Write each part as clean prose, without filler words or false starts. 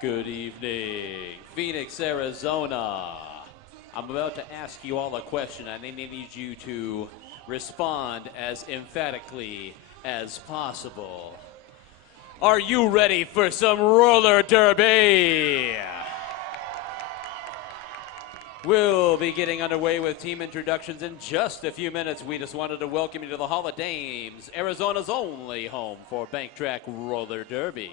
Good evening, Phoenix, Arizona. I'm about to ask you all a question, and I need you to respond as emphatically as possible. Are you ready for some roller derby? We'll be getting underway with team introductions in just a few minutes. We just wanted to welcome you to the Hall of Dames, Arizona's only home for Bank Track Roller Derby.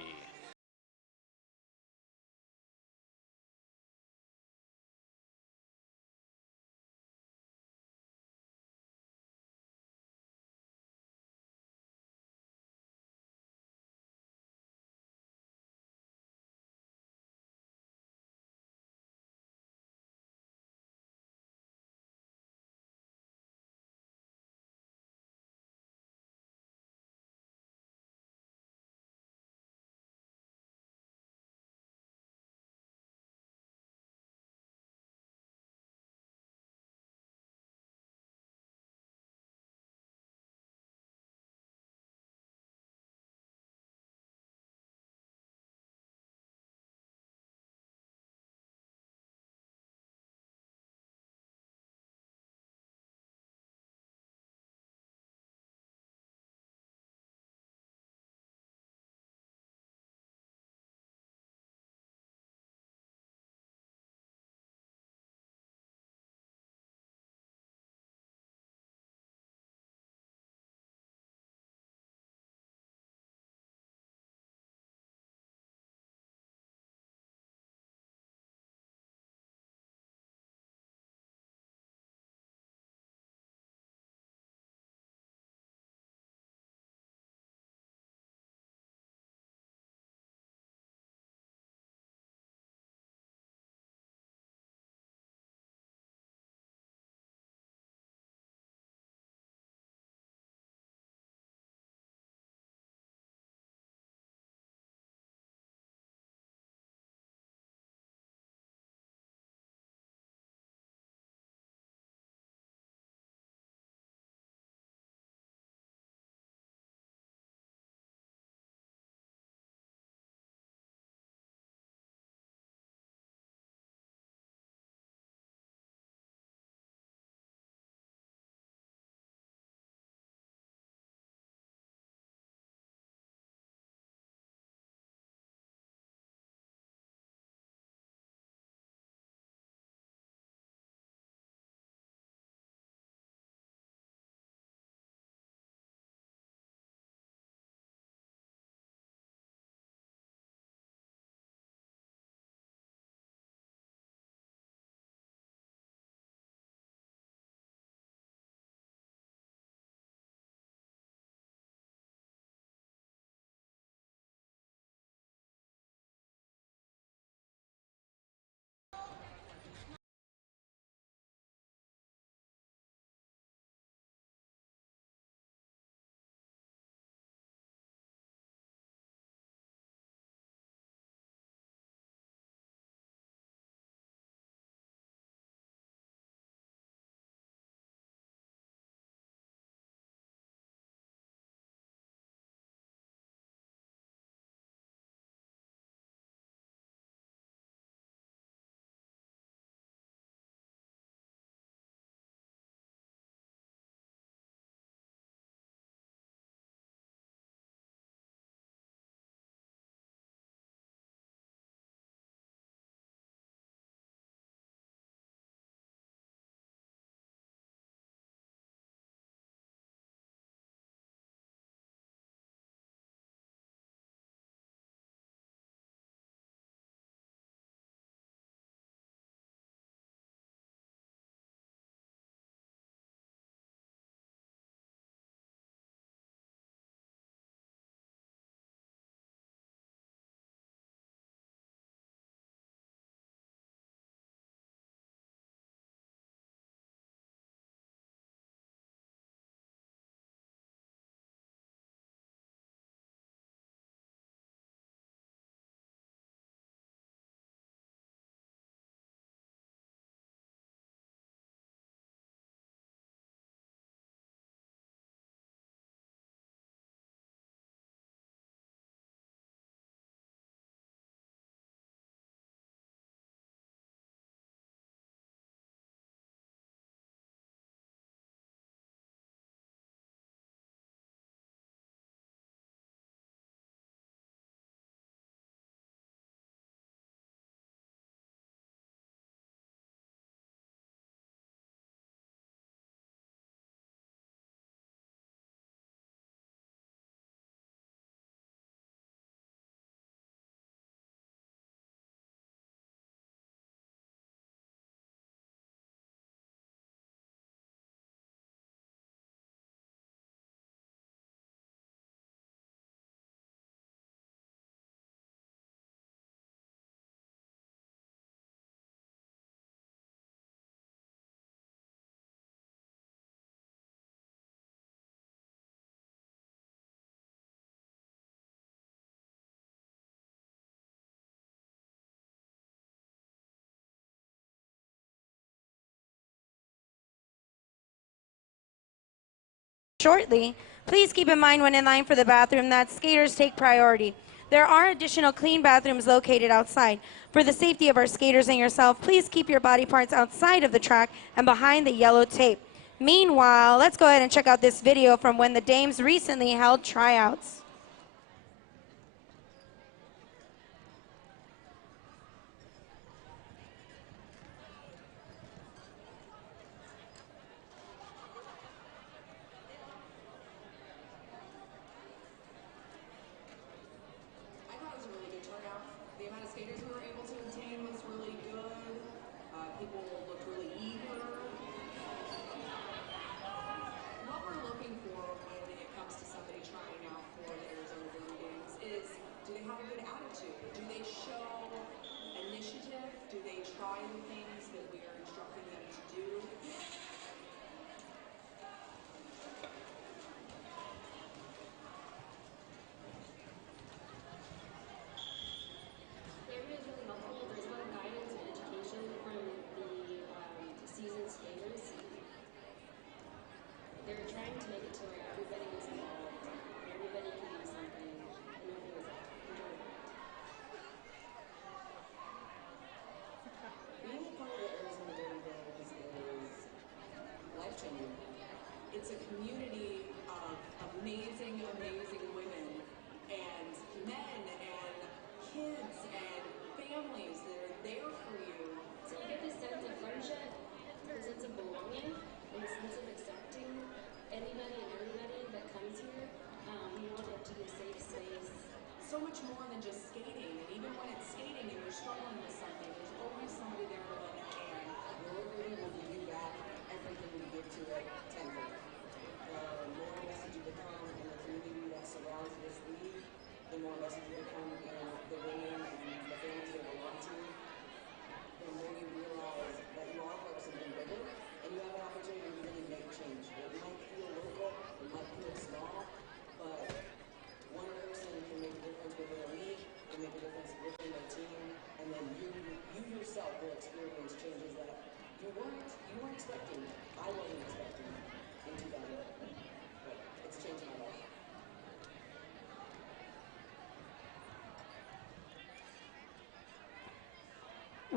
shortly. Please keep in mind when in line for the bathroom that skaters take priority. There are additional clean bathrooms located outside. For the safety of our skaters and yourself, please keep your body parts outside of the track and behind the yellow tape. Meanwhile, let's go ahead and check out this video from when the Dames recently held tryouts.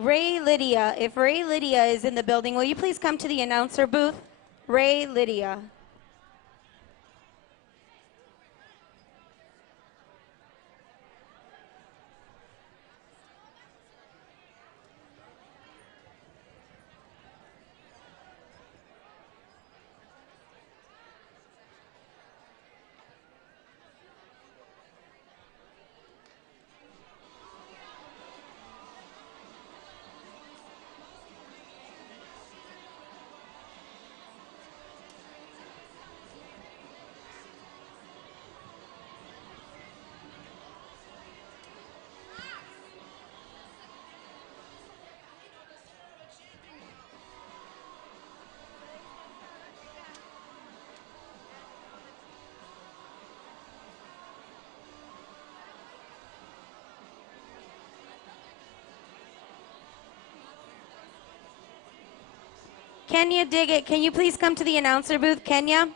Ray Lydia, if Ray Lydia is in the building, will you please come to the announcer booth? Ray Lydia. Kenya Diggett, can you please come to the announcer booth, Kenya?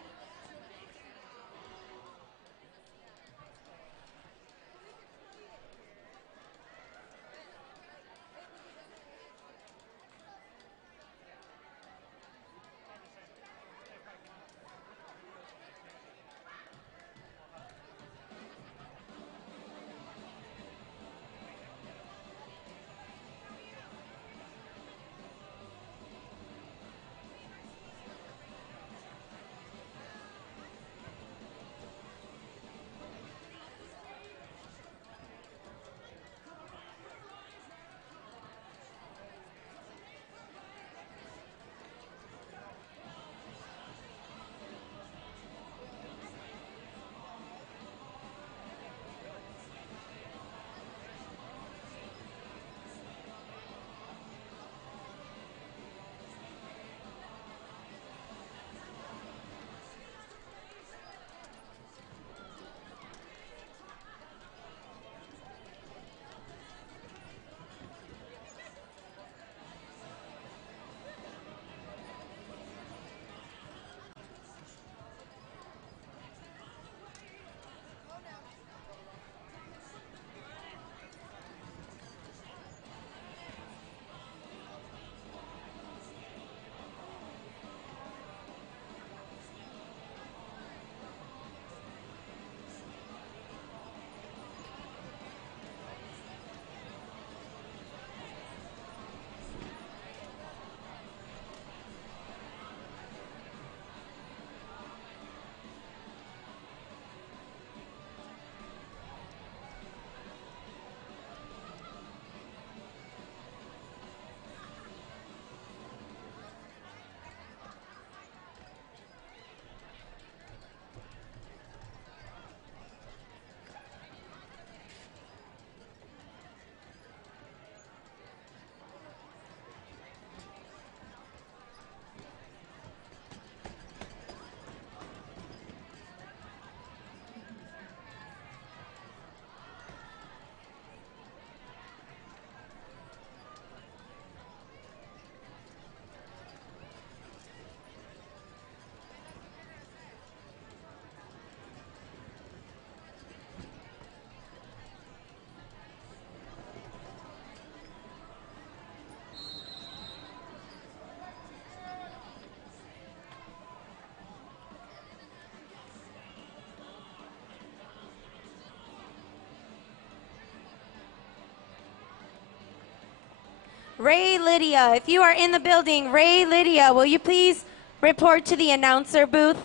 Ray Lydia, if you are in the building, Ray Lydia, will you please report to the announcer booth?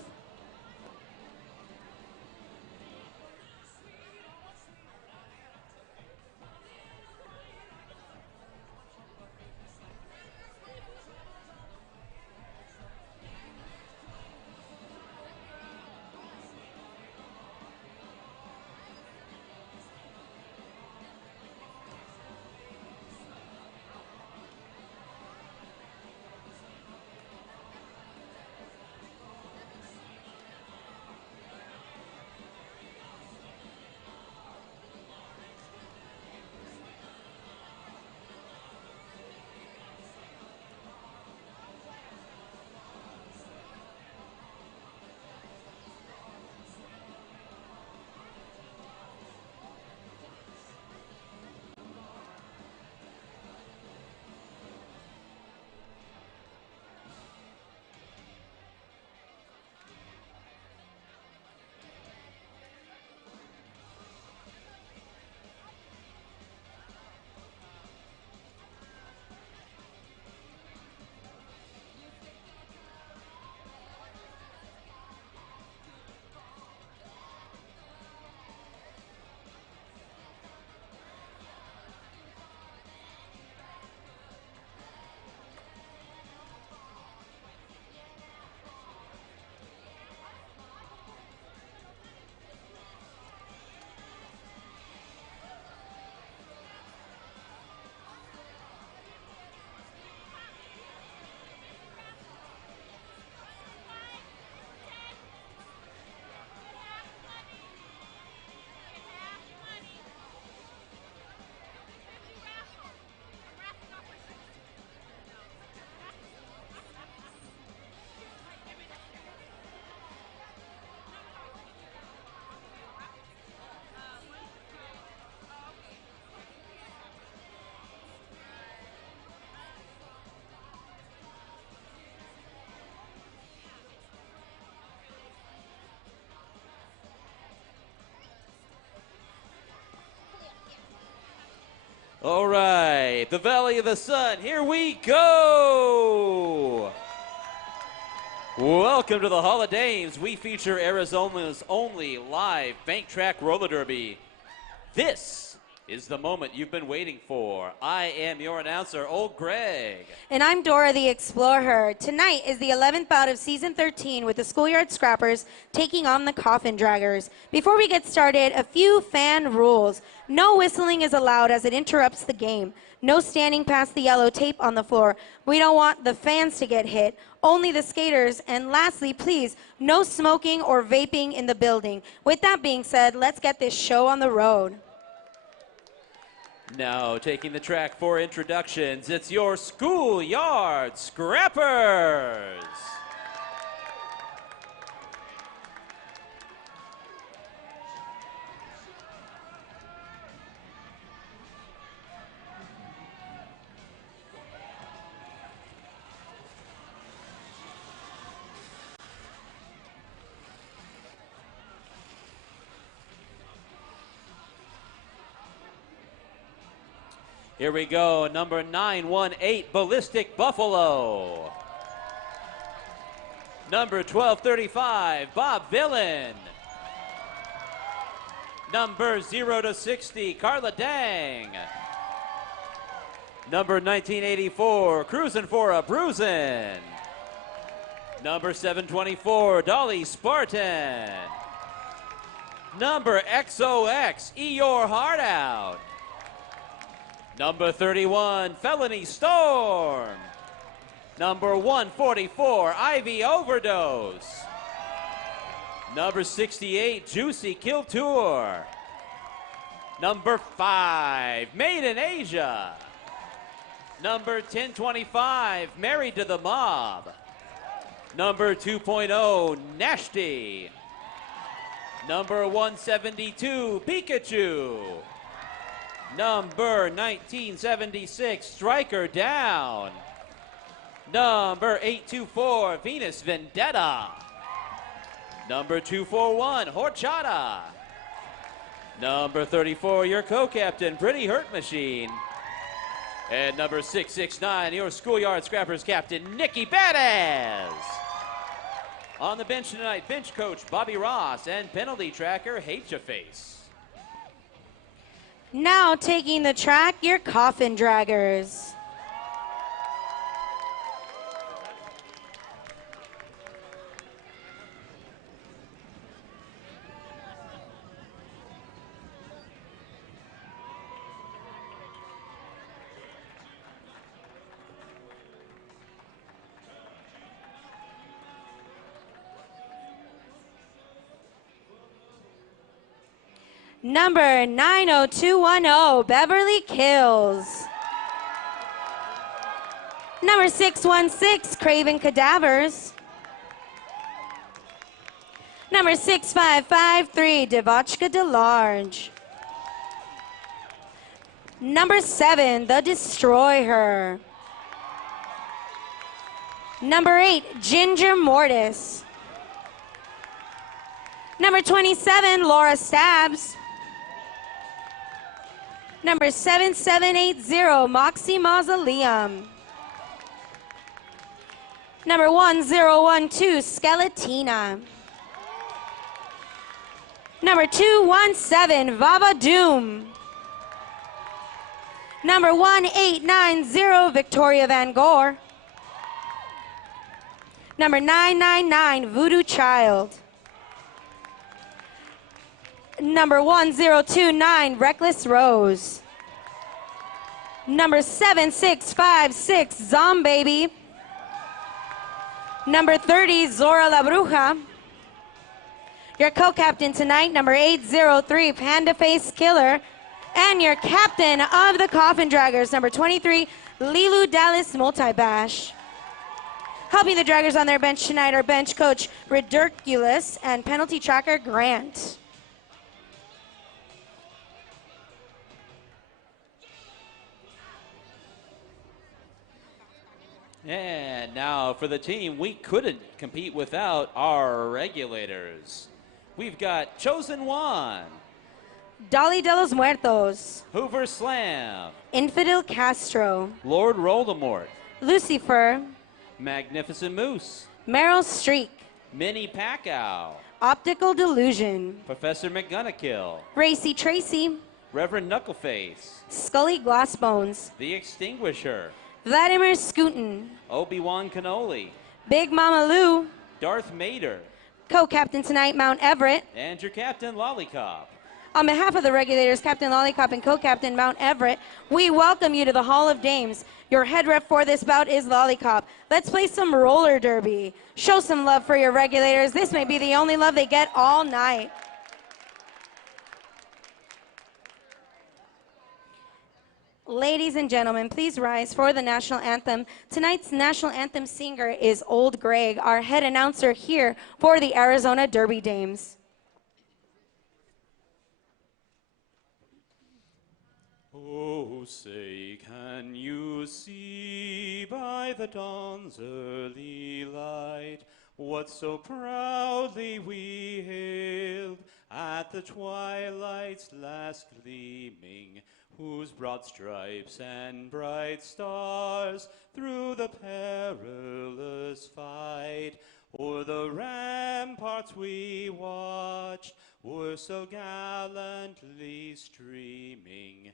All right, the Valley of the Sun, here we go! Welcome to the Hall of Dames. We feature Arizona's only live bank track roller derby. This is the moment you've been waiting for. I am your announcer, Old Greg. And I'm Dora the Explorer. Tonight is the 11th bout of Season 13 with the Schoolyard Scrappers taking on the Coffin Draggers. Before we get started, a few fan rules. No whistling is allowed as it interrupts the game. No standing past the yellow tape on the floor. We don't want the fans to get hit, only the skaters. And lastly, please, no smoking or vaping in the building. With that being said, let's get this show on the road. Now, taking the track for introductions, it's your Schoolyard Scrappers. Here we go, number 918, Ballistic Buffalo. Number 1235, Bob Villain. Number 0 to 60, Carla Dang. Number 1984, Cruisin' for a Bruisin'. Number 724, Dolly Spartan. Number XOX, Eat Your Heart Out. Number 31, Felony Storm. Number 144, Ivy Overdose. Number 68, Juicy Kill Tour. Number 5, Made in Asia. Number 1025, Married to the Mob. Number 2.0, Nashty. Number 172, Pikachu. Number 1976, Striker Down. Number 824, Venus Vendetta. Number 241, Horchata. Number 34, your co-captain, Pretty Hurt Machine. And number 669, your Schoolyard Scrappers captain, Nikki Badass. On the bench tonight, bench coach Bobby Ross and penalty tracker H-A-Face. Now taking the track, your Coffin Draggers. Number 90210, Beverly Kills. Number 616, Craven Cadavers. Number 6553, Devotchka DeLarge. Number 7, The Destroyer. Number 8, Ginger Mortis. Number 27, Laura Stabs. Number 7780, Moxie Mausoleum. Number 1012, Skeletina. Number 217, Vava Doom. Number 1890, Victoria Van Gore. Number 999, Voodoo Child. Number 1029, Reckless Rose. Number 7656, Zombaby. Number 30, Zora La Bruja. Your co-captain tonight, number 803, Panda Face Killer. And your captain of the Coffin Draggers, number 23, Lilu Dallas Multibash. Helping the Draggers on their bench tonight are bench coach Ridiculous and penalty tracker Grant. And now for the team we couldn't compete without our regulators. We've got Chosen One, Dolly de los Muertos, Hoover Slam, Infidel Castro, Lord Voldemort, Lucifer, Magnificent Moose, Meryl Streak, Minnie Pacquiao, Optical Delusion, Professor McGonagall, Racy Tracy, Reverend Knuckleface, Scully Glassbones, The Extinguisher, Vladimir Scootin, Obi-Wan Kenobi, Big Mama Lou, Darth Mater, co-captain tonight, Mount Everett. and your captain Lollipop. On behalf of the regulators, Captain Lollipop and co-captain Mount Everett, we welcome you to the Hall of Dames. Your head ref for this bout is Lollipop. Let's play some roller derby. Show some love for your regulators. This may be the only love they get all night. Ladies and gentlemen, please rise for the national anthem. Tonight's national anthem singer is Old Greg, our head announcer here for the Arizona Derby Dames. Oh, say, can you see by the dawn's early light what so proudly we hailed at the twilight's last gleaming, whose broad stripes and bright stars through the perilous fight o'er the ramparts we watched were so gallantly streaming,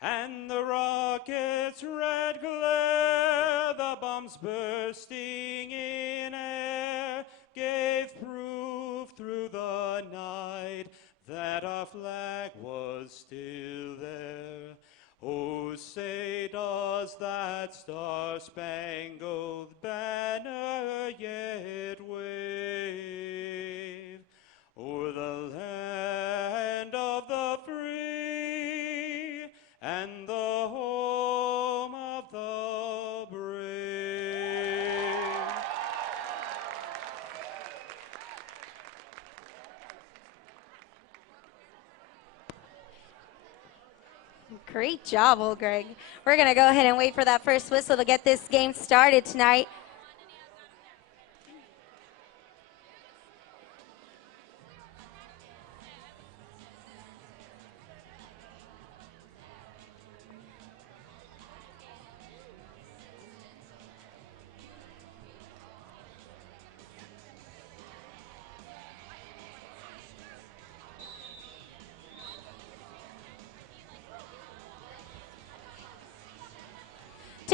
and the rocket's red glare, the bombs bursting in air, gave proof through the night that our flag was still there. Oh, say does that star-spangled banner yet wave o'er the land of the free and the home of the brave? Great job, Old Greg. We're going to go ahead and wait for that first whistle to get this game started tonight.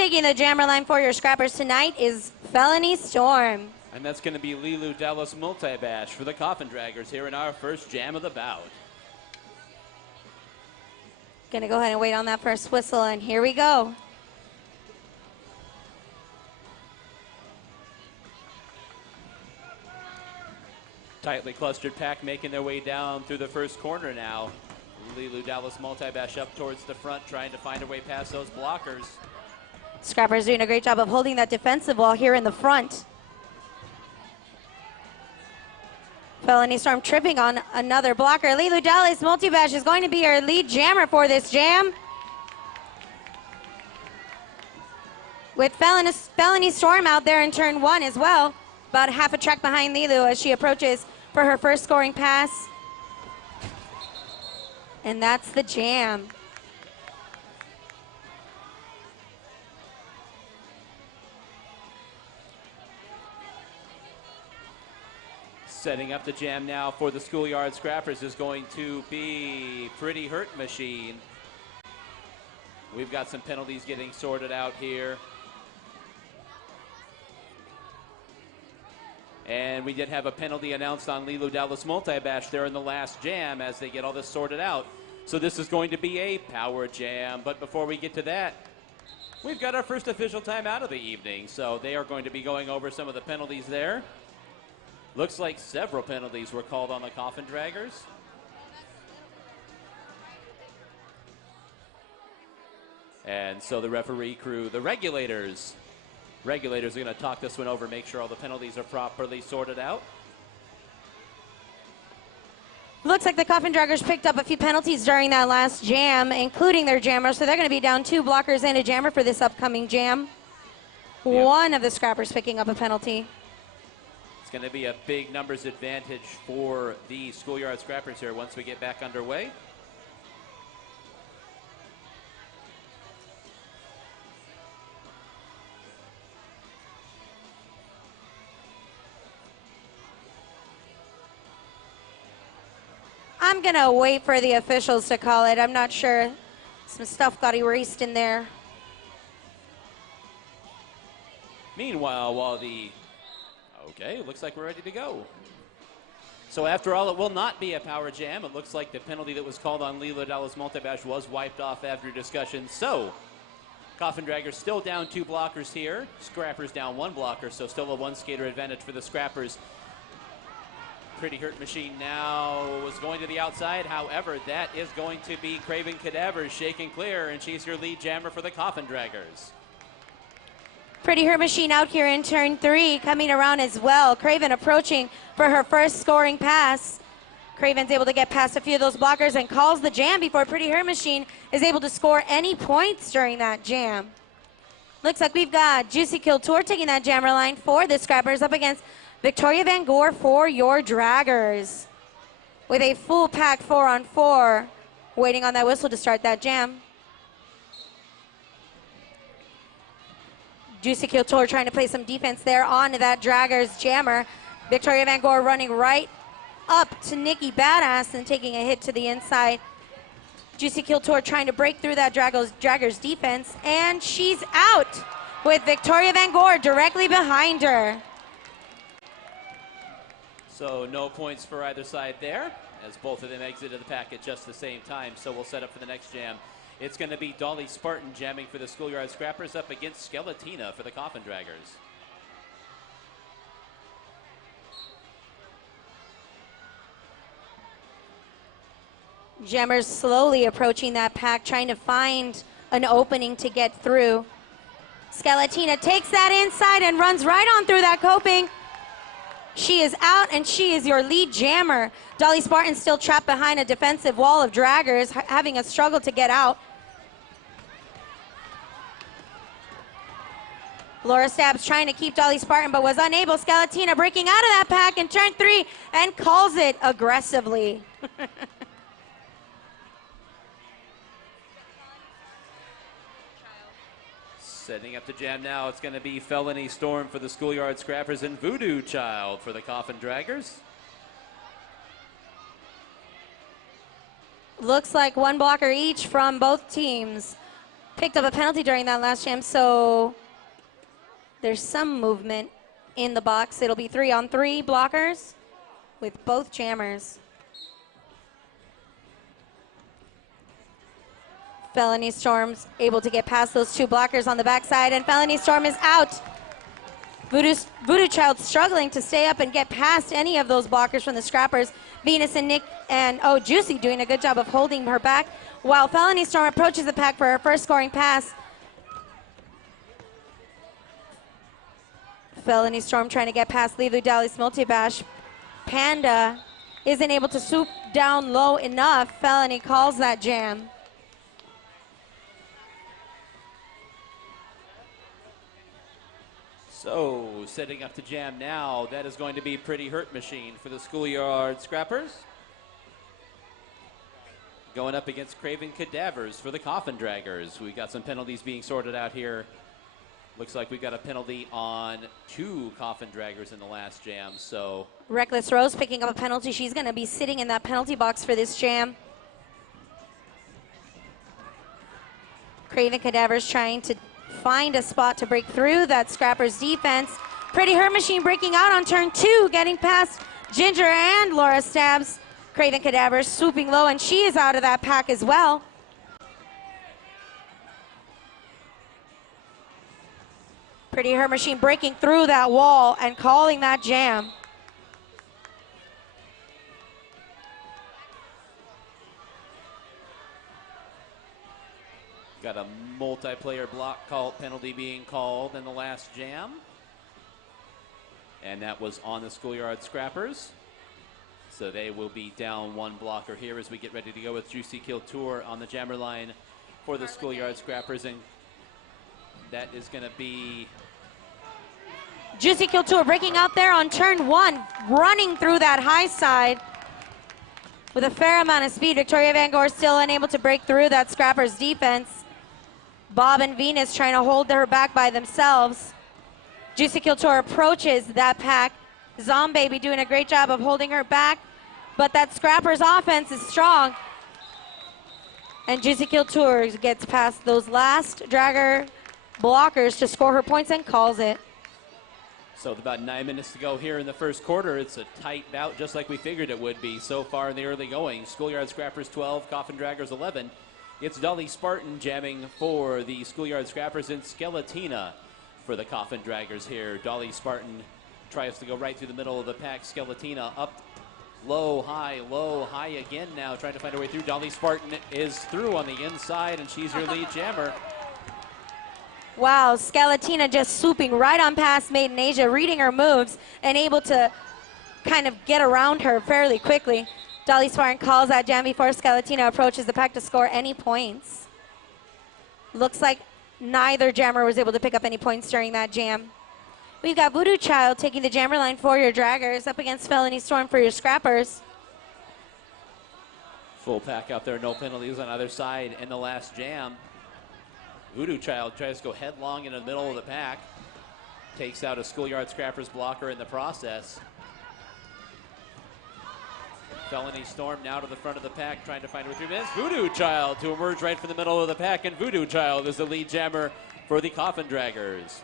Taking the jammer line for your scrappers tonight is Felony Storm. And that's going to be Lilu Dallas Multibash for the Coffin Draggers here in our first jam of the bout. Gonna go ahead and wait on that first whistle, and here we go. Tightly clustered pack making their way down through the first corner now. Lilu Dallas Multibash up towards the front, trying to find a way past those blockers. Scrappers doing a great job of holding that defensive wall here in the front. Felony Storm tripping on another blocker. Lilu Dallas Multibash is going to be our lead jammer for this jam. With Felony Storm out there in turn 1 as well. About half a track behind Lilu as she approaches for her first scoring pass. And that's the jam. Setting up the jam now for the Schoolyard Scrappers is going to be Pretty Hurt Machine. We've got some penalties getting sorted out here. And we did have a penalty announced on Lilu Dallas Multibash there in the last jam as they get all this sorted out. So this is going to be a power jam. But before we get to that, we've got our first official timeout of the evening. So they are going to be going over some of the penalties there. Looks like several penalties were called on the Coffin Draggers. And so the referee crew, the regulators are going to talk this one over, make sure all the penalties are properly sorted out. Looks like the Coffin Draggers picked up a few penalties during that last jam, including their jammer, so they're going to be down 2 blockers and a jammer for this upcoming jam. Yep. One of the scrappers picking up a penalty. It's going to be a big numbers advantage for the Schoolyard Scrappers here once we get back underway. I'm going to wait for the officials to call it. I'm not sure. Some stuff got erased in there. Meanwhile, okay, looks like we're ready to go. So after all, it will not be a power jam. It looks like the penalty that was called on Lilu Dallas Multibash was wiped off after discussion. So Coffin Draggers still down 2 blockers here. Scrappers down 1 blocker, so still a 1 skater advantage for the Scrappers. Pretty Hurt Machine now was going to the outside. However, that is going to be Craven Cadaver shaking clear, and she's your lead jammer for the Coffin Draggers. Pretty Hurt Machine out here in turn 3, coming around as well. Craven approaching for her first scoring pass. Craven's able to get past a few of those blockers and calls the jam before Pretty Hurt Machine is able to score any points during that jam. Looks like we've got Juicy Kill Tour taking that jammer line for the Scrappers up against Victoria Van Gore for your Draggers. With a full pack 4-on-4, waiting on that whistle to start that jam. Juicy Kill Tour trying to play some defense there on that Draggers jammer. Victoria Van Gore running right up to Nikki Badass and taking a hit to the inside. Juicy Kill Tour trying to break through that Draggers defense, and she's out with Victoria Van Gore directly behind her. So no points for either side there, as both of them exited the pack at just the same time. So we'll set up for the next jam. It's going to be Dolly Spartan jamming for the Schoolyard Scrappers up against Skeletina for the Coffin Draggers. Jammers slowly approaching that pack, trying to find an opening to get through. Skeletina takes that inside and runs right on through that coping. She is out, and she is your lead jammer. Dolly Spartan still trapped behind a defensive wall of Draggers, having a struggle to get out. Laura Stabs trying to keep Dolly Spartan, but was unable. Skeletina breaking out of that pack in turn 3 and calls it aggressively. Setting up the jam now, it's going to be Felony Storm for the Schoolyard Scrappers and Voodoo Child for the Coffin Draggers. Looks like 1 blocker each from both teams. picked up a penalty during that last jam, so there's some movement in the box. It'll be 3-on-3 blockers with both jammers. Felony Storm's able to get past those two blockers on the backside, and Felony Storm is out. Voodoo Child struggling to stay up and get past any of those blockers from the Scrappers. Venus and Nick and Juicy doing a good job of holding her back, while Felony Storm approaches the pack for her first scoring pass. Felony Storm trying to get past Lilu Dali's multi-bash. Panda isn't able to swoop down low enough. Felony calls that jam. So, setting up to jam now, that is going to be Pretty Hurt Machine for the Schoolyard Scrappers. Going up against Craven Cadavers for the Coffin Draggers. We got some penalties being sorted out here. Looks like we got a penalty on 2 Coffin Draggers in the last jam, so. Reckless Rose picking up a penalty. She's going to be sitting in that penalty box for this jam. Craven Cadavers trying to find a spot to break through that Scrapper's defense. Pretty Hurt Machine breaking out on turn 2, getting past Ginger and Laura Stabs. Craven Cadavers swooping low, and she is out of that pack as well. Pretty Hurt Machine breaking through that wall and calling that jam. Got a multiplayer block call penalty being called in the last jam. And that was on the Schoolyard Scrappers. So they will be down 1 blocker here as we get ready to go with Juicy Kill Tour on the jammer line for the Schoolyard Scrappers. And that is going to be Juicy Kill Tour breaking out there on turn 1, running through that high side with a fair amount of speed. Victoria Van Gore still unable to break through that Scrapper's defense. Bob and Venus trying to hold her back by themselves. Juicy Kill Tour approaches that pack. Zombaby doing a great job of holding her back, but that Scrapper's offense is strong. And Juicy Kill Tour gets past those last dragger blockers to score her points and calls it. So with about 9 minutes to go here in the first quarter, it's a tight bout just like we figured it would be so far in the early going. Schoolyard Scrappers 12, Coffin Draggers 11. It's Dolly Spartan jamming for the Schoolyard Scrappers and Skeletina for the Coffin Draggers here. Dolly Spartan tries to go right through the middle of the pack. Skeletina up, low, high again now, trying to find her way through. Dolly Spartan is through on the inside, and she's your lead jammer. Wow, Skeletina just swooping right on past Maiden Asia, reading her moves and able to kind of get around her fairly quickly. Dolly Spartan calls that jam before Skeletina approaches the pack to score any points. Looks like neither jammer was able to pick up any points during that jam. We've got Voodoo Child taking the jammer line for your draggers up against Felony Storm for your Scrappers. Full pack out there, no penalties on either side in the last jam. Voodoo Child tries to go headlong in the middle of the pack. Takes out a Schoolyard Scrappers blocker in the process. Felony Storm now to the front of the pack, trying to find her 3 minutes. Voodoo Child to emerge right from the middle of the pack, and Voodoo Child is the lead jammer for the Coffin Draggers.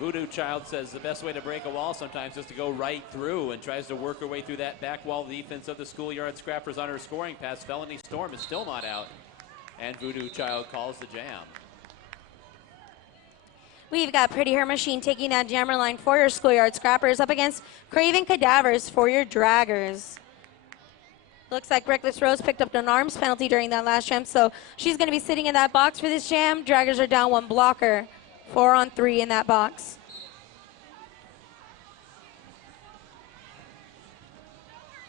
Voodoo Child says the best way to break a wall sometimes is to go right through, and tries to work her way through that back wall defense of the Schoolyard Scrappers on her scoring pass. Felony Storm is still not out, and Voodoo Child calls the jam. We've got Pretty Hurt Machine taking that jammer line for your Schoolyard Scrappers up against Craven Cadavers for your draggers. Looks like Reckless Rose picked up an arms penalty during that last jam, so she's going to be sitting in that box for this jam. Draggers are down 1 blocker. 4-on-3 in that box.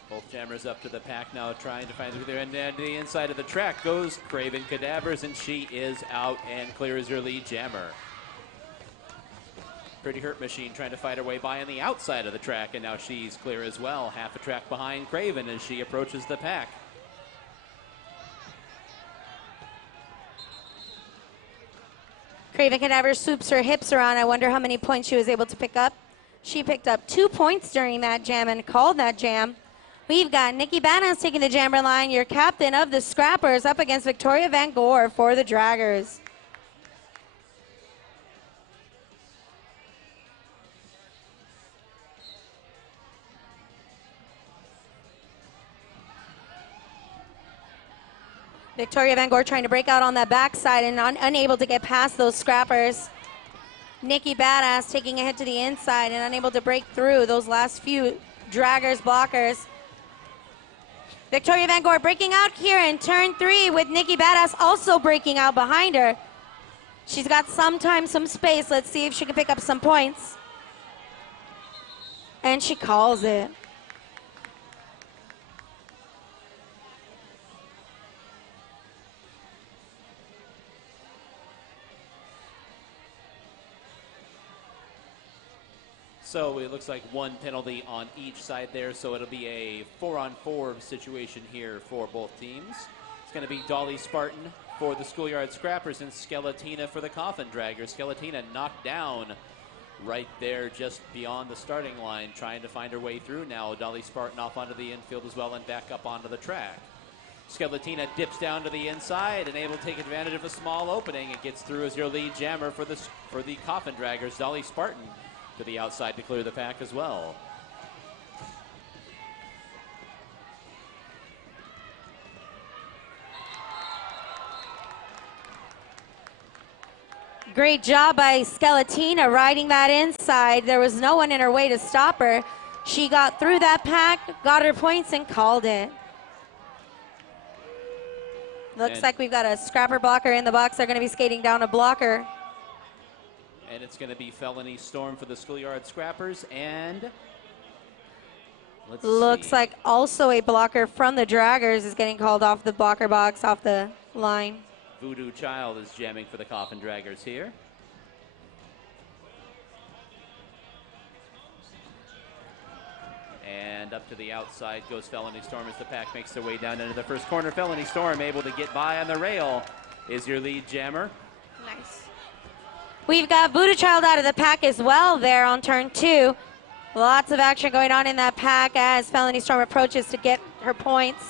Both jammers up to the pack now, trying to find her, and then the inside of the track goes Craven Cadavers, and she is out and clears her lead jammer. Pretty Hurt Machine trying to fight her way by on the outside of the track, and now she's clear as well. Half a track behind Craven as she approaches the pack. Craven Cadaver swoops her hips around. I wonder how many points she was able to pick up. She picked up 2 points during that jam and called that jam. We've got Nikki Badass taking the jammer line, your captain of the Scrappers, up against Victoria Van Gore for the Draggers. Victoria Van Gore trying to break out on that backside and unable to get past those Scrappers. Nikki Badass taking a hit to the inside and unable to break through those last few Draggers blockers. Victoria Van Gore breaking out here in turn 3 with Nikki Badass also breaking out behind her. She's got some time, some space. Let's see if she can pick up some points. And she calls it. So it looks like one penalty on each side there, so it'll be a 4-on-4 situation here for both teams. It's going to be Dolly Spartan for the Schoolyard Scrappers and Skeletina for the Coffin Draggers. Skeletina knocked down right there just beyond the starting line, trying to find her way through now. Dolly Spartan off onto the infield as well and back up onto the track. Skeletina dips down to the inside and able to take advantage of a small opening. It gets through as your lead jammer for the Coffin Draggers. Dolly Spartan to the outside to clear the pack as well. Great job by Skeletina riding that inside. There was no one in her way to stop her. She got through that pack, got her points, and called it. Looks like we've got a Scrapper blocker in the box. They're going to be skating down a blocker. And it's going to be Felony Storm for the Schoolyard Scrappers. And looks like also a blocker from the Draggers is getting called off the blocker box, off the line. Voodoo Child is jamming for the Coffin Draggers here. And up to the outside goes Felony Storm as the pack makes their way down into the first corner. Felony Storm able to get by on the rail is your lead jammer. Nice. We've got Voodoo Child out of the pack as well there on turn 2. Lots of action going on in that pack as Felony Storm approaches to get her points.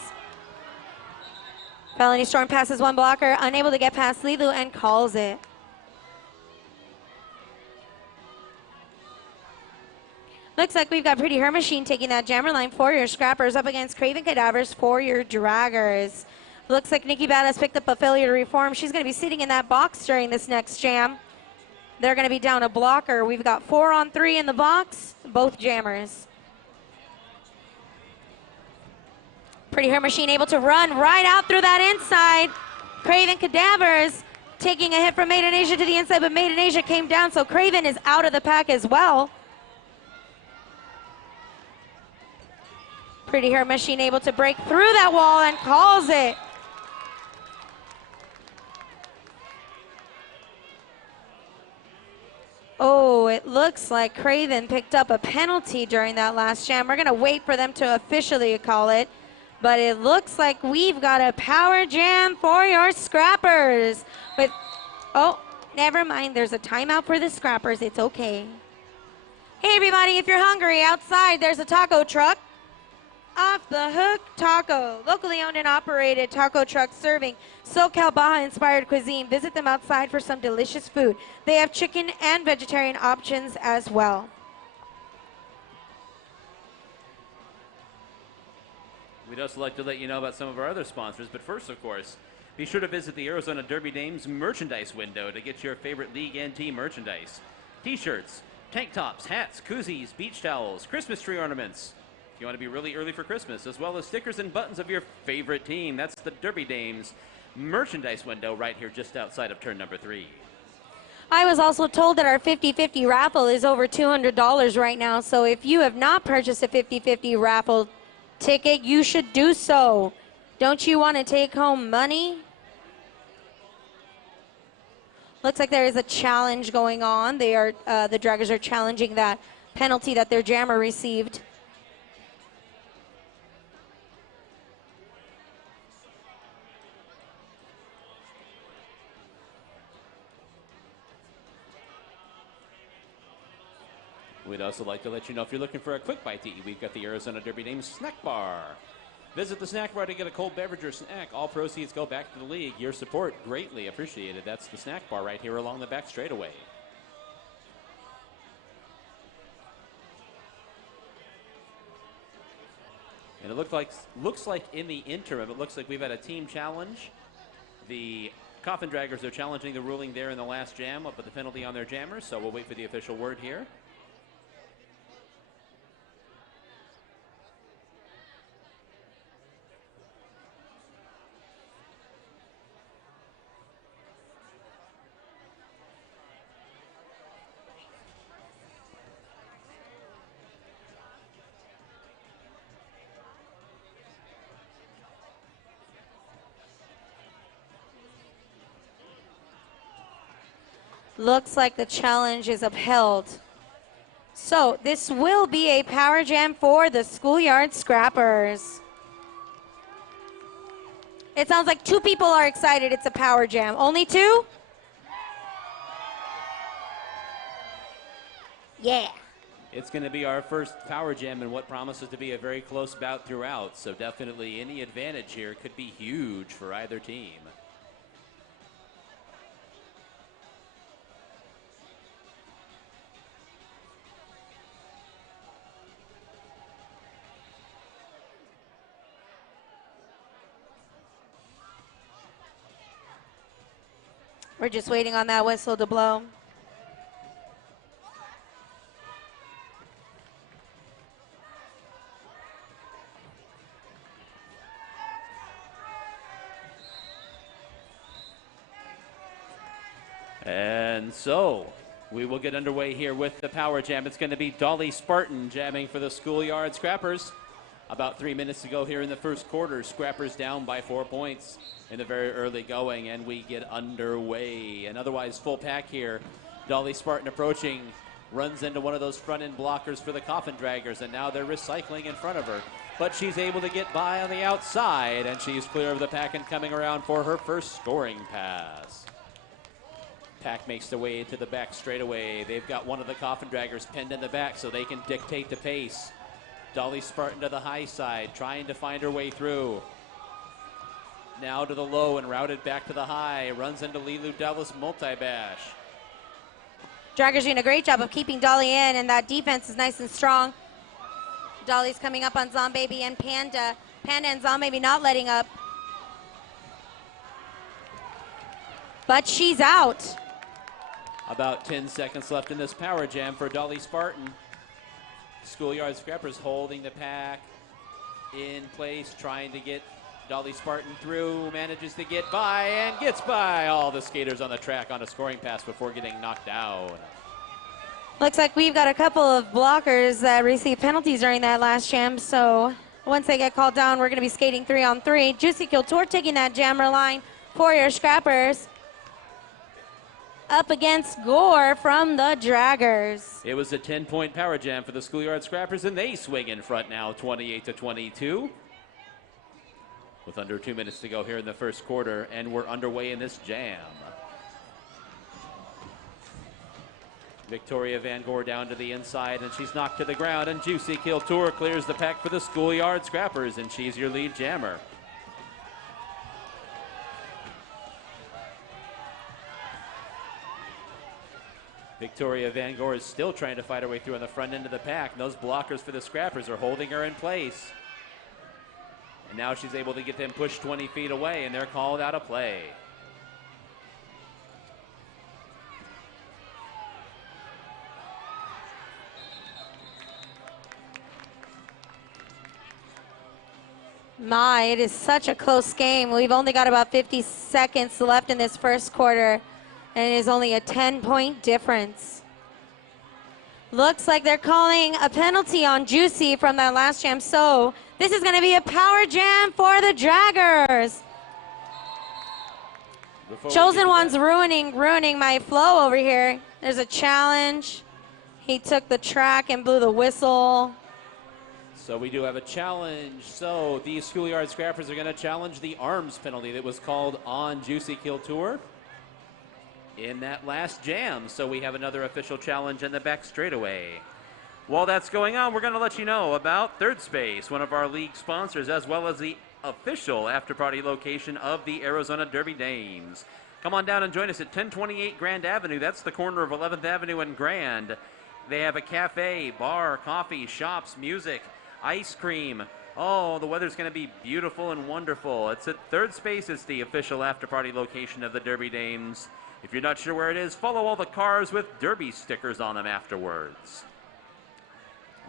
Felony Storm passes one blocker, unable to get past Lilu, and calls it. Looks like we've got Pretty Her Machine taking that jammer line for your Scrappers up against Craven Cadavers for your Draggers. Looks like Nikki Badass picked up a failure to reform. She's going to be sitting in that box during this next jam. They're going to be down a blocker. We've got 4-on-3 in the box, both jammers. Pretty Her Machine able to run right out through that inside. Craven Cadavers taking a hit from Maiden Asia to the inside, but Maiden Asia came down, so Craven is out of the pack as well. Pretty Her Machine able to break through that wall and calls it. Oh, it looks like Craven picked up a penalty during that last jam. We're going to wait for them to officially call it. But it looks like we've got a power jam for your Scrappers. Oh, never mind. There's a timeout for the Scrappers. It's okay. Hey, everybody, if you're hungry, outside there's a taco truck. Off the Hook Taco, locally owned and operated taco truck serving SoCal Baja inspired cuisine. Visit them outside for some delicious food. They have chicken and vegetarian options as well. We'd also like to let you know about some of our other sponsors, but first, of course, be sure to visit the Arizona Derby Dames merchandise window to get your favorite league and team merchandise. T-shirts, tank tops, hats, koozies, beach towels, Christmas tree ornaments. You want to be really early for Christmas, as well as stickers and buttons of your favorite team. That's the Derby Dames merchandise window right here just outside of turn number 3. I was also told that our 50-50 raffle is over $200 right now, so if you have not purchased a 50-50 raffle ticket, you should do so. Don't you want to take home money? Looks like there is a challenge going on. The Draggers are challenging that penalty that their jammer received. We'd also like to let you know if you're looking for a quick bite to eat, we've got the Arizona Derby named Snack Bar. Visit the snack bar to get a cold beverage or snack. All proceeds go back to the league. Your support, greatly appreciated. That's the snack bar right here along the back straightaway. And it looks like in the interim, it looks like we've had a team challenge. The Coffin Draggers are challenging the ruling there in the last jam up with the penalty on their jammers, so we'll wait for the official word here. Looks like the challenge is upheld. So this will be a power jam for the Schoolyard Scrappers. It sounds like 2 people are excited it's a power jam. Only 2? Yeah. It's going to be our first power jam in what promises to be a very close bout throughout, so definitely any advantage here could be huge for either team. We're just waiting on that whistle to blow. And so we will get underway here with the power jam. It's going to be Dolly Spartan jamming for the Schoolyard Scrappers. About 3 minutes to go here in the first quarter. Scrappers down by 4 points in the very early going, and we get underway. An otherwise full pack here. Dolly Spartan approaching, runs into one of those front-end blockers for the Coffin Draggers, and now they're recycling in front of her. But she's able to get by on the outside, and she's clear of the pack and coming around for her first scoring pass. Pack makes their way into the back straightaway. They've got one of the Coffin Draggers pinned in the back so they can dictate the pace. Dolly Spartan to the high side, trying to find her way through. Now to the low and routed back to the high. Runs into Lilu Dallas multi-bash. Draggers doing a great job of keeping Dolly in, and that defense is nice and strong. Dolly's coming up on Zombaby and Panda. Panda and Zombaby not letting up. But she's out. About 10 seconds left in this power jam for Dolly Spartan. Schoolyard Scrappers holding the pack in place, trying to get Dolly Spartan through, manages to get by and gets by all the skaters on the track on a scoring pass before getting knocked down. Looks like we've got a couple of blockers that received penalties during that last jam, so once they get called down, we're going to be skating 3-on-3. Juicy Kiltour taking that jammer line for your Scrappers. Up against Gore from the Draggers. It was a 10-point power jam for the Schoolyard Scrappers, and they swing in front now, 28-22. With under 2 minutes to go here in the first quarter, and we're underway in this jam. Victoria Van Gore down to the inside, and she's knocked to the ground, and Juicy Kiltour clears the pack for the Schoolyard Scrappers, and she's your lead jammer. Victoria Van Gore is still trying to fight her way through on the front end of the pack. And those blockers for the Scrappers are holding her in place. And now she's able to get them pushed 20 feet away, and they're called out of play. My, it is such a close game. We've only got about 50 seconds left in this first quarter, and it is only a 10-point difference. Looks like they're calling a penalty on Juicy from that last jam, so this is going to be a power jam for the Draggers. Chosen One's ruining my flow over here. There's a challenge. He took the track and blew the whistle. So we do have a challenge. So these Schoolyard Scrappers are going to challenge the arms penalty that was called on Juicy Kiltour in that last jam. So we have another official challenge in the back straightaway. While that's going on, we're going to let you know about Third Space, one of our league sponsors, as well as the official after-party location of the Arizona Derby Dames. Come on down and join us at 1028 Grand Avenue. That's the corner of 11th Avenue and Grand. They have a cafe, bar, coffee, shops, music, ice cream. Oh, the weather's going to be beautiful and wonderful. It's at Third Space. It's the official after-party location of the Derby Dames. If you're not sure where it is, follow all the cars with Derby stickers on them afterwards.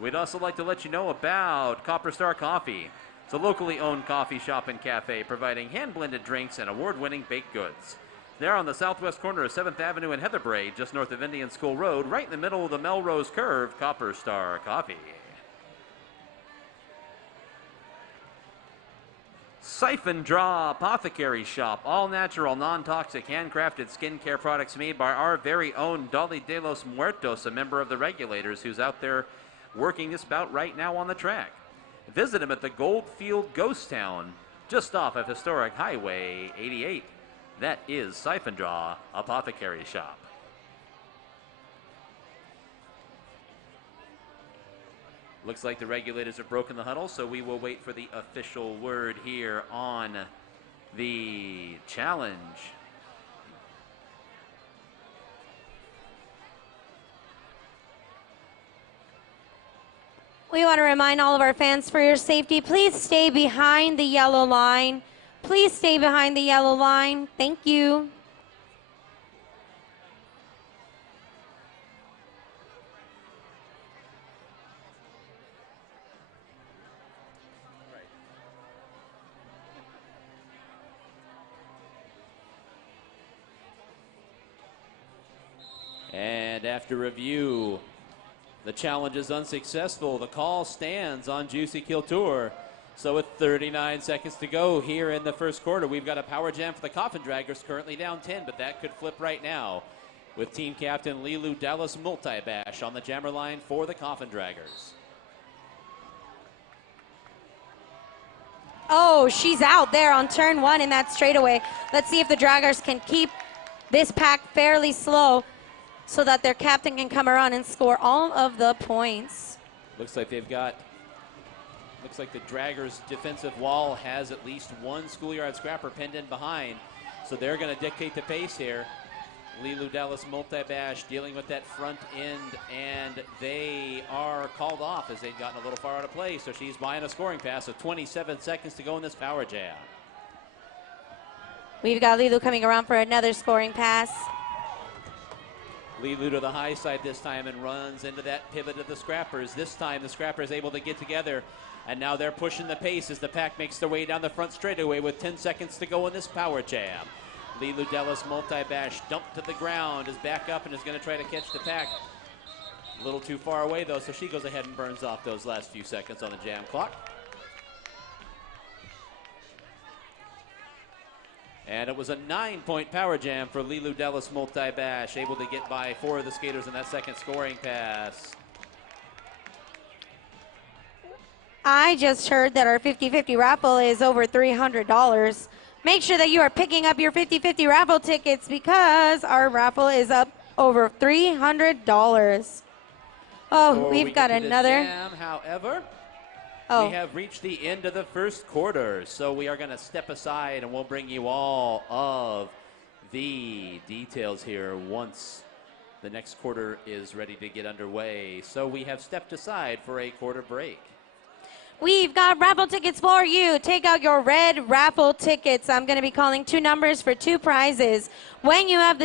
We'd also like to let you know about Copper Star Coffee. It's a locally owned coffee shop and cafe providing hand-blended drinks and award-winning baked goods. They're on the southwest corner of 7th Avenue and Heatherbrae, just north of Indian School Road, right in the middle of the Melrose Curve. Copper Star Coffee. Siphon Draw Apothecary Shop. All natural, non-toxic, handcrafted skincare products made by our very own Dolly de los Muertos, a member of the Regulators, who's out there working this bout right now on the track. Visit him at the Goldfield Ghost Town, just off of historic Highway 88. That is Siphon Draw Apothecary Shop. Looks like the Regulators have broken the huddle, so we will wait for the official word here on the challenge. We want to remind all of our fans, for your safety, please stay behind the yellow line. Please stay behind the yellow line. Thank you. And after review, the challenge is unsuccessful. The call stands on Juicy Kiltour. So with 39 seconds to go here in the first quarter, we've got a power jam for the Coffin Draggers, currently down 10, but that could flip right now with team captain Lilu Dallas Multibash on the jammer line for the Coffin Draggers. Oh, she's out there on turn one in that straightaway. Let's see if the Draggers can keep this pack fairly slow so that their captain can come around and score all of the points. Looks like the Draggers' defensive wall has at least one Schoolyard scrapper pinned in behind, so they're going to dictate the pace here. Lilu Dallas Multibash dealing with that front end, and they are called off as they've gotten a little far out of play, so she's buying a scoring pass with 27 seconds to go in this power jam. We've got Lilu coming around for another scoring pass. Lilu to the high side this time and runs into that pivot of the Scrappers. This time the Scrappers able to get together, and now they're pushing the pace as the pack makes their way down the front straightaway with 10 seconds to go in this power jam. Lilu Dallas Multibash dumped to the ground, is back up and is going to try to catch the pack. A little too far away though, so she goes ahead and burns off those last few seconds on the jam clock. And it was a 9-point power jam for Lilu Dallas Multibash, able to get by 4 of the skaters in that second scoring pass. I just heard that our 50-50 raffle is over $300. Make sure that you are picking up your 50-50 raffle tickets because our raffle is up over $300. Oh, we've got another. Jam, however, we have reached the end of the first quarter, so we are going to step aside and we'll bring you all of the details here once the next quarter is ready to get underway. So we have stepped aside for a quarter break. We've got raffle tickets for you. Take out your red raffle tickets. I'm going to be calling 2 numbers for 2 prizes. When you have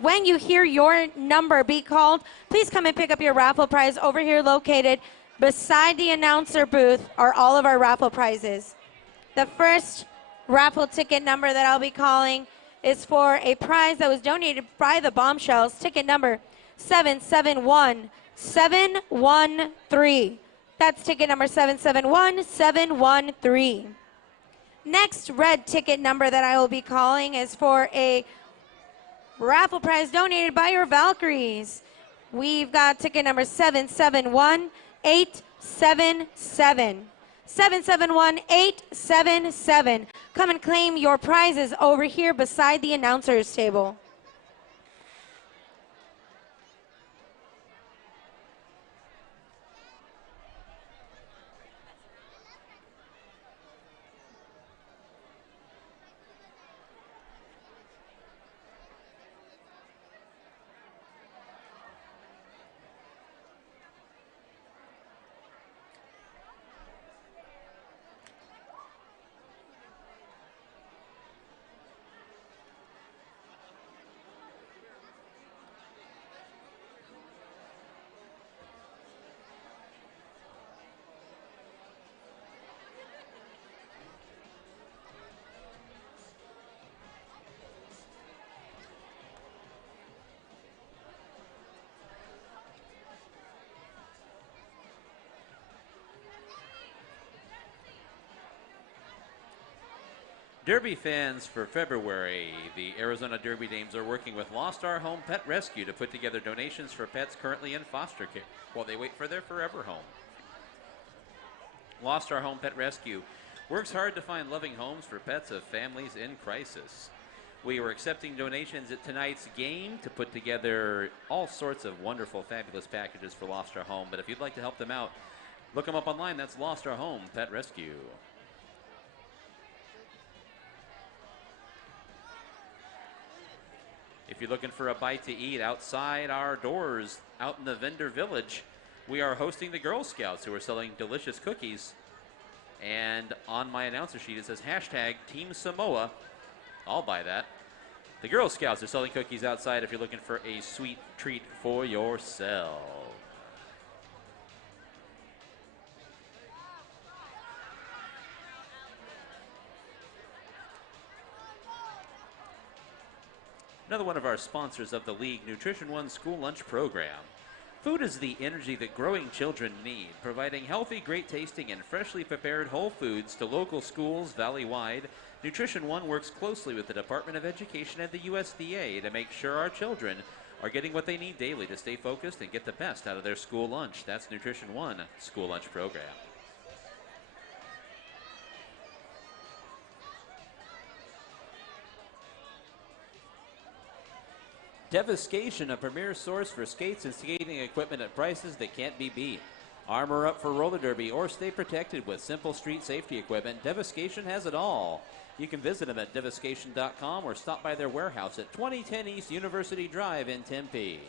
when you hear your number be called, please come and pick up your raffle prize. Over here located beside the announcer booth are all of our raffle prizes. The first raffle ticket number that I'll be calling is for a prize that was donated by the Bombshells. Ticket number 771713. That's ticket number 771713. Next red ticket number that I will be calling is for a raffle prize donated by your Valkyries. We've got ticket number 771877. 771877. Come and claim your prizes over here beside the announcer's table. Derby fans, for February, the Arizona Derby Dames are working with Lost Our Home Pet Rescue to put together donations for pets currently in foster care while they wait for their forever home. Lost Our Home Pet Rescue works hard to find loving homes for pets of families in crisis. We are accepting donations at tonight's game to put together all sorts of wonderful, fabulous packages for Lost Our Home. But if you'd like to help them out, look them up online. That's Lost Our Home Pet Rescue. If you're looking for a bite to eat outside our doors, out in the vendor village, we are hosting the Girl Scouts, who are selling delicious cookies. And on my announcer sheet, it says hashtag Team Samoa. I'll buy that. The Girl Scouts are selling cookies outside if you're looking for a sweet treat for yourself. Another one of our sponsors of the league, Nutrition One School Lunch Program. Food is the energy that growing children need, providing healthy, great-tasting, and freshly prepared whole foods to local schools valley-wide. Nutrition One works closely with the Department of Education and the USDA to make sure our children are getting what they need daily to stay focused and get the best out of their school lunch. That's Nutrition One School Lunch Program. Devastation, a premier source for skates and skating equipment at prices that can't be beat. Armor up for roller derby or stay protected with simple street safety equipment. Devastation has it all. You can visit them at devastation.com or stop by their warehouse at 2010 East University Drive in Tempe.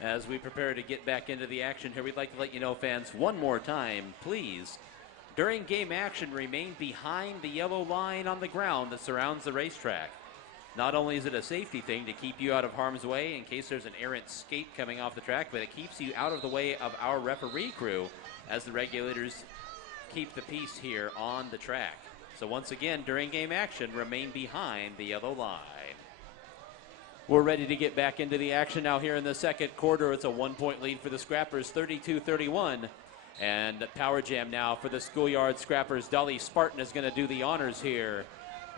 As we prepare to get back into the action here, we'd like to let you know, fans, one more time, please, during game action, remain behind the yellow line on the ground that surrounds the racetrack. Not only is it a safety thing to keep you out of harm's way in case there's an errant skate coming off the track, but it keeps you out of the way of our referee crew as the regulators keep the peace here on the track. So once again, during game action, remain behind the yellow line. We're ready to get back into the action now here in the second quarter. It's a 1-point lead for the Scrappers, 32-31. And power jam now for the Schoolyard Scrappers. Dolly Spartan is going to do the honors here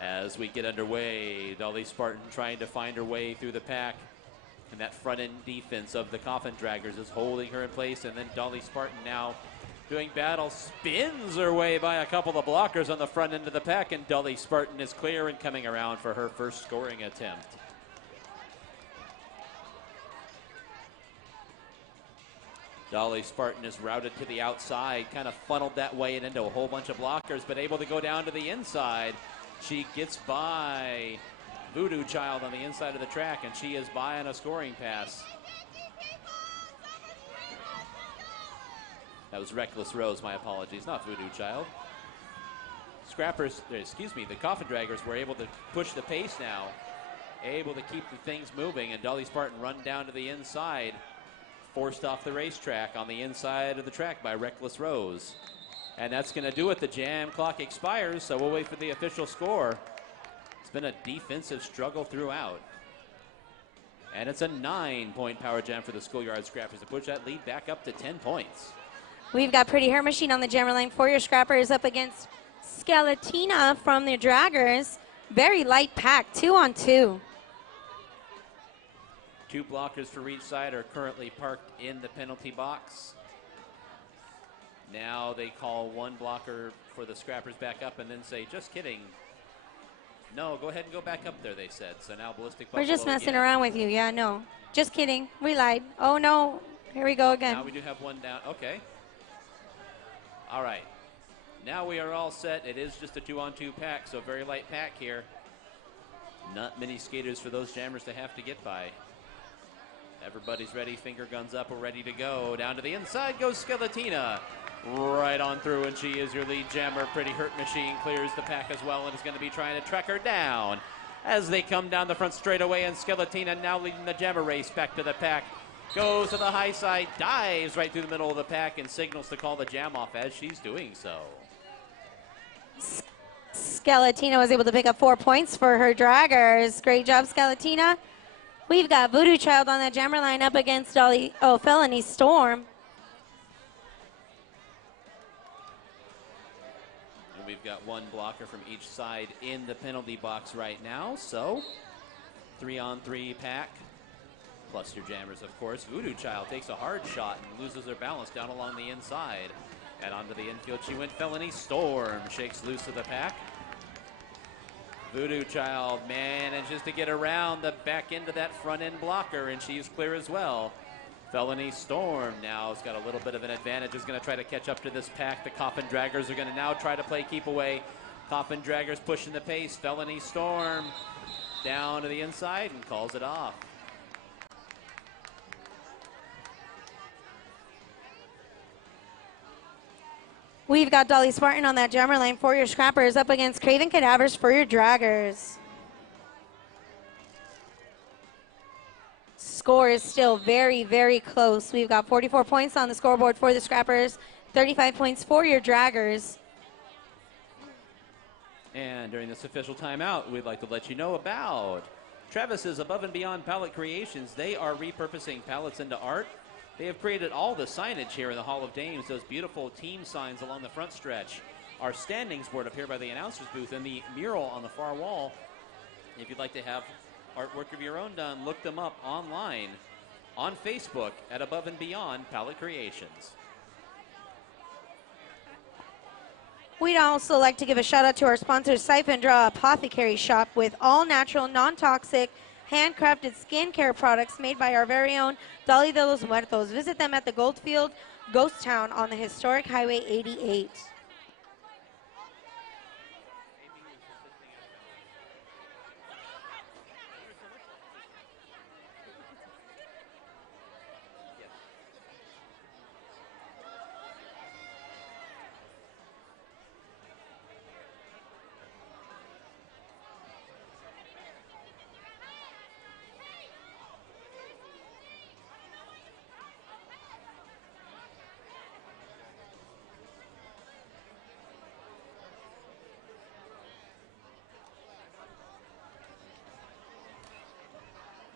as we get underway. Dolly Spartan trying to find her way through the pack. And that front-end defense of the Coffin Draggers is holding her in place. And then Dolly Spartan now doing battle, spins her way by a couple of blockers on the front end of the pack. And Dolly Spartan is clear and coming around for her first scoring attempt. Dolly Spartan is routed to the outside, kind of funneled that way and into a whole bunch of blockers, but able to go down to the inside. She gets by Voodoo Child on the inside of the track, and she is by on a scoring pass. That was Reckless Rose, my apologies, not Voodoo Child. The Coffin Draggers were able to push the pace now, able to keep the things moving, and Dolly Spartan run down to the inside. Forced off the racetrack on the inside of the track by Reckless Rose. And that's going to do it. The jam clock expires, so we'll wait for the official score. It's been a defensive struggle throughout. And it's a 9-point power jam for the Schoolyard Scrappers to push that lead back up to 10 points. We've got Pretty Hair Machine on the jammer line for your Scrappers up against Skeletina from the Draggers. Very light pack, 2-on-2. 2 blockers for each side are currently parked in the penalty box. Now they call 1 blocker for the scrappers back up and then say, just kidding. No, go ahead and go back up there, they said. So now Ballistic Buffalo We're just messing again. around with you. Yeah, no. Just kidding. We lied. Oh, no. Here we go again. Now we do have 1 down. Okay. All right. Now we are all set. It is just a 2-on-2 pack, so very light pack here. Not many skaters for those jammers to have to get by. Everybody's ready. Finger guns up. We're ready to go. Down to the inside goes Skeletina. Right on through, and she is your lead jammer. Pretty Hurt Machine clears the pack as well and is going to be trying to track her down as they come down the front straightaway, and Skeletina now leading the jammer race back to the pack. Goes to the high side, dives right through the middle of the pack, and signals to call the jam off as she's doing so. Skeletina was able to pick up 4 points for her Draggers. Great job, Skeletina. We've got Voodoo Child on that jammer line up against Felony Storm. And we've got 1 blocker from each side in the penalty box right now, so 3-on-3 pack. Plus your jammers, of course. Voodoo Child takes a hard shot and loses her balance down along the inside. And onto the infield she went. Felony Storm shakes loose of the pack. Voodoo Child manages to get around the back end of that front end blocker, and she's clear as well. Felony Storm now has got a little bit of an advantage, is going to try to catch up to this pack. The Coffin Draggers are going to now try to play keep away. Coffin Draggers pushing the pace. Felony Storm down to the inside and calls it off. We've got Dolly Spartan on that jammer line for your Scrappers up against Craven Cadavers for your Draggers. Score is still very, very close. We've got 44 points on the scoreboard for the Scrappers, 35 points for your Draggers. And during this official timeout, we'd like to let you know about Travis's Above and Beyond Palette Creations. They are repurposing pallets into art. They have created all the signage here in the Hall of Dames, those beautiful team signs along the front stretch, our standings board up here by the announcer's booth, and the mural on the far wall. If you'd like to have artwork of your own done, look them up online on Facebook at Above and Beyond Palette Creations. We'd also like to give a shout out to our sponsor, Siphon Draw Apothecary Shop, with all natural, non-toxic, handcrafted skincare products made by our very own Dolly de los Muertos. Visit them at the Goldfield Ghost Town on the historic Highway 88.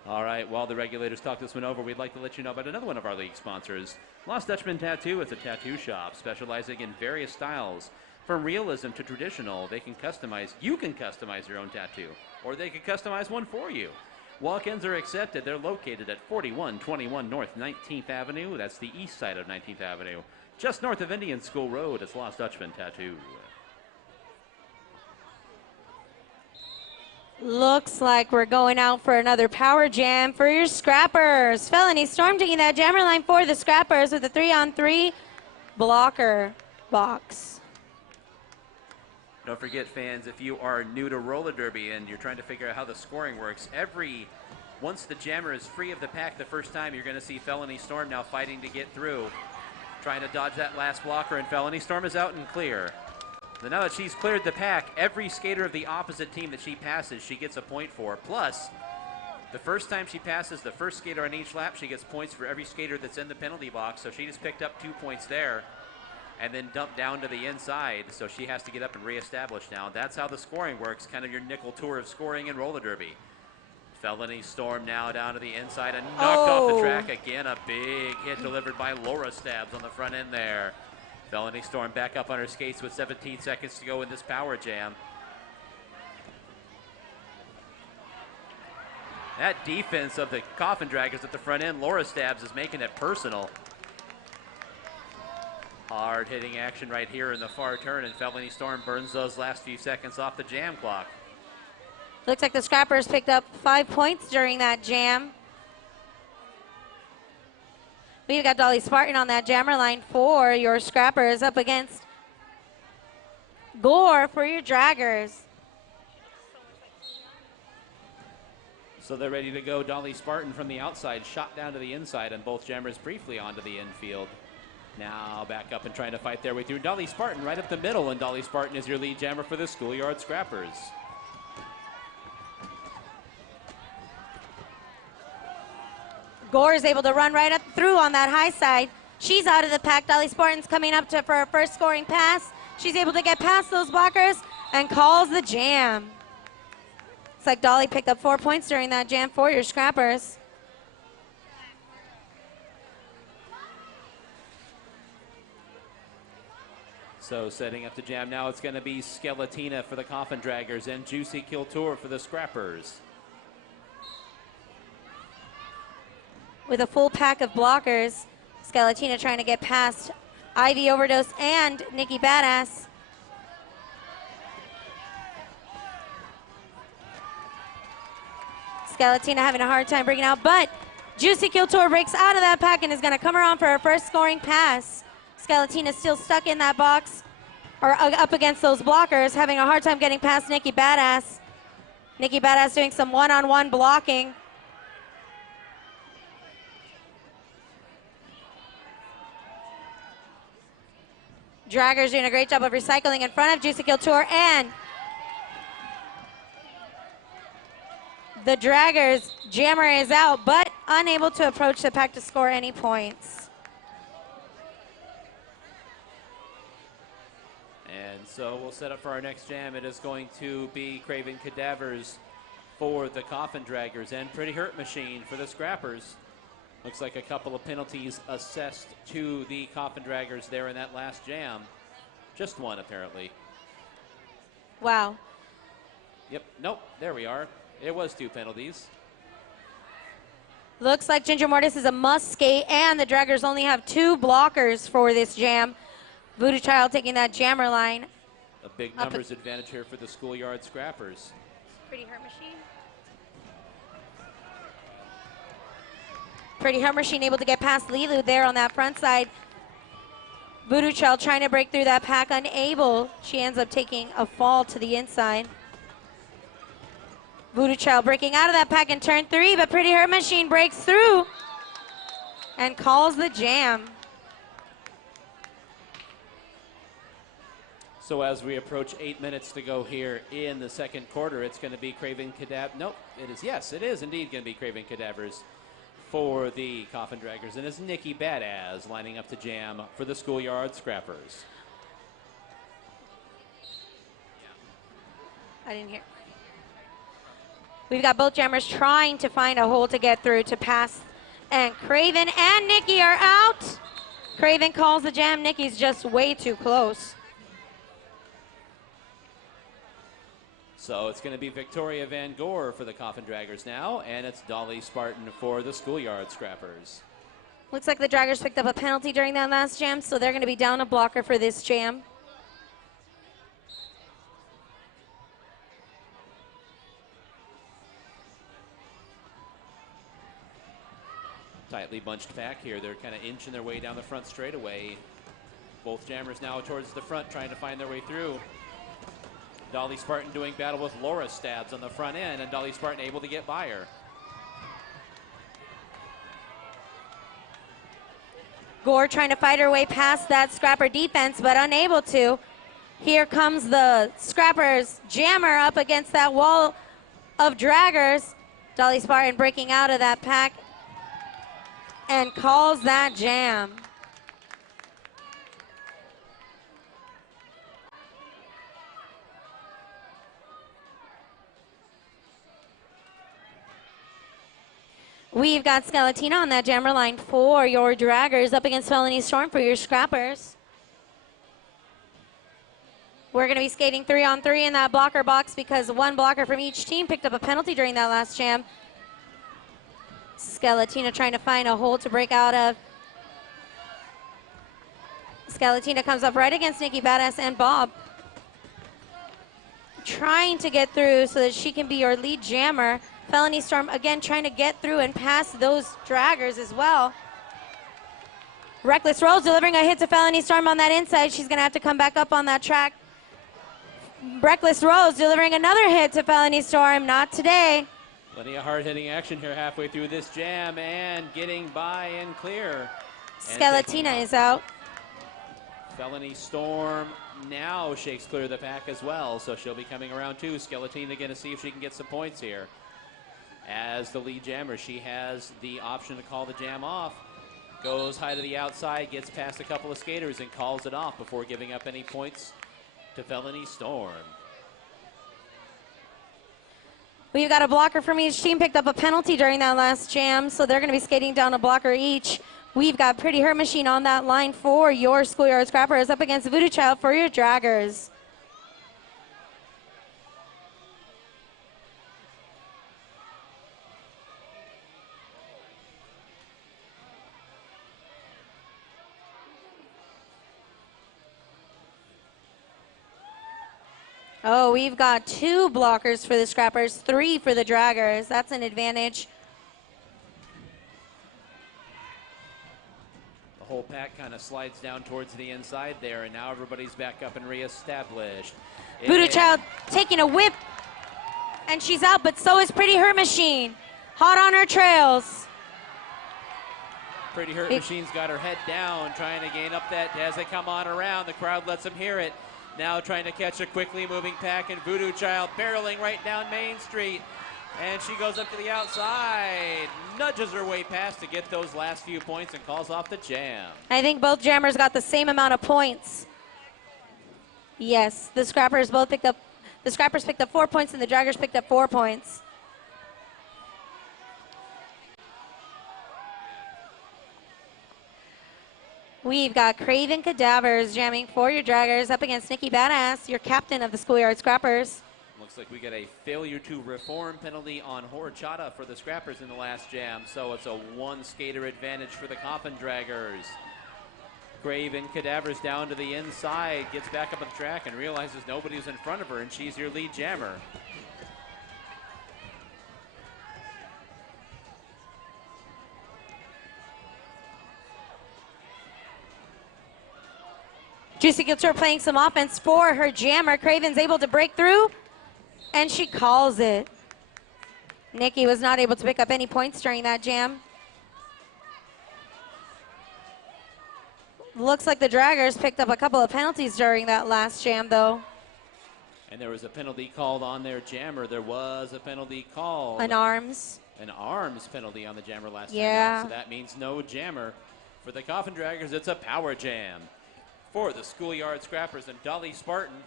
All right, while the regulators talk this one over, we'd like to let you know about another one of our league sponsors. Lost Dutchman Tattoo is a tattoo shop specializing in various styles. From realism to traditional, you can customize your own tattoo, or they can customize one for you. Walk-ins are accepted. They're located at 4121 North 19th Avenue. That's the east side of 19th Avenue. Just north of Indian School Road, it's Lost Dutchman Tattoo. Looks like we're going out for another power jam for your Scrappers. Felony Storm taking that jammer line for the Scrappers with a 3-on-3 blocker box. Don't forget, fans, if you are new to roller derby and you're trying to figure out how the scoring works, once the jammer is free of the pack the first time, you're going to see Felony Storm now fighting to get through, trying to dodge that last blocker, and Felony Storm is out and clear. So now that she's cleared the pack, every skater of the opposite team that she passes, she gets a point for. Plus, the first time she passes the first skater on each lap, she gets points for every skater that's in the penalty box. So she just picked up 2 points there and then dumped down to the inside. So she has to get up and reestablish now. That's how the scoring works, kind of your nickel tour of scoring in roller derby. Felony Storm now down to the inside and knocked off the track again. A big hit delivered by Laura Stabs on the front end there. Felony Storm back up on her skates with 17 seconds to go in this power jam. That defense of the Coffin Draggers at the front end, Laura Stabs is making it personal. Hard hitting action right here in the far turn, and Felony Storm burns those last few seconds off the jam clock. Looks like the Scrappers picked up 5 points during that jam. We've got Dolly Spartan on that jammer line for your Scrappers up against Gore for your Draggers. So they're ready to go. Dolly Spartan from the outside, shot down to the inside, and both jammers briefly onto the infield. Now back up and trying to fight their way through. Dolly Spartan right up the middle, and Dolly Spartan is your lead jammer for the Schoolyard Scrappers. Gore is able to run right up through on that high side. She's out of the pack. Dolly Spartan's coming up for her first scoring pass. She's able to get past those blockers and calls the jam. Looks like Dolly picked up 4 points during that jam for your Scrappers. So setting up the jam now, it's going to be Skeletina for the Coffin Draggers and Juicy Kiltour for the Scrappers. With a full pack of blockers, Skeletina trying to get past Ivy Overdose and Nikki Badass. Skeletina having a hard time breaking out, but Juicy Kiltour breaks out of that pack and is going to come around for her first scoring pass. Skeletina still stuck in that box, or up against those blockers, having a hard time getting past Nikki Badass. Nikki Badass doing some one-on-one blocking. Draggers doing a great job of recycling in front of Juicy Kiltour, and the Draggers jammer is out, but unable to approach the pack to score any points. And so we'll set up for our next jam. It is going to be Craven Cadavers for the Coffin Draggers and Pretty Hurt Machine for the Scrappers. Looks like a couple of penalties assessed to the Coffin Draggers there in that last jam. Just one, apparently. Wow. Yep, nope, there we are. It was 2 penalties. Looks like Ginger Mortis is a must skate, and the Draggers only have 2 blockers for this jam. Voodoo Child taking that jammer line. A big numbers advantage here for the Schoolyard Scrappers. Pretty Hurt Machine. Pretty Hurt Machine able to get past Lilu there on that front side. Voodoo Child trying to break through that pack, unable. She ends up taking a fall to the inside. Voodoo Child breaking out of that pack in turn 3, but Pretty Hurt Machine breaks through and calls the jam. So as we approach 8 minutes to go here in the second quarter, it's going to be Craven Cadaver. Nope, it is. Yes, it is indeed going to be Craven Cadavers for the Coffin Draggers. And it's Nikki Badass lining up to jam for the Schoolyard Scrappers. I didn't hear. We've got both jammers trying to find a hole to get through to pass. And Craven and Nikki are out. Craven calls the jam. Nikki's just way too close. So it's going to be Victoria Van Gore for the Coffin Draggers now, and it's Dolly Spartan for the Schoolyard Scrappers. Looks like the Draggers picked up a penalty during that last jam, so they're going to be down a blocker for this jam. Tightly bunched pack here. They're kind of inching their way down the front straightaway. Both jammers now towards the front trying to find their way through. Dolly Spartan doing battle with Laura Stabs on the front end, and Dolly Spartan able to get by her. Gore trying to fight her way past that Scrapper defense, but unable to. Here comes the Scrappers jammer up against that wall of Draggers. Dolly Spartan breaking out of that pack and calls that jam. We've got Skeletina on that jammer line for your Draggers up against Felony Storm for your Scrappers. We're going to be skating 3-on-3 in that blocker box because one blocker from each team picked up a penalty during that last jam. Skeletina trying to find a hole to break out of. Skeletina comes up right against Nikki Badass and Bob. Trying to get through so that she can be your lead jammer. Felony Storm again trying to get through and pass those draggers as well. Reckless Rose delivering a hit to Felony Storm on that inside. She's going to have to come back up on that track. Reckless Rose delivering another hit to Felony Storm. Not today. Plenty of hard-hitting action here halfway through this jam and getting by and clear. Skeletina is out. Felony Storm now shakes clear of the pack as well, so she'll be coming around too. Skeletina going to see if she can get some points here. As the lead jammer, she has the option to call the jam off. Goes high to the outside, gets past a couple of skaters and calls it off before giving up any points to Felony Storm. We've got a blocker from each team, picked up a penalty during that last jam, so they're going to be skating down a blocker each. We've got Pretty Her Machine on that line for your Schoolyard Scrappers up against Voodoo Child for your Draggers. Oh, we've got 2 blockers for the Scrappers, 3 for the Draggers. That's an advantage. The whole pack kind of slides down towards the inside there, and now everybody's back up and reestablished. Voodoo Child taking a whip, and she's out, but so is Pretty Her Machine. Hot on her trails. Pretty Her Machine's got her head down, trying to gain up that as they come on around. The crowd lets them hear it. Now trying to catch a quickly moving pack, and Voodoo Child barreling right down Main Street. And she goes up to the outside, nudges her way past to get those last few points and calls off the jam. I think both jammers got the same amount of points. Yes, the Scrappers picked up 4 points and the Draggers picked up 4 points. We've got Craven Cadavers jamming for your Draggers up against Nikki Badass, your captain of the Schoolyard Scrappers. Looks like we get a failure to reform penalty on Horchata for the Scrappers in the last jam, so it's a 1 skater advantage for the Coffin Draggers. Craven Cadavers down to the inside, gets back up on the track and realizes nobody's in front of her, and she's your lead jammer. Juicy Couture playing some offense for her jammer. Craven's able to break through, and she calls it. Nikki was not able to pick up any points during that jam. Looks like the Draggers picked up a couple of penalties during that last jam, though. And there was a penalty called on their jammer. There was a penalty called. An arms penalty on the jammer last Yeah. time. So that means no jammer. For the Coffin Draggers, it's a power jam. For the Schoolyard Scrappers and Dolly Spartan,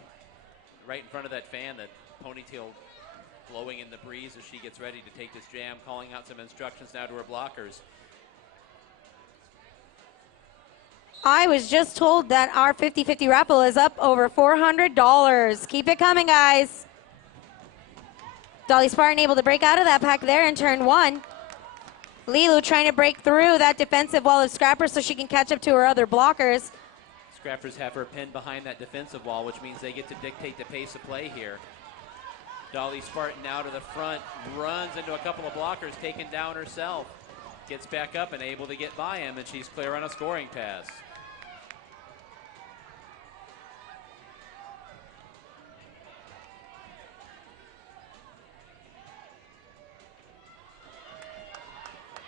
right in front of that fan, that ponytail blowing in the breeze as she gets ready to take this jam, calling out some instructions now to her blockers. I was just told that our 50-50 raffle is up over $400. Keep it coming, guys. Dolly Spartan able to break out of that pack there in turn 1. Lilu trying to break through that defensive wall of Scrappers so she can catch up to her other blockers. Scrappers have her pinned behind that defensive wall, which means they get to dictate the pace of play here. Dolly Spartan now to the front, runs into a couple of blockers, taken down herself. Gets back up and able to get by him, and she's clear on a scoring pass.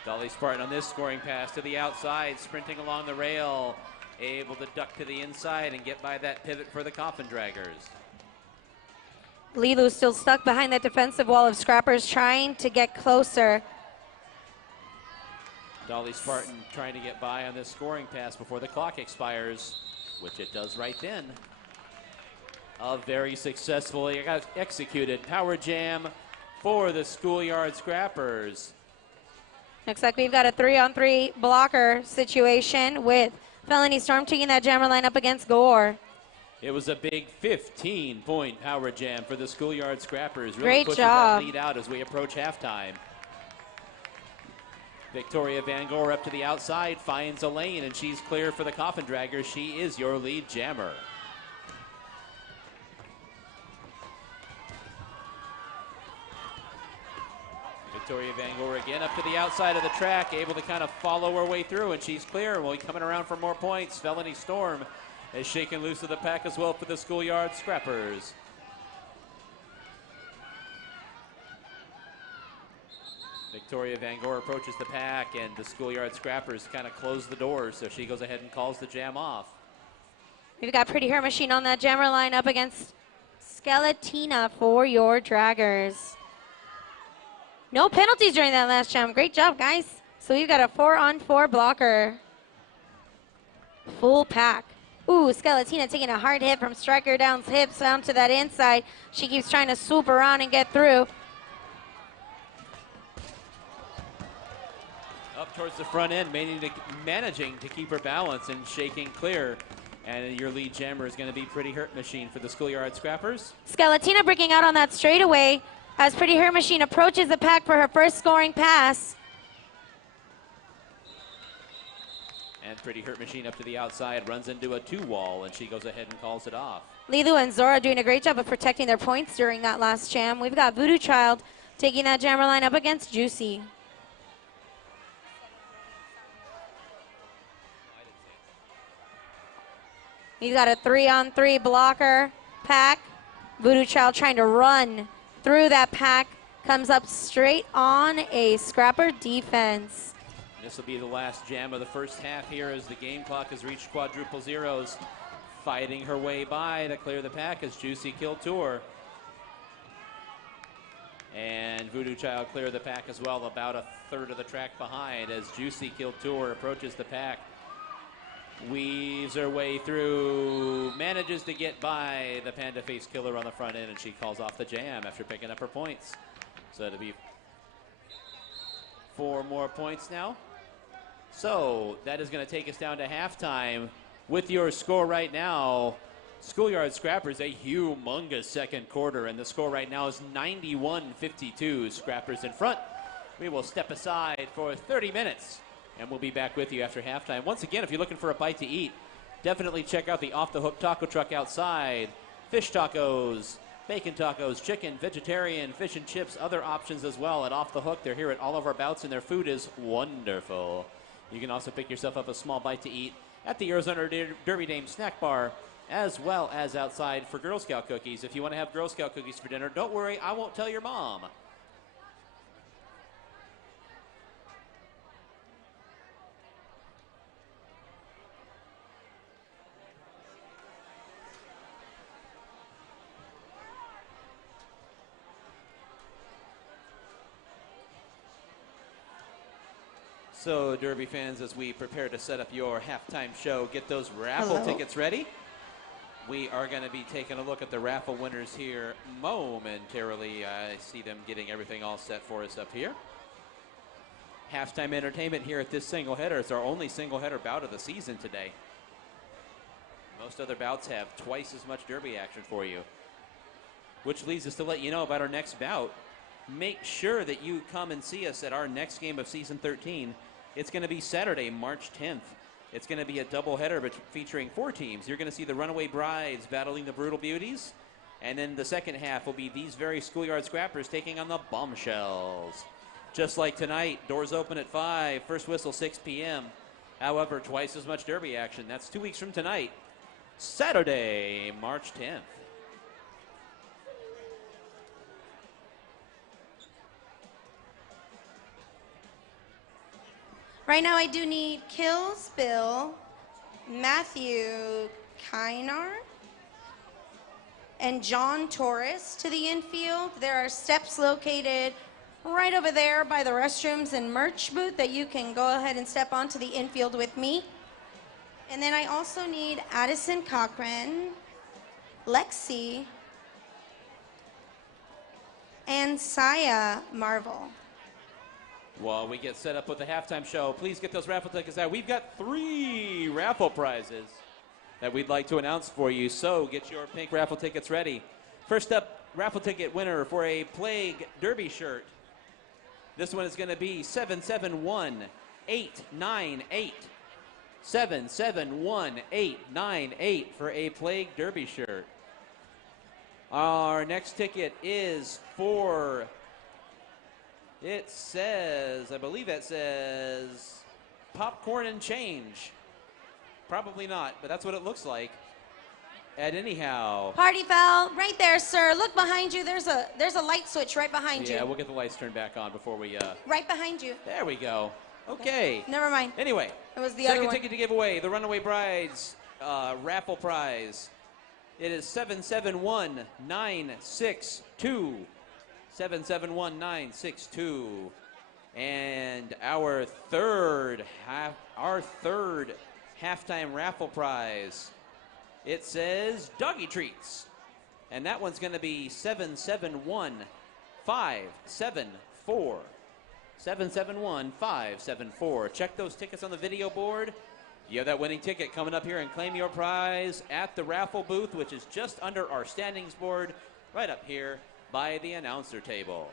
Dolly Spartan on this scoring pass to the outside, sprinting along the rail. Able to duck to the inside and get by that pivot for the Coffin Draggers. Lilu still stuck behind that defensive wall of Scrappers, trying to get closer. Dolly Spartan trying to get by on this scoring pass before the clock expires, which it does right then. A very successfully executed power jam for the Schoolyard Scrappers. Looks like we've got a 3-on-3 blocker situation with Felony Storm taking that jammer line up against Gore. It was a big 15-point power jam for the Schoolyard Scrappers. Really Great pushing job. that lead out as we approach halftime. Victoria Van Gore up to the outside, finds a lane, and she's clear for the Coffin Draggers. She is your lead jammer. Victoria Van Gore again up to the outside of the track, able to kind of follow her way through, and she's clear. We'll be coming around for more points. Felony Storm is shaken loose of the pack as well for the Schoolyard Scrappers. Victoria Van Gore approaches the pack, and the Schoolyard Scrappers kind of close the doors, so she goes ahead and calls the jam off. We've got Pretty Hair Machine on that jammer line up against Skeletina for your Draggers. No penalties during that last jam. Great job, guys. So we've got a 4-on-4 blocker. Full pack. Ooh, Skeletina taking a hard hit from Striker Down's hips down to that inside. She keeps trying to swoop around and get through. Up towards the front end, managing to keep her balance and shaking clear. And your lead jammer is going to be Pretty Hurt Machine for the Schoolyard Scrappers. Skeletina breaking out on that straightaway as Pretty Hair Machine approaches the pack for her first scoring pass. And Pretty Hurt Machine up to the outside, runs into a 2-wall, and she goes ahead and calls it off. Lilu and Zora doing a great job of protecting their points during that last jam. We've got Voodoo Child taking that jammer line up against Juicy. We've got a 3-on-3 blocker pack. Voodoo Child trying to run through that pack. Comes up straight on a Scrapper defense. This will be the last jam of the first half here as the game clock has reached quadruple zeros. Fighting her way by to clear the pack as Juicy killed Tour. And Voodoo Child clear the pack as well, about a third of the track behind as Juicy killed Tour approaches the pack. Weaves her way through, manages to get by the Panda Face Killer on the front end, and she calls off the jam after picking up her points. So it'll be 4 more points now. So that is going to take us down to halftime. With your score right now, Schoolyard Scrappers a humongous second quarter, and the score right now is 91-52. Scrappers in front. We will step aside for 30 minutes, and we'll be back with you after halftime. Once again, if you're looking for a bite to eat, definitely check out the Off the Hook taco truck outside. Fish tacos, bacon tacos, chicken, vegetarian, fish and chips, other options as well at Off the Hook. They're here at all of our bouts, and their food is wonderful. You can also pick yourself up a small bite to eat at the Arizona Derby Dame Snack Bar, as well as outside for Girl Scout cookies. If you want to have Girl Scout cookies for dinner, don't worry, I won't tell your mom. So, Derby fans, as we prepare to set up your halftime show, get those raffle tickets ready. We are going to be taking a look at the raffle winners here momentarily. I see them getting everything all set for us up here. Halftime entertainment here at this single header. It's our only single header bout of the season today. Most other bouts have twice as much Derby action for you. Which leads us to let you know about our next bout. Make sure that you come and see us at our next game of season 13. It's going to be Saturday, March 10th. It's going to be a doubleheader featuring 4 teams. You're going to see the Runaway Brides battling the Brutal Beauties. And then the second half will be these very Schoolyard Scrappers taking on the Bombshells. Just like tonight, doors open at 5, first whistle 6 p.m. However, twice as much Derby action. That's 2 weeks from tonight, Saturday, March 10th. Right now I do need Kills Bill, Matthew Kynar, and John Torres to the infield. There are steps located right over there by the restrooms and merch booth that you can go ahead and step onto the infield with me. And then I also need Addison Cochran, Lexi, and Saya Marvel. While we get set up with the halftime show, please get those raffle tickets out. We've got 3 raffle prizes. that we'd like to announce for you. So get your pink raffle tickets ready. First up, raffle ticket winner for a Plague Derby shirt. This one is going to be 771898. 771898 for a Plague Derby shirt. Our next ticket is for, it says, I believe that says Popcorn and Change. Probably not, but that's what it looks like. And anyhow. Party foul, right there, sir. Look behind you. There's a light switch right behind you. Yeah, we'll get the lights turned back on before we. Right behind you. There we go. Okay. Never mind. Anyway, it was the other second one. ticket to give away, the Runaway Brides raffle prize. It is 771962. 771962. And our third halftime raffle prize. It says doggy treats. And that one's going to be 771574. 771574. Check those tickets on the video board. You have that winning ticket coming up here and claim your prize at the raffle booth, which is just under our standings board, right up here by the announcer table.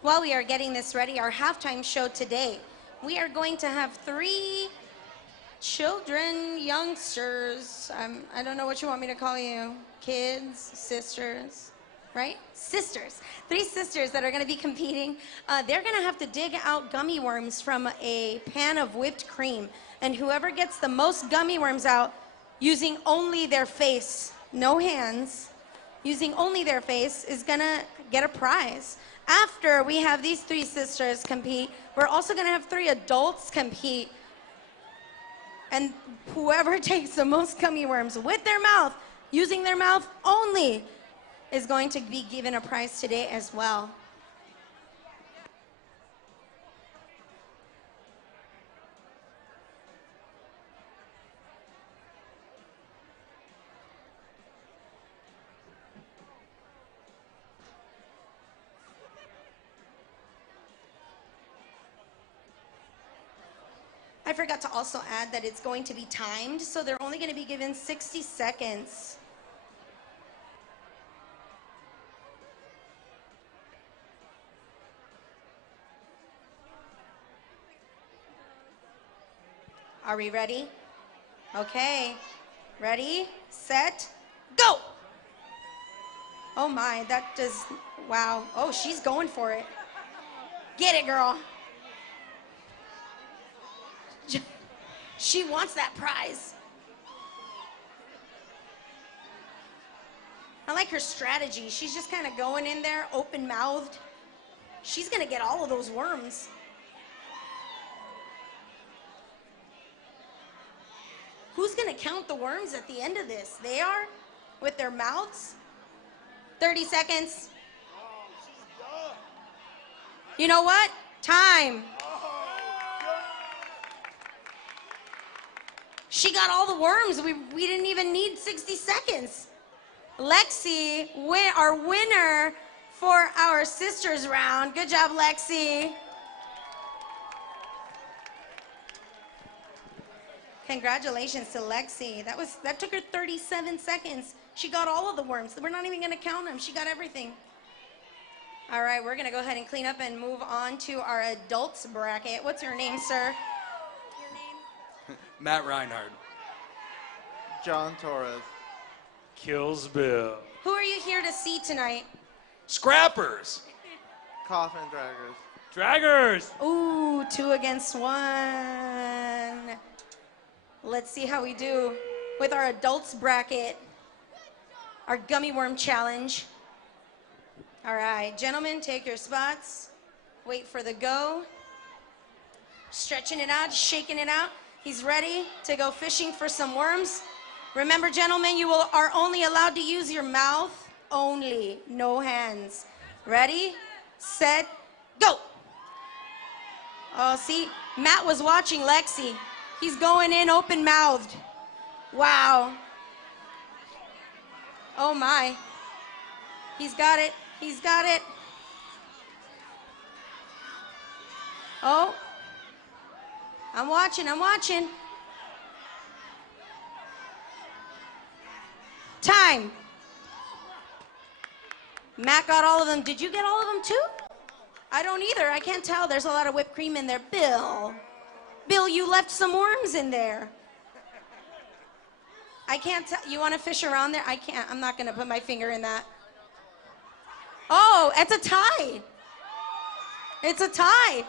While we are getting this ready, our halftime show today, we are going to have 3 children, youngsters. I don't know what you want me to call you. Kids, sisters, right? Sisters. 3 sisters that are going to be competing. They're going to have to dig out gummy worms from a pan of whipped cream. And whoever gets the most gummy worms out using only their face, no hands, using only their face is going to get a prize. After we have these 3 sisters compete, we're also going to have 3 adults compete. And whoever takes the most gummy worms with their mouth, using their mouth only, is going to be given a prize today as well. I forgot to also add that it's going to be timed, so they're only going to be given 60 seconds. Are we ready? Okay. Ready, set, go! Oh my, that does, wow. Oh, she's going for it. Get it, girl. She wants that prize. I like her strategy. She's just kind of going in there, open-mouthed. She's going to get all of those worms. Who's going to count the worms at the end of this? They are? With their mouths? 30 seconds. You know what? Time. She got all the worms. We didn't even need 60 seconds. Lexi, our winner for our sisters round. Good job, Lexi. Congratulations to Lexi. That took her 37 seconds. She got all of the worms. We're not even going to count them. She got everything. All right, we're going to go ahead and clean up and move on to our adults bracket. What's your name, sir? Your name? Matt Reinhardt. John Torres. Kills Bill. Who are you here to see tonight? Scrappers. Coffin Draggers. Draggers. Ooh, 2 against 1. Let's see how we do with our adults bracket, our gummy worm challenge. All right, gentlemen, take your spots. Wait for the go. Stretching it out, shaking it out. He's ready to go fishing for some worms. Remember, gentlemen, you are only allowed to use your mouth only. No hands. Ready, set, go. Oh, see, Matt was watching Lexi. He's going in open-mouthed. Wow. Oh my. He's got it. He's got it. Oh. I'm watching. I'm watching. Time. Matt got all of them. Did you get all of them too? I don't either. I can't tell. There's a lot of whipped cream in there. Bill. Bill, you left some worms in there. I can't tell. You want to fish around there? I can't. I'm not going to put my finger in that. Oh, it's a tie. It's a tie.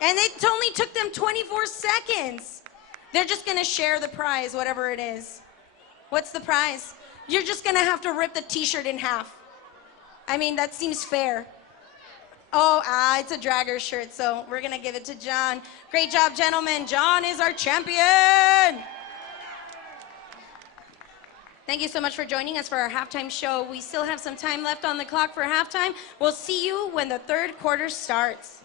And it only took them 24 seconds. They're just going to share the prize, whatever it is. What's the prize? You're just going to have to rip the t-shirt in half. I mean, that seems fair. Oh, it's a dragger shirt, so we're going to give it to John. Great job, gentlemen. John is our champion. Thank you so much for joining us for our halftime show. We still have some time left on the clock for halftime. We'll see you when the third quarter starts.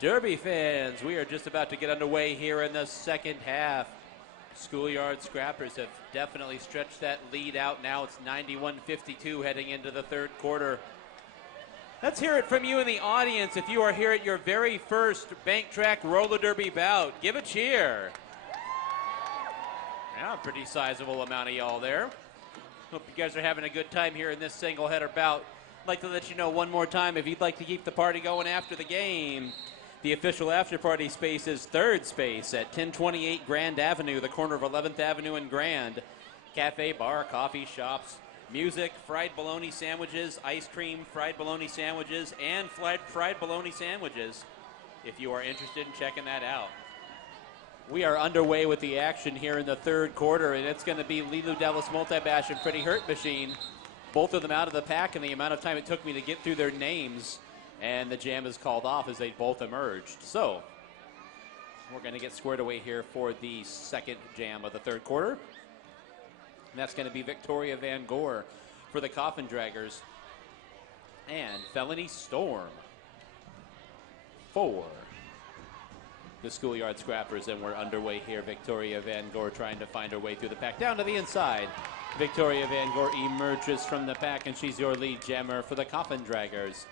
Derby fans, we are just about to get underway here in the second half. Schoolyard Scrappers have definitely stretched that lead out. Now it's 91-52 heading into the third quarter. Let's hear it from you in the audience. If you are here at your very first Bank Track Roller Derby bout, give a cheer. Yeah, pretty sizable amount of y'all there. Hope you guys are having a good time here in this single header bout. I'd like to let you know one more time, if you'd like to keep the party going after the game, the official after party space is third space at 1028 Grand Avenue, the corner of 11th Avenue and Grand. Cafe, bar, coffee shops, music, fried bologna sandwiches, ice cream, fried bologna sandwiches, and fried bologna sandwiches, if you are interested in checking that out. We are underway with the action here in the third quarter, and it's going to be Lilu Dallas Multibash and Pretty Hurt Machine. Both of them out of the pack in the amount of time it took me to get through their names. And the jam is called off as they both emerged. So we're going to get squared away here for the second jam of the third quarter. And that's going to be Victoria Van Gore for the Coffin Draggers and Felony Storm for the Schoolyard Scrappers. And we're underway here. Victoria Van Gore trying to find her way through the pack down to the inside. Victoria Van Gore emerges from the pack, and she's your lead jammer for the Coffin Draggers.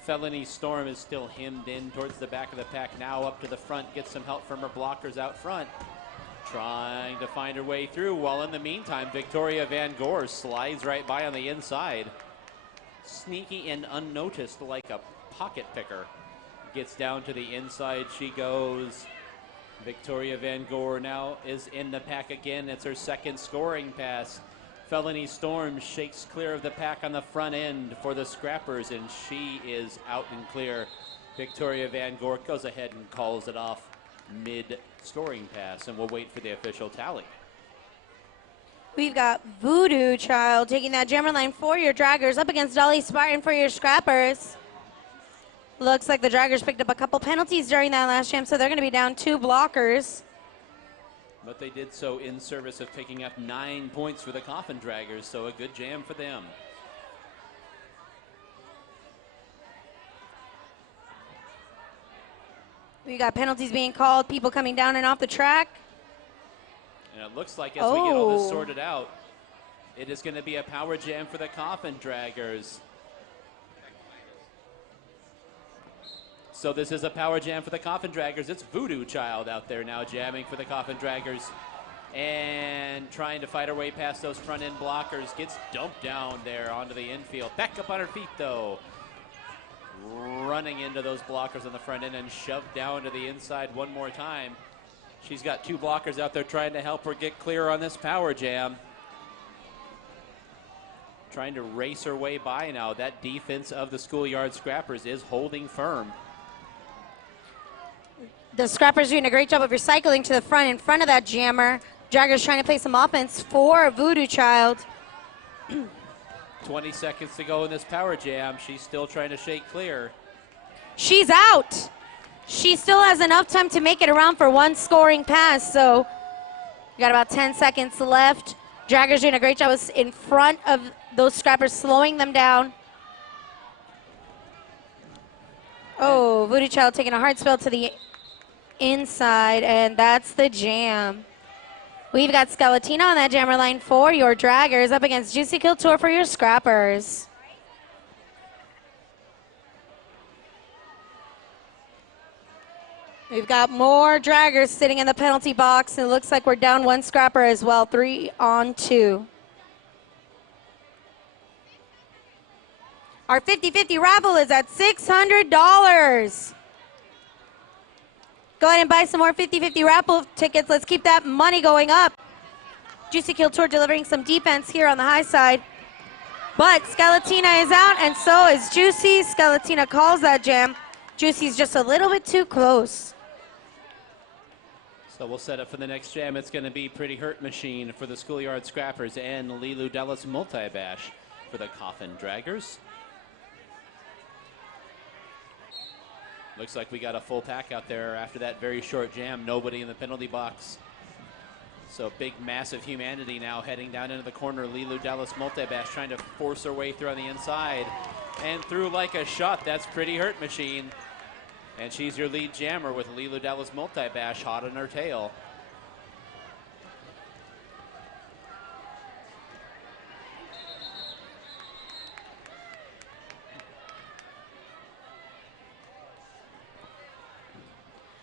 Felony Storm is still hemmed in towards the back of the pack, now up to the front, gets some help from her blockers out front, trying to find her way through, while in the meantime, Victoria Van Gore slides right by on the inside. Sneaky and unnoticed like a pocket picker. Gets down to the inside, she goes. Victoria Van Gore now is in the pack again. It's her second scoring pass. Felony Storm shakes clear of the pack on the front end for the Scrappers, and she is out and clear. Victoria Van Gore goes ahead and calls it off mid-scoring pass, and we'll wait for the official tally. We've got Voodoo Child taking that jammer line for your Draggers up against Dolly Spartan for your Scrappers. Looks like the Draggers picked up a couple penalties during that last jam, so they're going to be down 2 blockers. But they did so in service of picking up 9 points for the Coffin Draggers, so a good jam for them. We got penalties being called, people coming down and off the track. And it looks like as we get all this sorted out, it is going to be a power jam for the Coffin Draggers. So this is a power jam for the Coffin Draggers. It's Voodoo Child out there now jamming for the Coffin Draggers and trying to fight her way past those front end blockers. Gets dumped down there onto the infield. Back up on her feet though. Running into those blockers on the front end and shoved down to the inside one more time. She's got 2 blockers out there trying to help her get clear on this power jam. Trying to race her way by now. That defense of the Schoolyard Scrappers is holding firm. The Scrappers doing a great job of recycling to the front in front of that jammer. Draggers trying to play some offense for Voodoo Child. 20 seconds to go in this power jam. She's still trying to shake clear. She's out. She still has enough time to make it around for 1 scoring pass, so we got about 10 seconds left. Draggers doing a great job in front of those Scrappers, slowing them down. Oh, Voodoo Child taking a hard spill to the inside, and that's the jam. We've got Skeletina on that jammer line for your Draggers up against Juicy Couture for your Scrappers. We've got more Draggers sitting in the penalty box, and it looks like we're down 1 Scrapper as well, 3 on 2. Our 50-50 raffle is at $600. Go ahead and buy some more 50-50 raffle tickets. Let's keep that money going up. Juicy Couture delivering some defense here on the high side. But Skeletina is out, and so is Juicy. Skeletina calls that jam. Juicy's just a little bit too close. So we'll set up for the next jam. It's going to be Pretty Hurt Machine for the Schoolyard Scrappers and Lilu Dallas Multibash for the Coffin Draggers. Looks like we got a full pack out there after that very short jam. Nobody in the penalty box. So big, massive humanity now heading down into the corner. Lilu Dallas Multibash trying to force her way through on the inside. And through like a shot. That's Pretty Hurt Machine. And she's your lead jammer with Lilo Dallas Multi-Bash hot on her tail.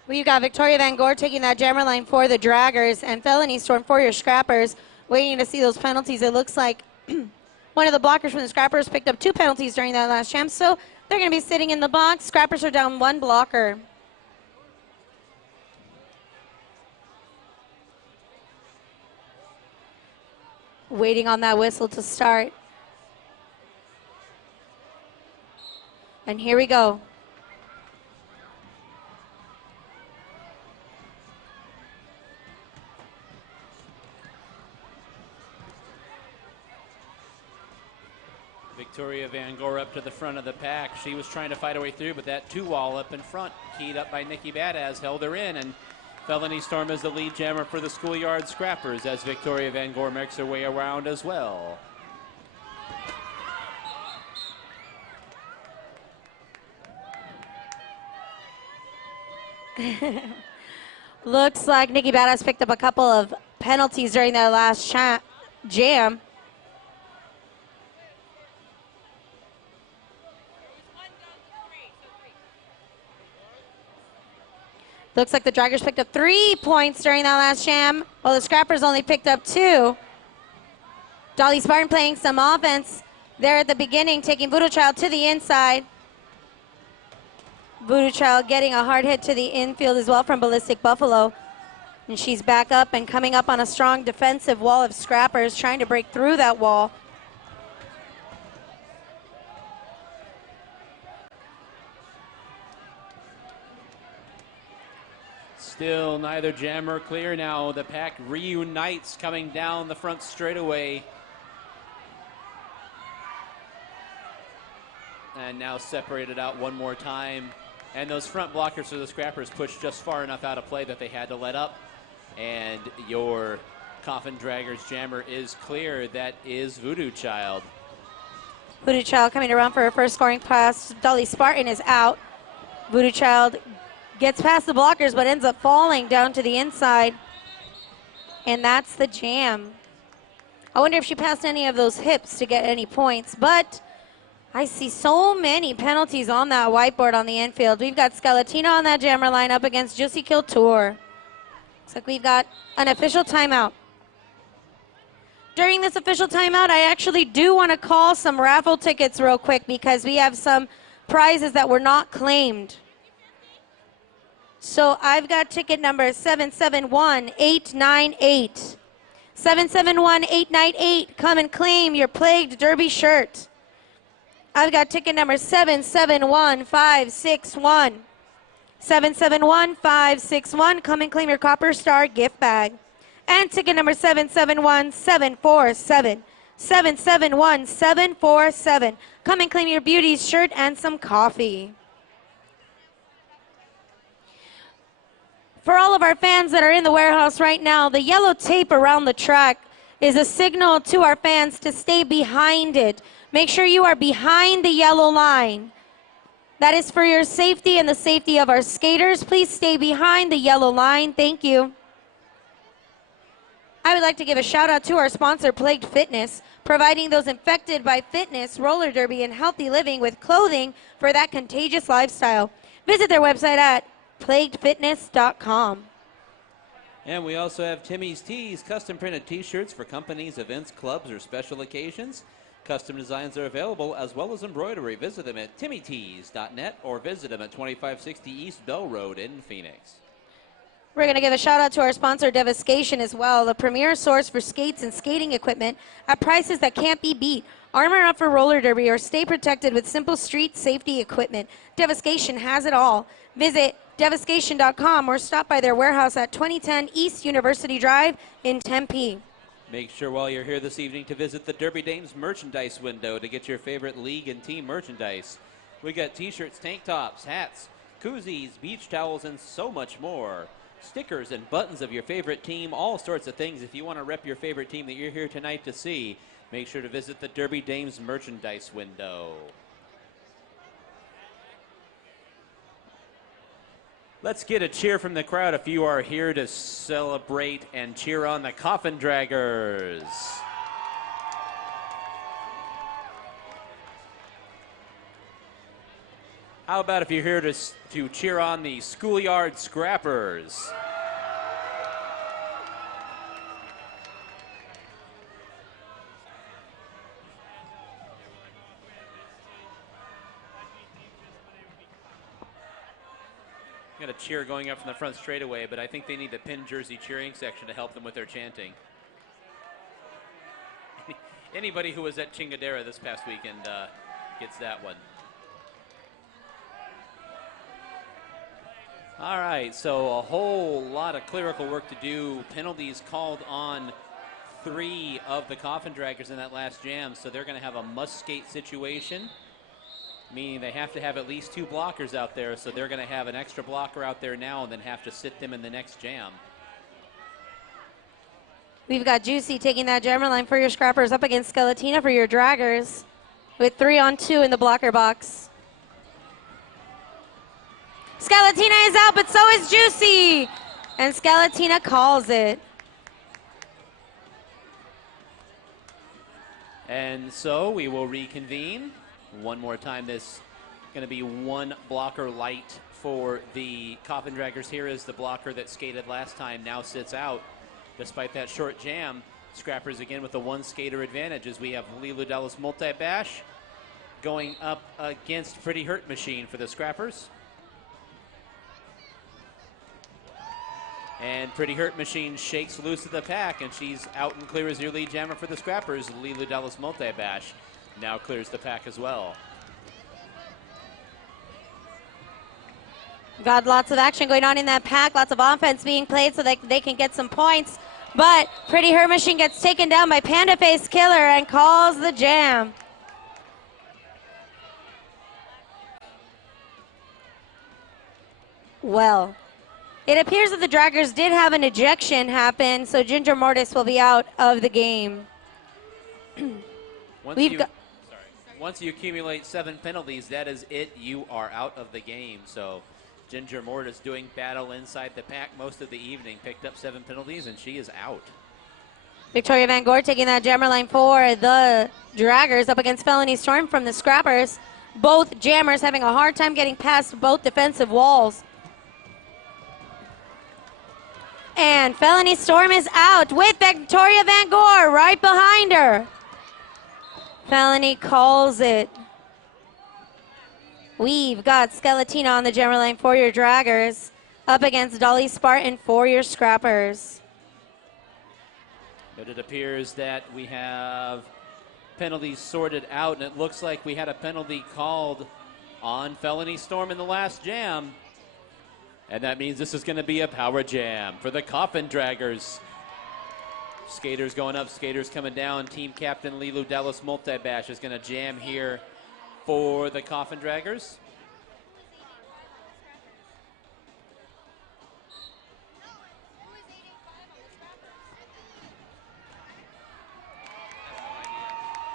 We've got Victoria Van Gore taking that jammer line for the Draggers and Felony Storm for your Scrappers. Waiting to see those penalties. It looks like one of the blockers from the Scrappers picked up 2 penalties during that last jam, so they're going to be sitting in the box. Scrappers are down 1 blocker. Waiting on that whistle to start. And here we go. Victoria Van Gore up to the front of the pack. She was trying to fight her way through, but that 2-wall up in front, keyed up by Nikki Badass, held her in. And Felony Storm is the lead jammer for the Schoolyard Scrappers as Victoria Van Gore makes her way around as well. Looks like Nikki Badass picked up a couple of penalties during that last jam. Looks like the Draggers picked up 3 points during that last jam, while the Scrappers only picked up 2. Dolly Spartan playing some offense there at the beginning, taking Voodoo Child to the inside. Voodoo Child getting a hard hit to the infield as well from Ballistic Buffalo. And she's back up and coming up on a strong defensive wall of Scrappers, trying to break through that wall. Still neither jammer clear now. The pack reunites coming down the front straightaway. And now separated out one more time. And those front blockers for the Scrappers pushed just far enough out of play that they had to let up. And your Coffin Draggers jammer is clear. That is Voodoo Child. Voodoo Child coming around for her first scoring pass. Dolly Spartan is out. Voodoo Child gets past the blockers but ends up falling down to the inside. And that's the jam. I wonder if she passed any of those hips to get any points, but I see so many penalties on that whiteboard on the infield. We've got Skeletina on that jammer line up against Juicy Kiltour. Looks like we've got an official timeout. During this official timeout, I actually do want to call some raffle tickets real quick because we have some prizes that were not claimed. So I've got ticket number 771898. 771898, come and claim your Plagued Derby shirt. I've got ticket number 771561. 771561, come and claim your Copper Star gift bag. And ticket number 771747. 771747, come and claim your Beauty's shirt and some coffee. For all of our fans that are in the warehouse right now, the yellow tape around the track is a signal to our fans to stay behind it. Make sure you are behind the yellow line. That is for your safety and the safety of our skaters. Please stay behind the yellow line. Thank you. I would like to give a shout out to our sponsor, Plagued Fitness, providing those infected by fitness, roller derby, and healthy living with clothing for that contagious lifestyle. Visit their website at plaguedfitness.com. And we also have Timmy's Tees, custom printed t-shirts for companies, events, clubs, or special occasions. Custom designs are available as well as embroidery. Visit them at timmytees.net or visit them at 2560 East Bell Road in Phoenix. We're going to give a shout out to our sponsor, Devastation, as well, the premier source for skates and skating equipment at prices that can't be beat. Armor up for roller derby or stay protected with simple street safety equipment. Devastation has it all. Visit devastation.com or stop by their warehouse at 2010 East University Drive in Tempe. Make sure while you're here this evening to visit the Derby Dames merchandise window to get your favorite league and team merchandise. We got t-shirts, tank tops, hats, koozies, beach towels, and so much more. Stickers and buttons of your favorite team, all sorts of things. If you want to rep your favorite team that you're here tonight to see, make sure to visit the Derby Dames merchandise window. Let's get a cheer from the crowd if you are here to celebrate and cheer on the Coffin Draggers. How about if you're here to cheer on the Schoolyard Scrappers? Got a cheer going up from the front straightaway, but I think they need the pin jersey cheering section to help them with their chanting. Anybody who was at Chingadera this past weekend gets that one. All right, so a whole lot of clerical work to do. Penalties called on 3 of the Coffin Draggers in that last jam, so they're going to have a must-skate situation, meaning they have to have at least 2 blockers out there, so they're going to have an extra blocker out there now and then have to sit them in the next jam. We've got Juicy taking that jammer line for your Scrappers up against Skeletina for your Draggers with 3-on-2 in the blocker box. Skeletina is out, but so is Juicy. And Skeletina calls it. And so we will reconvene. One more time, this going to be 1 blocker light for the Coffin Draggers. Here is the blocker that skated last time, now sits out. Despite that short jam, Scrappers again with a 1 skater advantage as we have Lilu Dallas multi-bash going up against Pretty Hurt Machine for the Scrappers. And Pretty Hurt Machine shakes loose of the pack, and she's out and clear as your lead jammer for the Scrappers. Lilu Dallas multi-bash now clears the pack as well. Got lots of action going on in that pack, lots of offense being played so that they can get some points. But Pretty Hurt Machine gets taken down by Panda Face Killer and calls the jam. Well, it appears that the Draggers did have an ejection happen, so Ginger Mortis will be out of the game. Once you accumulate 7 penalties, that is it. You are out of the game. So Ginger Mortis doing battle inside the pack most of the evening, picked up 7 penalties, and she is out. Victoria Van Gore taking that jammer line for the Draggers up against Felony Storm from the Scrappers. Both jammers having a hard time getting past both defensive walls. And Felony Storm is out with Victoria Van Gore right behind her. Felony calls it. We've got Skeletina on the jammer line for your Draggers up against Dolly Spartan for your Scrappers. But it appears that we have penalties sorted out, and it looks like we had a penalty called on Felony Storm in the last jam. And that means this is going to be a power jam for the Coffin Draggers. Skaters going up, skaters coming down. Team captain Lilu Dallas multi-bash is going to jam here for the Coffin Draggers.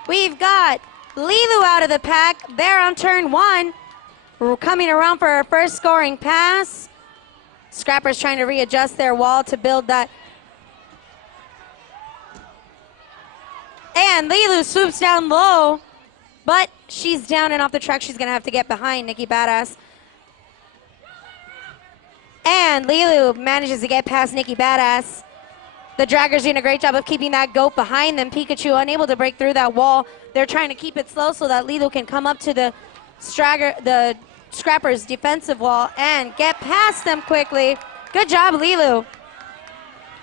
We've got Lilu out of the pack. They're on turn 1. We're coming around for our first scoring pass. Scrappers trying to readjust their wall to build that. And Lilu swoops down low, but she's down and off the track. She's going to have to get behind Nikki Badass. And Lilu manages to get past Nikki Badass. The Draggers doing a great job of keeping that goat behind them. Pikachu unable to break through that wall. They're trying to keep it slow so that Lilu can come up to the Scrappers' defensive wall and get past them quickly. Good job, Lilu.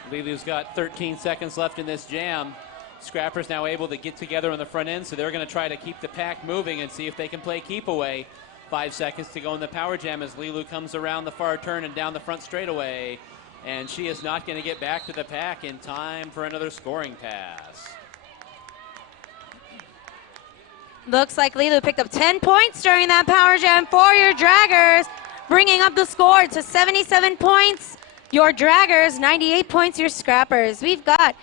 Lilu's got 13 seconds left in this jam. Scrappers now able to get together on the front end, so they're going to try to keep the pack moving and see if they can play keep away. 5 seconds to go in the power jam as Lilu comes around the far turn and down the front straightaway. And she is not going to get back to the pack in time for another scoring pass. Looks like Lilu picked up 10 points during that power jam for your Draggers, bringing up the score to 77 points. Your Draggers, 98 points, your Scrappers. We've got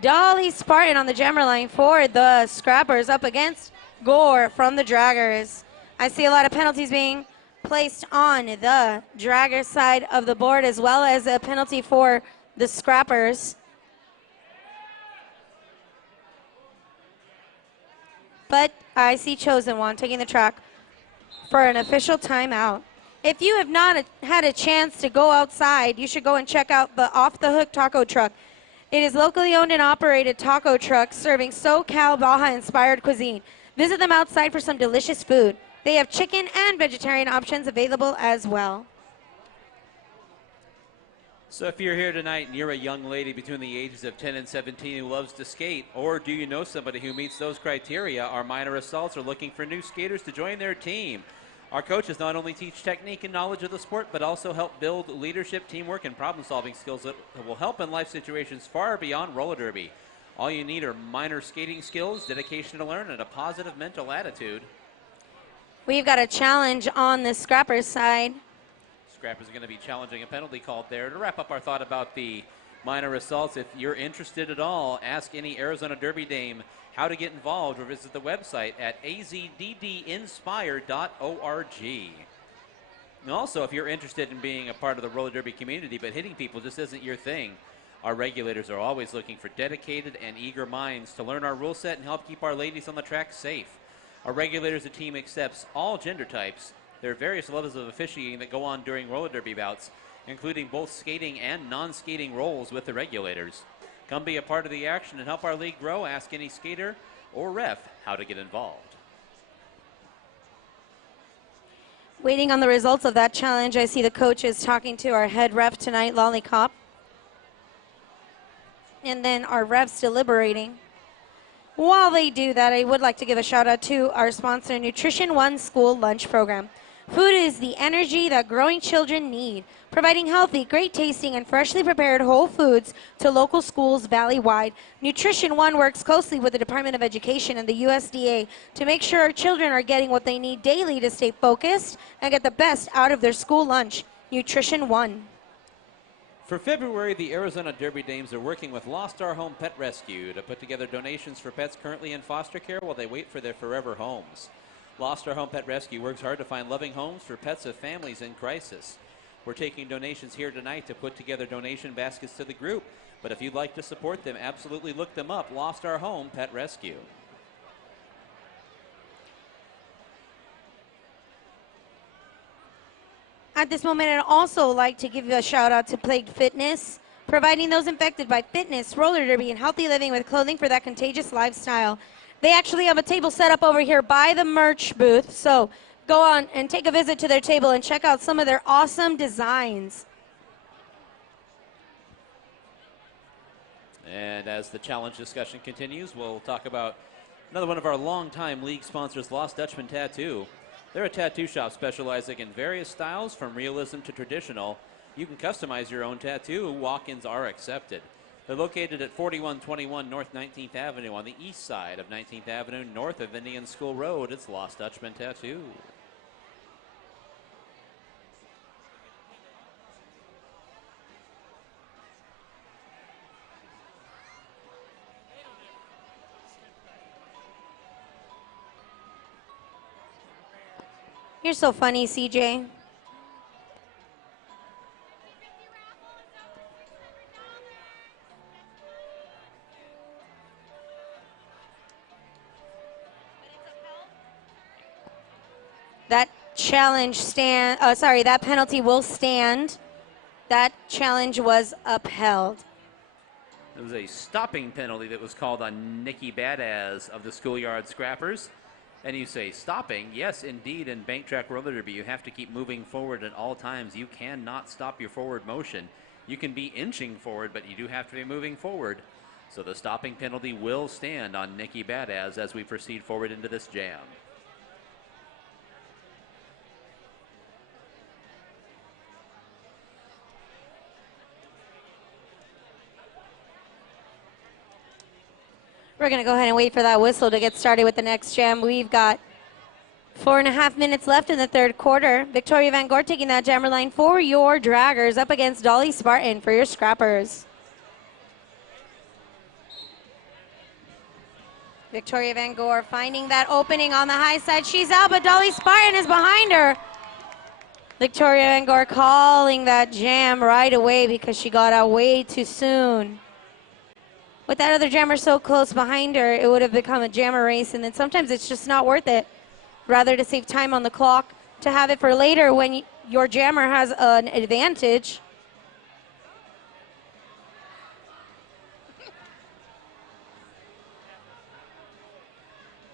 Dolly Spartan on the jammer line for the Scrappers up against Gore from the Draggers. I see a lot of penalties being placed on the dragger side of the board, as well as a penalty for the scrappers. But I see Chosen One taking the track for an official timeout. If you have not had a chance to go outside, you should go and check out the Off the Hook Taco Truck. It is locally owned and operated taco truck serving SoCal Baja-inspired cuisine. Visit them outside for some delicious food. They have chicken and vegetarian options available as well. So if you're here tonight and you're a young lady between the ages of 10 and 17 who loves to skate, or do you know somebody who meets those criteria, our minor assaults are looking for new skaters to join their team. Our coaches not only teach technique and knowledge of the sport, but also help build leadership, teamwork, and problem-solving skills that will help in life situations far beyond roller derby. All you need are minor skating skills, dedication to learn, and a positive mental attitude. We've got a challenge on the scrapper side. Scrappers are going to be challenging a penalty called there. To wrap up our thought about the minor assaults, if you're interested at all, ask any Arizona Derby dame how to get involved or visit the website at azddinspire.org. And also, if you're interested in being a part of the roller derby community but hitting people just isn't your thing, our regulators are always looking for dedicated and eager minds to learn our rule set and help keep our ladies on the track safe. Our regulators, the team accepts all gender types. There are various levels of officiating that go on during roller derby bouts, including both skating and non-skating roles with the regulators. Come be a part of the action and help our league grow. Ask any skater or ref how to get involved. Waiting on the results of that challenge, I see the coaches talking to our head ref tonight, Lollipop. And then our refs deliberating. While they do that, I would like to give a shout out to our sponsor, Nutrition One School Lunch Program. Food is the energy that growing children need, providing healthy, great tasting, and freshly prepared whole foods to local schools valley-wide. Nutrition One works closely with the Department of Education and the USDA to make sure our children are getting what they need daily to stay focused and get the best out of their school lunch. Nutrition One. For February, the Arizona Derby Dames are working with Lost Our Home Pet Rescue to put together donations for pets currently in foster care while they wait for their forever homes. Lost Our Home Pet Rescue works hard to find loving homes for pets of families in crisis. We're taking donations here tonight to put together donation baskets to the group, but if you'd like to support them, absolutely look them up, Lost Our Home Pet Rescue. At this moment, I'd also like to give a shout out to Plagued Fitness, providing those infected by fitness, roller derby, and healthy living with clothing for that contagious lifestyle. They actually have a table set up over here by the merch booth, so go on and take a visit to their table and check out some of their awesome designs. And as the challenge discussion continues, we'll talk about another one of our longtime league sponsors, Lost Dutchman Tattoo. They're a tattoo shop specializing in various styles from realism to traditional. You can customize your own tattoo. Walk-ins are accepted. They're located at 4121 North 19th Avenue on the east side of 19th Avenue, north of Indian School Road. It's Lost Dutchman Tattoo. You're so funny, CJ. That that penalty will stand. That challenge was upheld. It was a stopping penalty that was called on Nikki Badass of the Schoolyard Scrappers. And you say stopping? Yes, indeed. In bank track roller derby, you have to keep moving forward at all times. You cannot stop your forward motion. You can be inching forward, but you do have to be moving forward. So the stopping penalty will stand on Nikki Badass as we proceed forward into this jam. We're going to go ahead and wait for that whistle to get started with the next jam. We've got 4.5 minutes left in the third quarter. Victoria Van Gore taking that jammer line for your draggers up against Dolly Spartan for your scrappers. Victoria Van Gore finding that opening on the high side. She's out, but Dolly Spartan is behind her. Victoria Van Gore calling that jam right away because she got out way too soon. With that other jammer so close behind her, it would have become a jammer race, and then sometimes it's just not worth it. Rather to save time on the clock, to have it for later when your jammer has an advantage.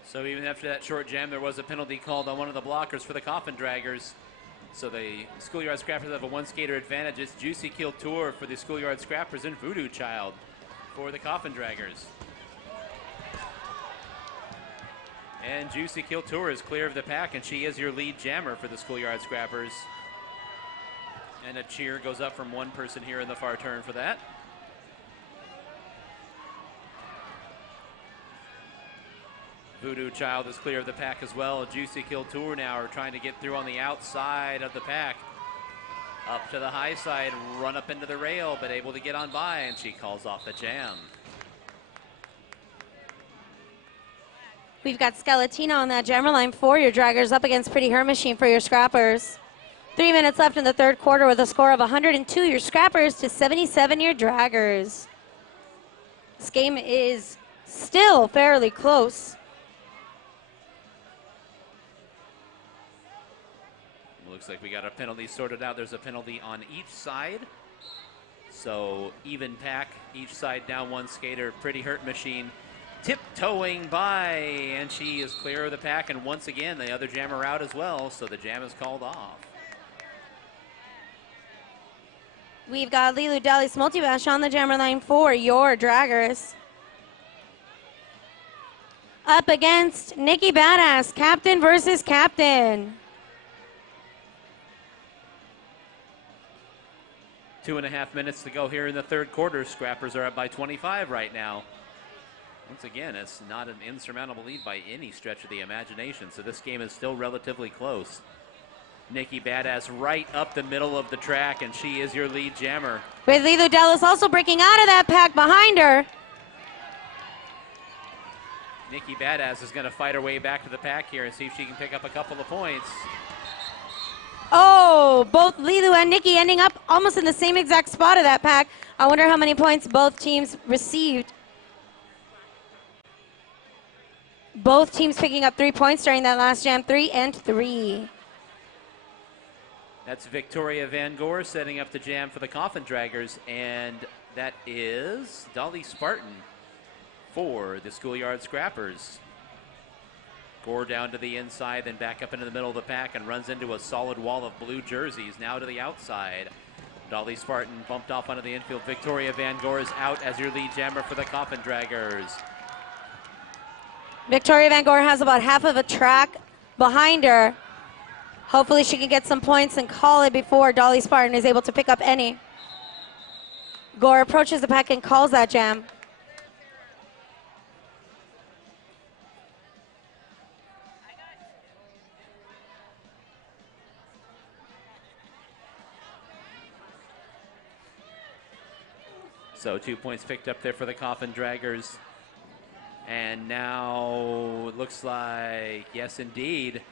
So even after that short jam, there was a penalty called on one of the blockers for the Coffin Draggers. So the Schoolyard Scrappers have a one skater advantage. It's Juicy Kill Tour for the Schoolyard Scrappers and Voodoo Child for the Coffin Draggers. And Juicy Kill Tour is clear of the pack, and she is your lead jammer for the Schoolyard Scrappers. And a cheer goes up from one person here in the far turn for that. Voodoo Child is clear of the pack as well. Juicy Kill Tour now are trying to get through on the outside of the pack. Up to the high side, run up into the rail, but able to get on by, and she calls off the jam. We've got Skeletina on that jammer line for your draggers up against Pretty Her Machine for your scrappers. 3 minutes left in the third quarter with a score of 102 your scrappers to 77 your draggers. This game is still fairly close. Looks like we got a penalty sorted out. There's a penalty on each side. So even pack, each side down one skater. Pretty Hurt Machine tiptoeing by, and she is clear of the pack. And once again, the other jammer out as well, so the jam is called off. We've got Lilu Dallas Multibash on the jammer line for your draggers. Up against Nikki Badass, captain versus captain. 2.5 minutes to go here in the third quarter. Scrappers are up by 25 right now. Once again, it's not an insurmountable lead by any stretch of the imagination, so this game is still relatively close. Nikki Badass right up the middle of the track, and she is your lead jammer. With Lilu Dallas also breaking out of that pack behind her. Nikki Badass is going to fight her way back to the pack here and see if she can pick up a couple of points. Oh, both Lilu and Nikki ending up almost in the same exact spot of that pack. I wonder how many points both teams received. Both teams picking up 3 points during that last jam, 3 and 3. That's Victoria Van Gore setting up the jam for the Coffin Draggers, and that is Dolly Spartan for the Schoolyard Scrappers. Gore down to the inside, then back up into the middle of the pack and runs into a solid wall of blue jerseys. Now to the outside. Dolly Spartan bumped off onto the infield. Victoria Van Gore is out as your lead jammer for the Coffin Draggers. Victoria Van Gore has about half of a track behind her. Hopefully she can get some points and call it before Dolly Spartan is able to pick up any. Gore approaches the pack and calls that jam. So 2 points picked up there for the Coffin Draggers. And now it looks like, yes, indeed,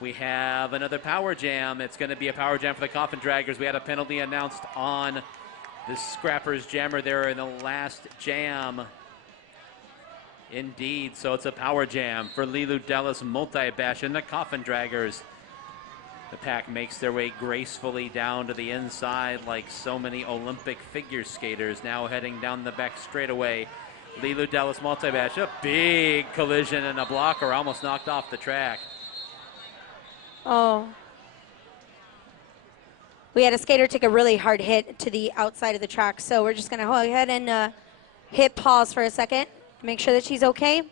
we have another power jam. It's going to be a power jam for the Coffin Draggers. We had a penalty announced on the Scrappers jammer there in the last jam. Indeed, so it's a power jam for Lilu Dallas Multibash and the Coffin Draggers. The pack makes their way gracefully down to the inside like so many Olympic figure skaters, now heading down the back straightaway. Lilu Dallas Multibash, a big collision and a blocker almost knocked off the track. Oh. We had a skater take a really hard hit to the outside of the track, so we're just going to go ahead and hit pause for a second, make sure that she's okay.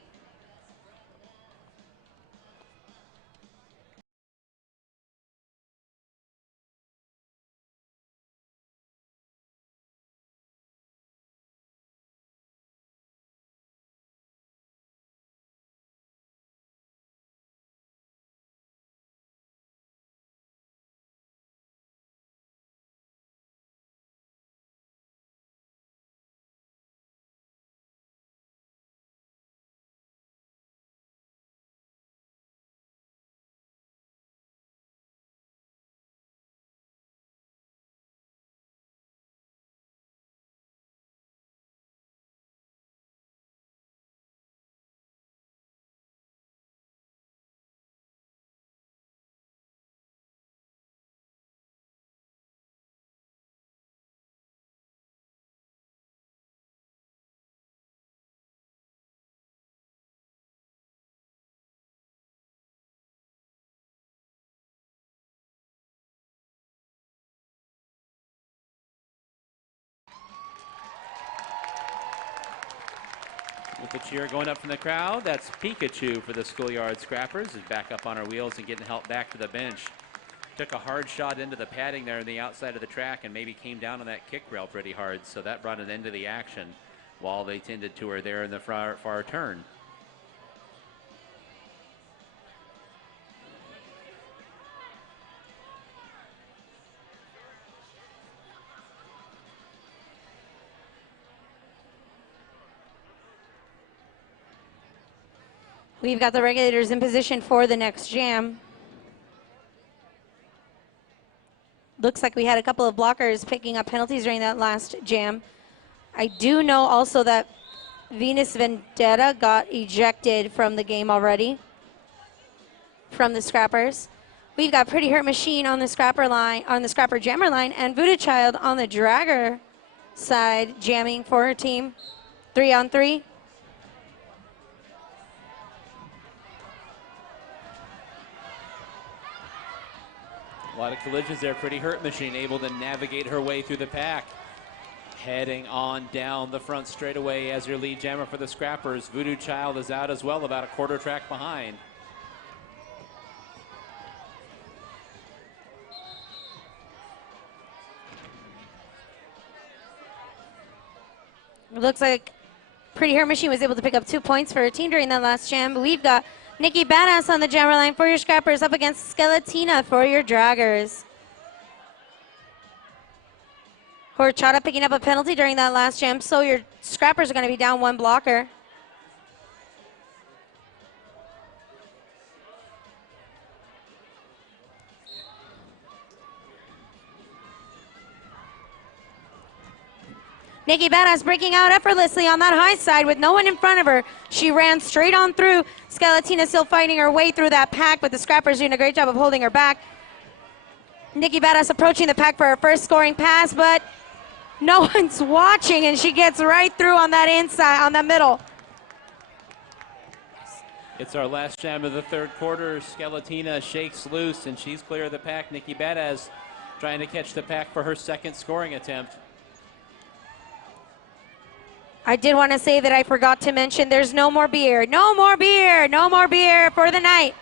The cheer going up from the crowd. That's Pikachu for the Schoolyard Scrappers. Is back up on her wheels and getting helped back to the bench. Took a hard shot into the padding there on the outside of the track and maybe came down on that kick rail pretty hard. So that brought an end to the action while they tended to her there in the far turn. We've got the regulators in position for the next jam. Looks like we had a couple of blockers picking up penalties during that last jam. I do know also that Venus Vendetta got ejected from the game already from the Scrappers. We've got Pretty Hurt Machine on the Scrapper line, on the Scrapper Jammer line, and Voodoo Child on the Dragger side jamming for her team. 3-on-3. A lot of collisions there. Pretty Hurt Machine able to navigate her way through the pack. Heading on down the front straightaway as your lead jammer for the Scrappers. Voodoo Child is out as well, about a quarter track behind. It looks like Pretty Hurt Machine was able to pick up 2 points for her team during that last jam. But we've got Nikki Badass on the jammer line for your Scrappers up against Skeletina for your Draggers. Horchata picking up a penalty during that last jam, so your Scrappers are going to be down 1 blocker. Nikki Badass breaking out effortlessly on that high side with no one in front of her. She ran straight on through. Skeletina still fighting her way through that pack, but the Scrappers doing a great job of holding her back. Nikki Badass approaching the pack for her first scoring pass, but no one's watching, and she gets right through on that inside, on the middle. It's our last jam of the third quarter. Skeletina shakes loose, and she's clear of the pack. Nikki Badass trying to catch the pack for her second scoring attempt. I did want to say that I forgot to mention there's no more beer. No more beer. No more beer for the night.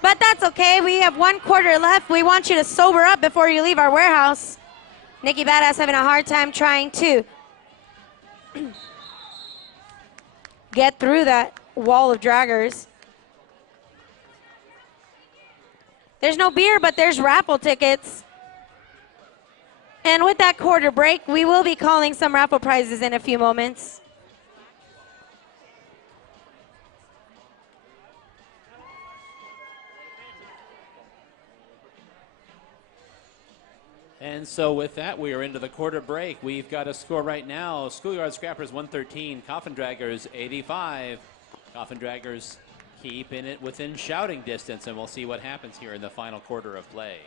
But that's okay. We have 1 quarter left. We want you to sober up before you leave our warehouse. Nikki Badass having a hard time trying to get through that wall of draggers. There's no beer, but there's raffle tickets. And with that quarter break, we will be calling some raffle prizes in a few moments. And so with that, we are into the quarter break. We've got a score right now. Schoolyard Scrappers 113, Coffin Draggers 85. Coffin Draggers keeping it within shouting distance, and we'll see what happens here in the final quarter of play.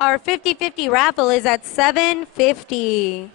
Our 50-50 raffle is at $750.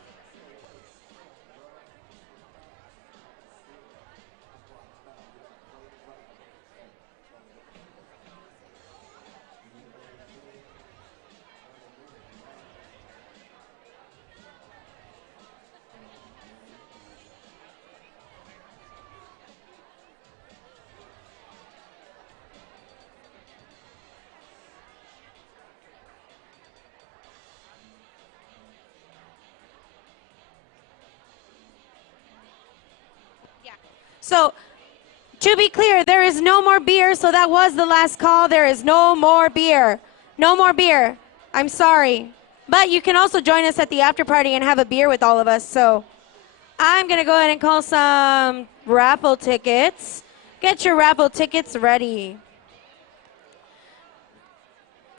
So To be clear, there is no more beer, so that was the last call. There is no more beer. No more beer. I'm sorry. But you can also join us at the after party and have a beer with all of us. So I'm going to go ahead and call some raffle tickets. Get your raffle tickets ready.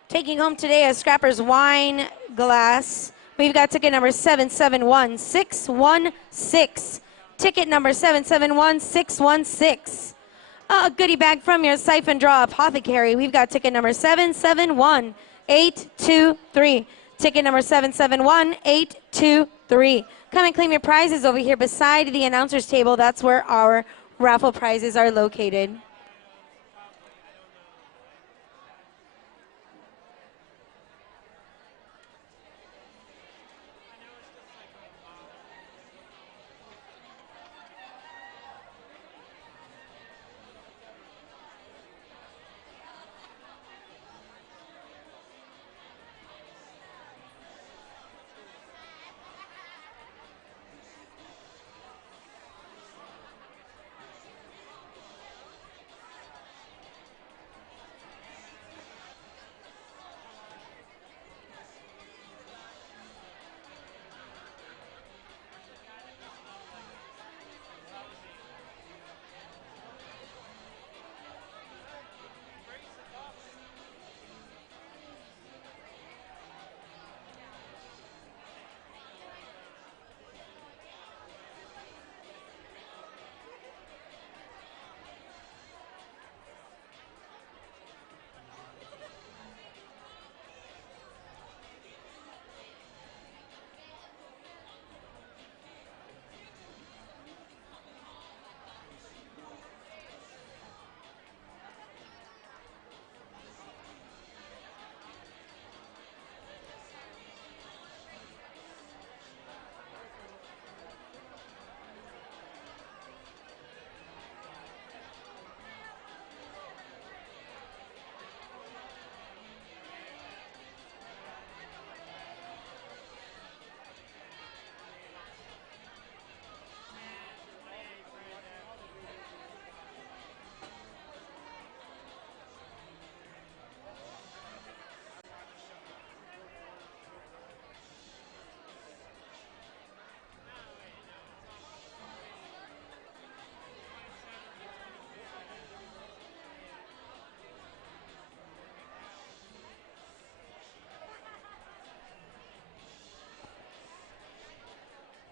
Taking home today a Scrapper's wine glass. We've got ticket number 771616. Ticket number 771616. A goodie bag from your Siphon Draw Apothecary. We've got ticket number 771823. Ticket number 771823. Come and claim your prizes over here beside the announcer's table. That's where our raffle prizes are located.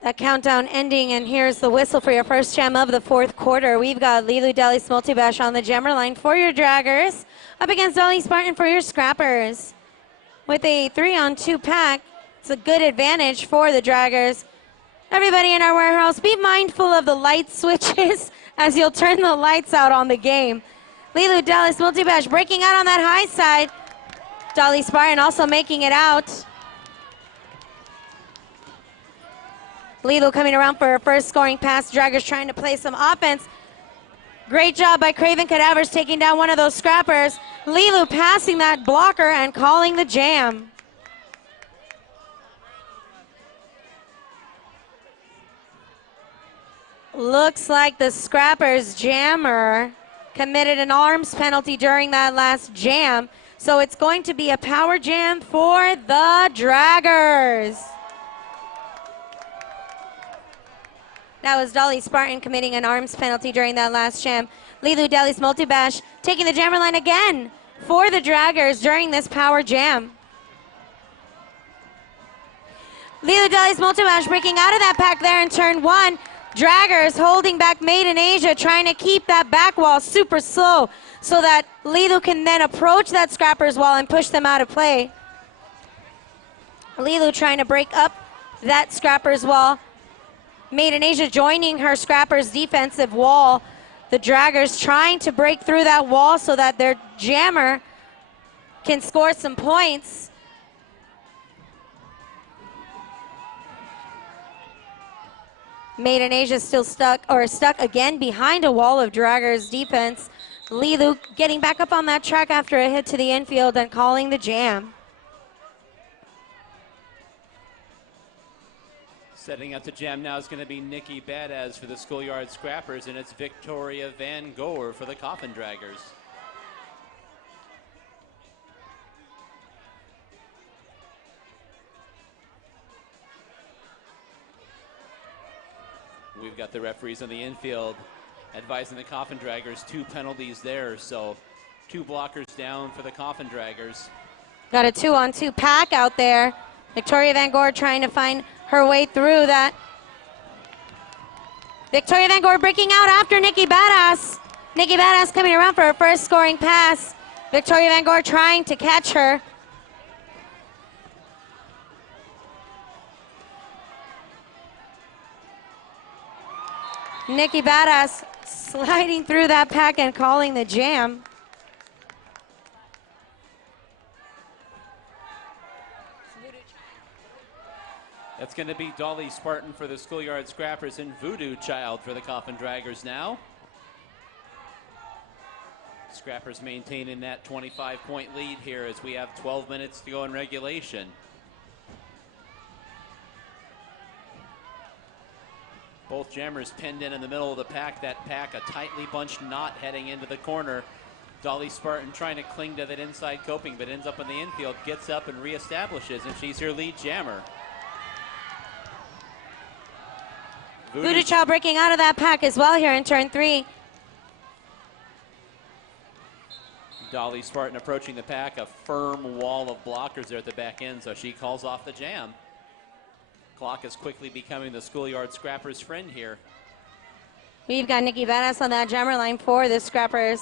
That countdown ending, and here's the whistle for your first jam of the fourth quarter. We've got Lilu Deli's Multibash on the jammer line for your draggers, up against Dolly Spartan for your scrappers. With a 3-on-2 pack, it's a good advantage for the draggers. Everybody in our warehouse, be mindful of the light switches as you'll turn the lights out on the game. Lilu Deli's Multibash breaking out on that high side. Dolly Spartan also making it out. Lilu coming around for her first scoring pass. Draggers trying to play some offense. Great job by Craven Cadavers taking down one of those scrappers. Lilu passing that blocker and calling the jam. Looks like the scrappers jammer committed an arms penalty during that last jam. So it's going to be a power jam for the draggers. That was Dolly Spartan committing an arms penalty during that last jam. Lilu Deli's Multibash taking the jammer line again for the draggers during this power jam. Lilu Deli's Multibash breaking out of that pack there in turn one. Draggers holding back Made in Asia, trying to keep that back wall super slow so that Lilu can then approach that scrapper's wall and push them out of play. Lilu trying to break up that scrapper's wall. Made in Asia joining her scrapper's defensive wall. The draggers trying to break through that wall so that their jammer can score some points. Made in Asia still stuck again behind a wall of draggers defense. Lilu getting back up on that track after a hit to the infield and calling the jam. Setting up the jam now is going to be Nikki Badass for the Schoolyard Scrappers, and it's Victoria Van Gore for the Coffin Draggers. We've got the referees on the infield advising the Coffin Draggers 2 penalties there, so 2 blockers down for the Coffin Draggers. Got a 2-on-2 pack out there. Victoria Van Gore trying to find her way through that. Victoria Van Gore breaking out after Nikki Badass. Nikki Badass coming around for her first scoring pass. Victoria Van Gore trying to catch her. Nikki Badass sliding through that pack and calling the jam. That's going to be Dolly Spartan for the Schoolyard Scrappers and Voodoo Child for the Coffin Draggers now. Scrappers maintaining that 25-point lead here as we have 12 minutes to go in regulation. Both jammers pinned in the middle of the pack. That pack, a tightly bunched knot heading into the corner. Dolly Spartan trying to cling to that inside coping, but ends up in the infield, gets up and reestablishes, and she's your lead jammer. Voodoo Child breaking out of that pack as well here in turn 3. Dolly Spartan approaching the pack, a firm wall of blockers there at the back end, so she calls off the jam. Clock is quickly becoming the Schoolyard Scrappers' friend here. We've got Nikki Badass on that jammer line for the Scrappers.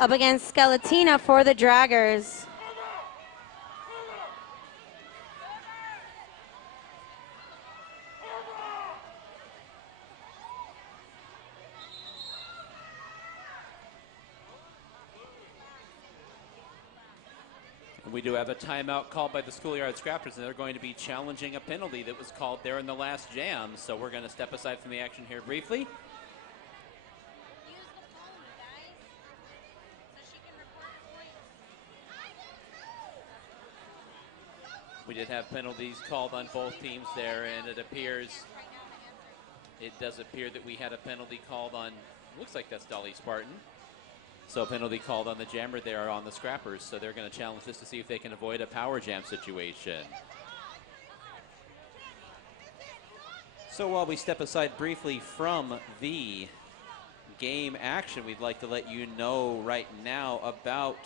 Up against Skeletina for the Draggers. We do have a timeout called by the Schoolyard Scrappers, and they're going to be challenging a penalty that was called there in the last jam. So we're going to step aside from the action here briefly. We did have penalties called on both teams there, and it does appear that we had a penalty called on, looks like that's Dolly Spartan. So penalty called on the jammer there on the Scrappers, so they're going to challenge this to see if they can avoid a power jam situation. So while we step aside briefly from the game action, we'd like to let you know right now about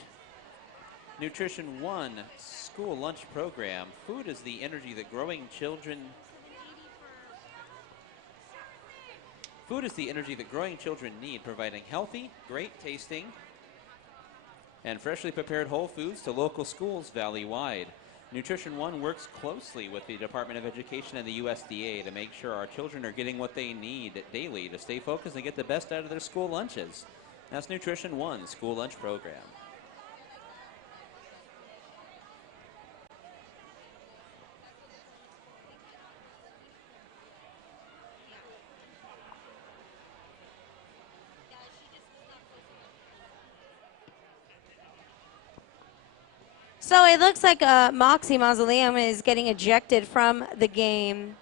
Nutrition One school lunch program. Food is the energy that growing children need, providing healthy, great tasting, and freshly prepared whole foods to local schools valley-wide. Nutrition One works closely with the Department of Education and the USDA to make sure our children are getting what they need daily to stay focused and get the best out of their school lunches. That's Nutrition One school lunch program. So it looks like Moxie Mausoleum is getting ejected from the game.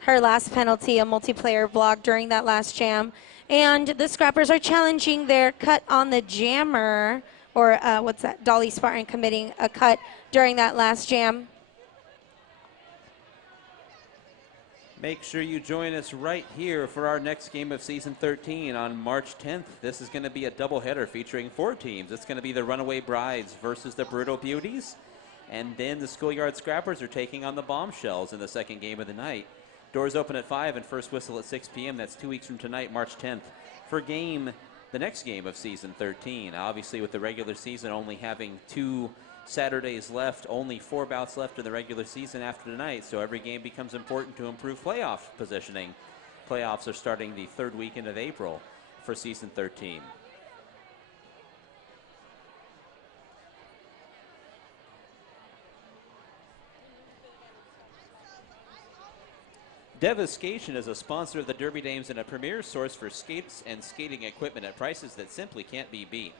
Her last penalty, a multiplayer block during that last jam. And the Scrappers are challenging their cut on the jammer, or Dolly Spartan committing a cut during that last jam. Make sure you join us right here for our next game of Season 13 on March 10th. This is going to be a doubleheader featuring 4 teams. It's going to be the Runaway Brides versus the Brutal Beauties. And then the Schoolyard Scrappers are taking on the Bombshells in the second game of the night. Doors open at 5 and first whistle at 6 p.m. That's 2 weeks from tonight, March 10th, for the next game of Season 13. Obviously, with the regular season only having 2 Saturdays left, only 4 bouts left in the regular season after tonight, so every game becomes important to improve playoff positioning. Playoffs are starting the 3rd weekend of April for Season 13. Devastation is a sponsor of the Derby Dames and a premier source for skates and skating equipment at prices that simply can't be beat.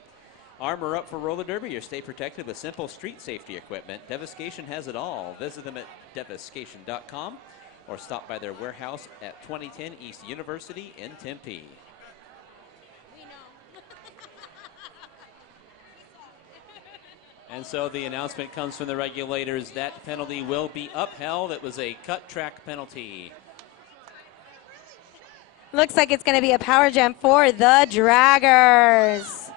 Armor up for roller derby or stay protected with simple street safety equipment. Devastation has it all. Visit them at devastation.com. or stop by their warehouse at 2010 East University in Tempe. And so the announcement comes from the regulators. That penalty will be upheld. It was a cut track penalty. Looks like it's going to be a power jam for the Draggers.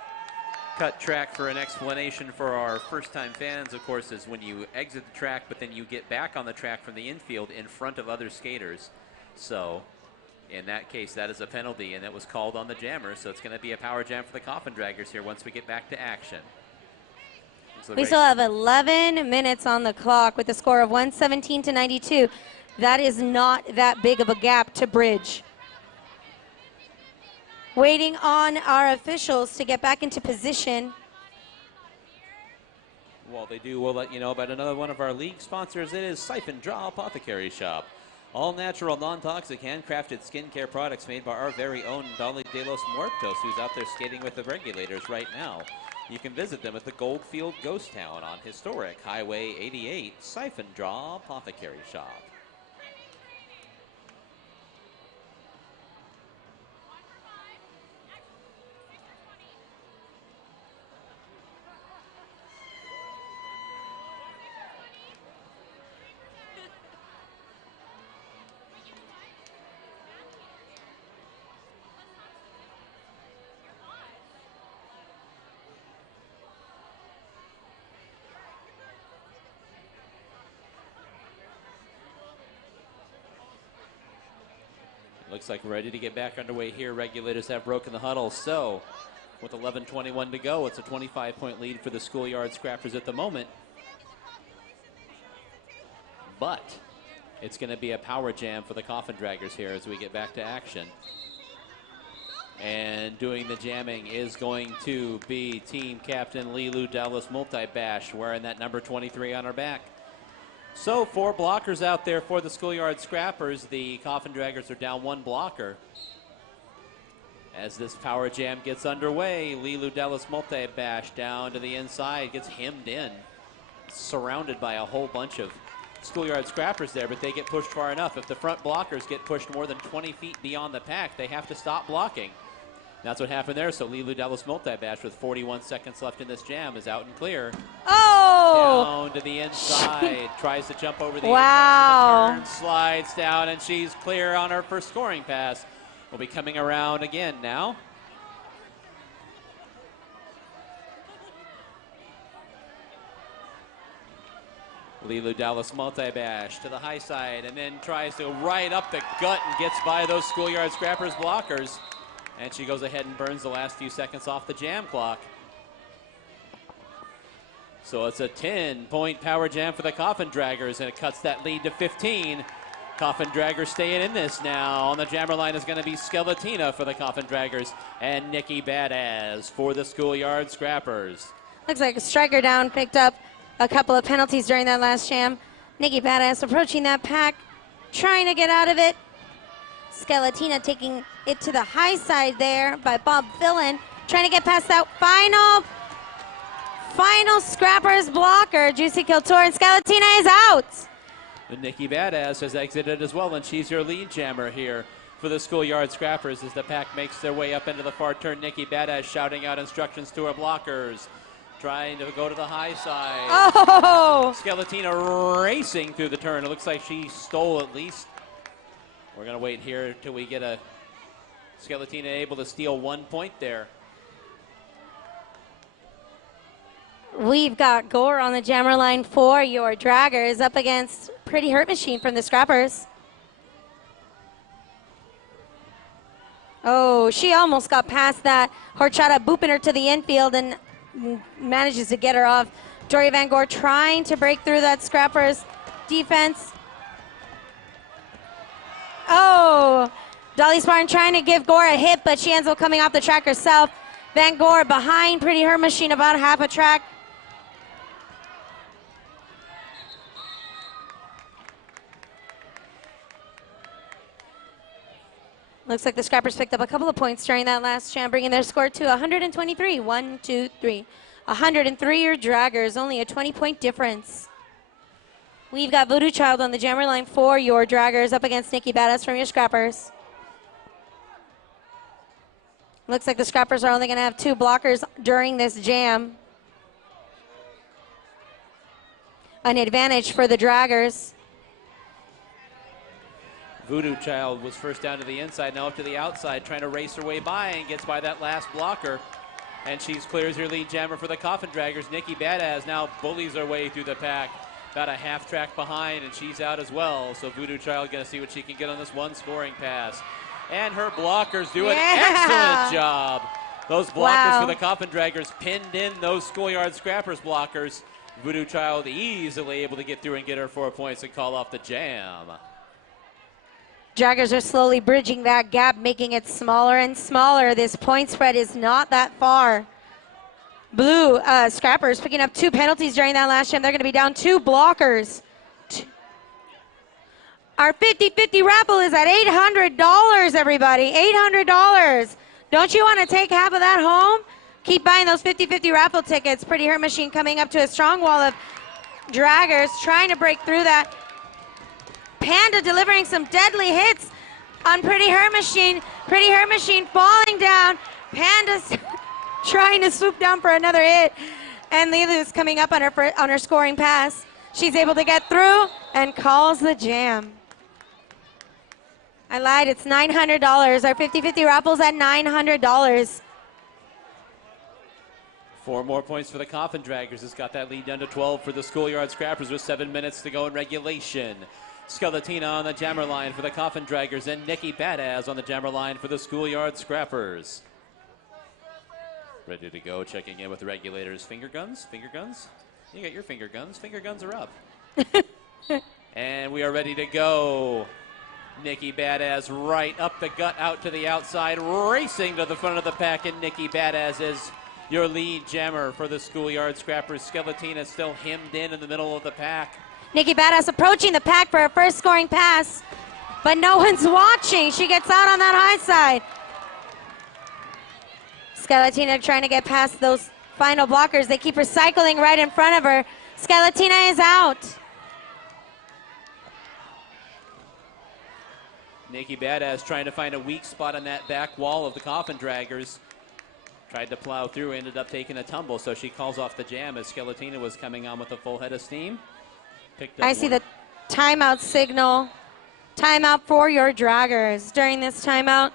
Cut track, for an explanation for our first-time fans, of course, is when you exit the track, but then you get back on the track from the infield in front of other skaters. So in that case, that is a penalty, and it was called on the jammer. So it's going to be a power jam for the Coffin Draggers here once we get back to action. We still have 11 minutes on the clock with a score of 117 to 92. That is not that big of a gap to bridge. Waiting on our officials to get back into position. While they do, we'll let you know about another one of our league sponsors. It is Siphon Draw Apothecary Shop. All natural, non-toxic, handcrafted skincare products made by our very own Dolly de los Muertos, who's out there skating with the regulators right now. You can visit them at the Goldfield Ghost Town on historic Highway 88, Siphon Draw Apothecary Shop. Looks like we're ready to get back underway here. Regulators have broken the huddle. So with 11:21 to go, it's a 25-point lead for the Schoolyard Scrappers at the moment. But it's going to be a power jam for the Coffin Draggers here as we get back to action. And doing the jamming is going to be team captain Lilu Dallas Multibash, wearing that number 23 on her back. So 4 blockers out there for the Schoolyard Scrappers. The Coffin Draggers are down 1 blocker. As this power jam gets underway, Lilu Dallas Multibash down to the inside, gets hemmed in, surrounded by a whole bunch of Schoolyard Scrappers there, but they get pushed far enough. If the front blockers get pushed more than 20 feet beyond the pack, they have to stop blocking. That's what happened there. So Lilu Dallas Multibash, with 41 seconds left in this jam, is out and clear. Oh! Down to the inside. Tries to jump over the wow. turn, slides down, and she's clear on her first scoring pass. Will be coming around again now. Lilu Dallas Multibash to the high side, and then tries to right up the gut and gets by those Schoolyard Scrappers blockers. And she goes ahead and burns the last few seconds off the jam clock. So it's a 10-point power jam for the Coffin Draggers, and it cuts that lead to 15. Coffin Draggers staying in this now. On the jammer line is going to be Skeletina for the Coffin Draggers and Nikki Badass for the Schoolyard Scrappers. Looks like a striker down picked up a couple of penalties during that last jam. Nikki Badass approaching that pack, trying to get out of it. Skeletina taking it to the high side there by Bob Villain, trying to get past that final Scrappers blocker. Juicy Kiltor, and Skeletina is out. And Nikki Badass has exited as well, and she's your lead jammer here for the Schoolyard Scrappers as the pack makes their way up into the far turn. Nikki Badass shouting out instructions to her blockers, trying to go to the high side. Oh! Skeletina racing through the turn. It looks like she stole at least. We're going to wait here till we get a Skeletina able to steal 1 point there. We've got Gore on the jammer line for your Draggers up against Pretty Hurt Machine from the Scrappers. Oh, she almost got past that. Horchata booping her to the infield and manages to get her off. Dory Van Gore trying to break through that Scrappers defense. Oh, Dolly Spartan trying to give Gore a hit, but she ends up coming off the track herself. Van Gore behind Pretty Hurt Machine about half a track. Looks like the Scrappers picked up a couple of points during that last jam, bringing their score to 123. 1, 2, 3. 103 your Draggers, only a 20-point difference. We've got Voodoo Child on the jammer line for your draggers up against Nikki Badass from your scrappers. Looks like the scrappers are only going to have 2 blockers during this jam. An advantage for the draggers. Voodoo Child was first down to the inside, now up to the outside, trying to race her way by and gets by that last blocker. And she clears her lead jammer for the Coffin Draggers. Nikki Badass now bullies her way through the pack. About a half track behind, and she's out as well. So Voodoo Child going to see what she can get on this one scoring pass. And her blockers do an excellent job. Those blockers for the Coffin Draggers pinned in those Schoolyard Scrappers blockers. Voodoo Child easily able to get through and get her 4 points and call off the jam. Draggers are slowly bridging that gap, making it smaller and smaller. This point spread is not that far. Blue Scrappers picking up 2 penalties during that last jam. They're going to be down 2 blockers. Our 50-50 raffle is at $800, everybody. $800. Don't you want to take half of that home? Keep buying those 50-50 raffle tickets. Pretty Hurt Machine coming up to a strong wall of draggers, trying to break through that. Panda delivering some deadly hits on Pretty Hurt Machine. Pretty Hurt Machine falling down. Panda's trying to swoop down for another hit. And Lilu's coming up on her scoring pass. She's able to get through and calls the jam. I lied, it's $900. Our 50-50 raffle's at $900. 4 more points for the Coffin Draggers. It's got that lead down to 12 for the Schoolyard Scrappers with 7 minutes to go in regulation. Skeletina on the jammer line for the Coffin Draggers and Nikki Badass on the jammer line for the Schoolyard Scrappers. Ready to go, checking in with the regulators. Finger guns, finger guns. You got your finger guns. Finger guns are up. And we are ready to go. Nikki Badass right up the gut, out to the outside, racing to the front of the pack, and Nikki Badass is your lead jammer for the Schoolyard Scrappers. Skeletina still hemmed in the middle of the pack. Nikki Badass approaching the pack for her first scoring pass, but no one's watching. She gets out on that high side. Skeletina trying to get past those final blockers. They keep recycling right in front of her. Skeletina is out. Nikki Badass trying to find a weak spot on that back wall of the Coffin Draggers. Tried to plow through, ended up taking a tumble, so she calls off the jam as Skeletina was coming on with a full head of steam. I see the timeout signal. Timeout for your draggers. During this timeout,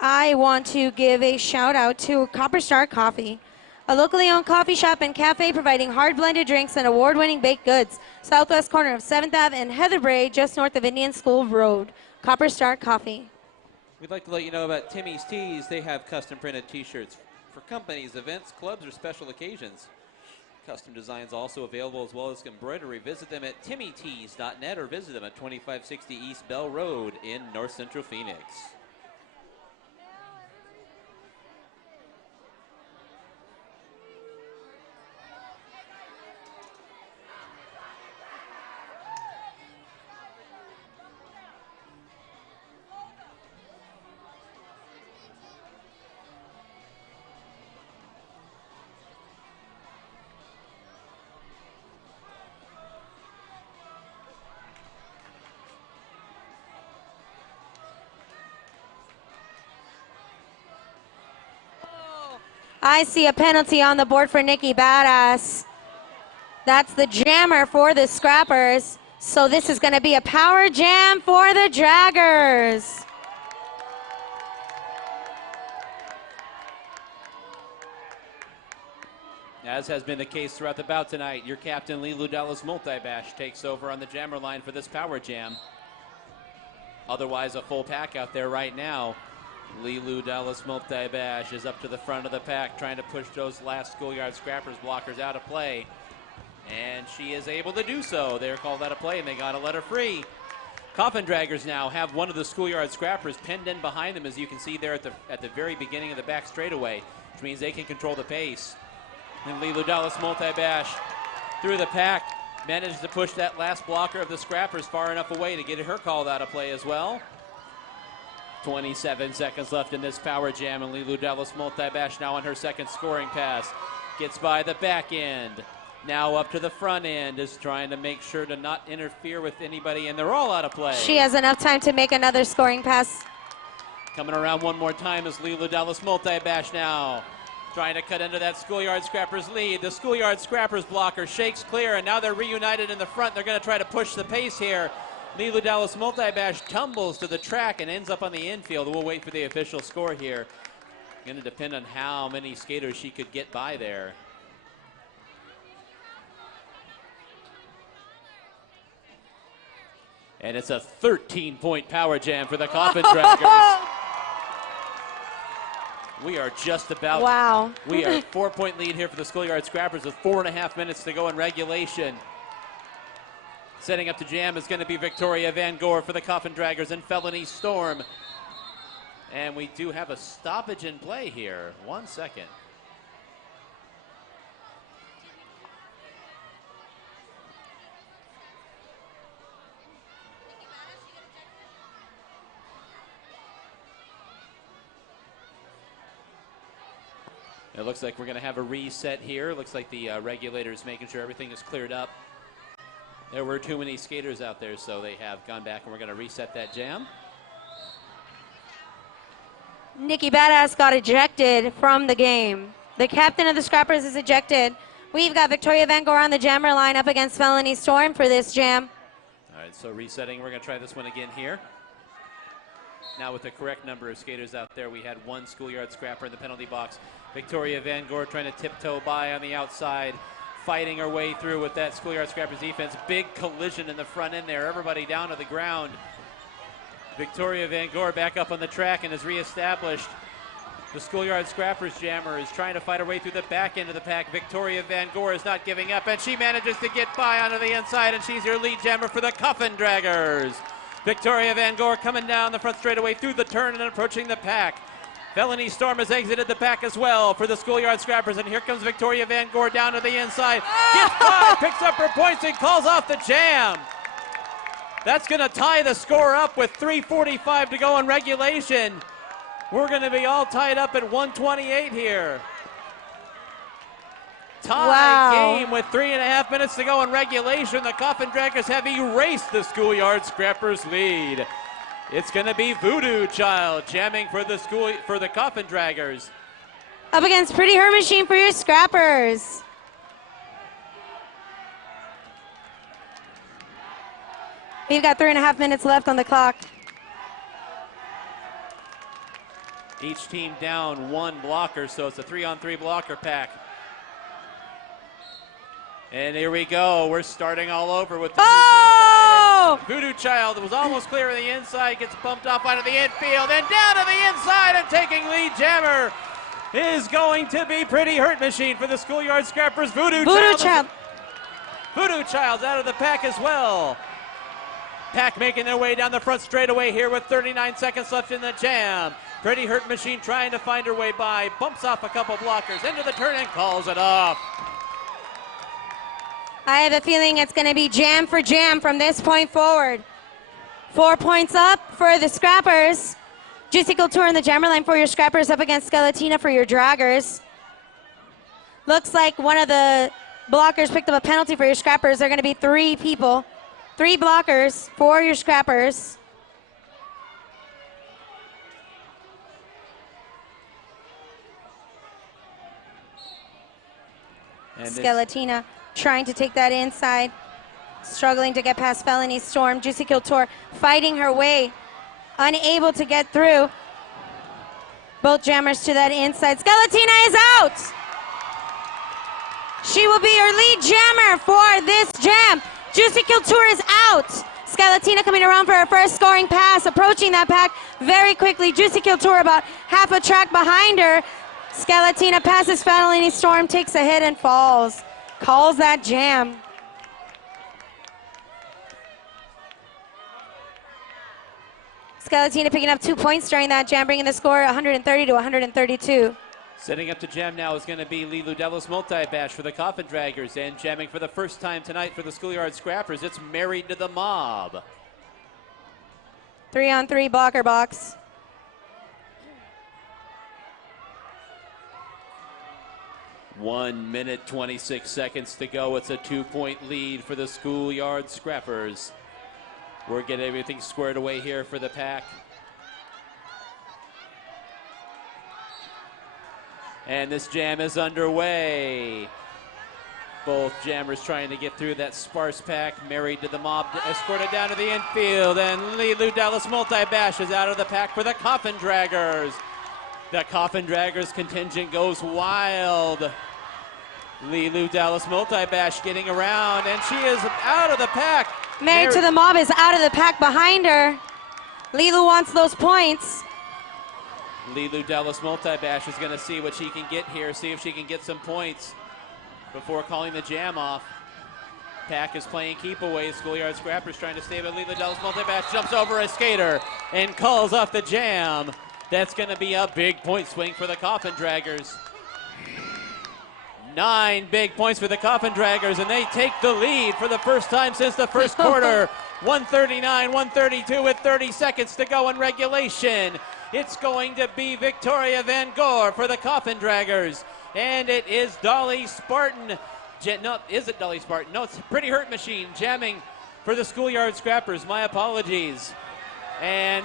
I want to give a shout out to Copper Star Coffee, a locally owned coffee shop and cafe providing hard blended drinks and award-winning baked goods. Southwest corner of 7th Ave and Heatherbrae, just north of Indian School Road. Copper Star Coffee. We'd like to let you know about Timmy's Tees. They have custom printed t-shirts for companies, events, clubs, or special occasions. Custom designs also available as well as embroidery. Visit them at timmytees.net or visit them at 2560 East Bell Road in North Central Phoenix. I see a penalty on the board for Nikki Badass. That's the jammer for the Scrappers. So this is going to be a power jam for the Draggers. As has been the case throughout the bout tonight, your captain, Lilu Dallas Multibash, takes over on the jammer line for this power jam. Otherwise, a full pack out there right now. Lilu Dallas Multibash is up to the front of the pack, trying to push those last Schoolyard Scrappers blockers out of play. And she is able to do so. They're called out of play, and they got to let her free. Coffin Draggers now have one of the Schoolyard Scrappers pinned in behind them, as you can see there at the very beginning of the back straightaway, which means they can control the pace. And Lilu Dallas Multibash through the pack managed to push that last blocker of the Scrappers far enough away to get her called out of play as well. 27 seconds left in this power jam, and Lilu Dallas Multibash now on her second scoring pass. Gets by the back end. Now up to the front end is trying to make sure to not interfere with anybody, and they're all out of play. She has enough time to make another scoring pass. Coming around one more time is Lila Dallas multi-bash now. Trying to cut into that Schoolyard Scrappers lead. The Schoolyard Scrappers blocker shakes clear, and now they're reunited in the front. They're going to try to push the pace here. Lila Dallas multi-bash tumbles to the track and ends up on the infield. We'll wait for the official score here. Going to depend on how many skaters she could get by there. And it's a 13-point power jam for the Coffin Draggers. We are just about. Wow. We are 4-point lead here for the Schoolyard Scrappers with 4.5 minutes to go in regulation. Setting up the jam is going to be Victoria Van Gore for the Coffin Draggers and Felony Storm. And we do have a stoppage in play here. 1 second. It looks like we're going to have a reset here. Looks like the regulators making sure everything is cleared up. There were too many skaters out there, so they have gone back, and we're going to reset that jam. Nikki Badass got ejected from the game. The captain of the Scrappers is ejected. We've got Victoria Van Gore on the jammer line up against Felony Storm for this jam. All right, so resetting. We're going to try this one again here. Now with the correct number of skaters out there, we had one Schoolyard Scrapper in the penalty box. Victoria Van Gore trying to tiptoe by on the outside, fighting her way through with that Schoolyard Scrappers defense. Big collision in the front end there. Everybody down to the ground. Victoria Van Gore back up on the track and is reestablished. The Schoolyard Scrappers jammer is trying to fight her way through the back end of the pack. Victoria Van Gore is not giving up, and she manages to get by onto the inside, and she's your lead jammer for the Coffin Draggers. Victoria Van Gore coming down the front straightaway through the turn and approaching the pack. Felony Storm has exited the pack as well for the Schoolyard Scrappers, and here comes Victoria Van Gore down to the inside. Gets by, picks up her points, and calls off the jam. That's going to tie the score up with 3:45 to go in regulation. We're going to be all tied up at 128 here. Tie game with 3.5 minutes to go in regulation. The Coffin Draggers have erased the Schoolyard Scrappers lead. It's going to be Voodoo Child jamming for the Coffin Draggers. Up against Pretty Her Machine for your Scrappers. We've got 3.5 minutes left on the clock. Each team down one blocker, so it's a 3-on-3 blocker pack. And here we go. We're starting all over with the Voodoo Child was almost clear on the inside, gets bumped off onto the infield, and down to the inside, and taking lead jammer is going to be Pretty Hurt Machine for the Schoolyard Scrappers. Voodoo Child's out of the pack as well. Pack making their way down the front straightaway here with 39 seconds left in the jam. Pretty Hurt Machine trying to find her way by, bumps off a couple blockers into the turn and calls it off. I have a feeling it's going to be jam for jam from this point forward. 4 points up for the Scrappers. Juicy Couture in the jammer line for your Scrappers up against Skeletina for your Draggers. Looks like one of the blockers picked up a penalty for your Scrappers. They're going to be 3 people. 3 blockers for your Scrappers. And Skeletina trying to take that inside, struggling to get past Felony Storm. Juicy Couture fighting her way, unable to get through. Both jammers to that inside. Skeletina is out. She will be your lead jammer for this jam. Juicy Couture is out. Skeletina coming around for her first scoring pass, approaching that pack very quickly. Juicy Couture about half a track behind her. Skeletina passes Felony Storm, takes a hit and falls. Calls that jam. Skeletina picking up 2 points during that jam, bringing the score 130 to 132. Setting up the jam now is going to be Lee Ludello's multi-bash for the Coffin Draggers, and jamming for the first time tonight for the Schoolyard Scrappers. It's Married to the Mob. 3-on-3 blocker box. 1 minute, 26 seconds to go. It's a 2-point lead for the Schoolyard Scrappers. We're getting everything squared away here for the pack. And this jam is underway. Both jammers trying to get through that sparse pack. Married to the mob, escorted down to the infield. And Lilu Dallas Multi-Bash is out of the pack for the Coffin Draggers. The Coffin Draggers contingent goes wild. Lilu Dallas Multi-Bash getting around, and she is out of the pack. Married to the mob is out of the pack behind her. Lilu wants those points. Lilu Dallas Multi-Bash is going to see what she can get here, see if she can get some points before calling the jam off. Pack is playing keep away. Schoolyard Scrappers trying to stay, but Lilu Dallas Multi-Bash jumps over a skater and calls off the jam. That's going to be a big point swing for the Coffin Draggers. 9 big points for the Coffin Draggers, and they take the lead for the first time since the first quarter. 139-132 with 30 seconds to go in regulation. It's going to be Victoria Van Gore for the Coffin Draggers, and it is Dolly Spartan. No, is it Dolly Spartan? No, it's Pretty Hurt Machine jamming for the Schoolyard Scrappers. My apologies. And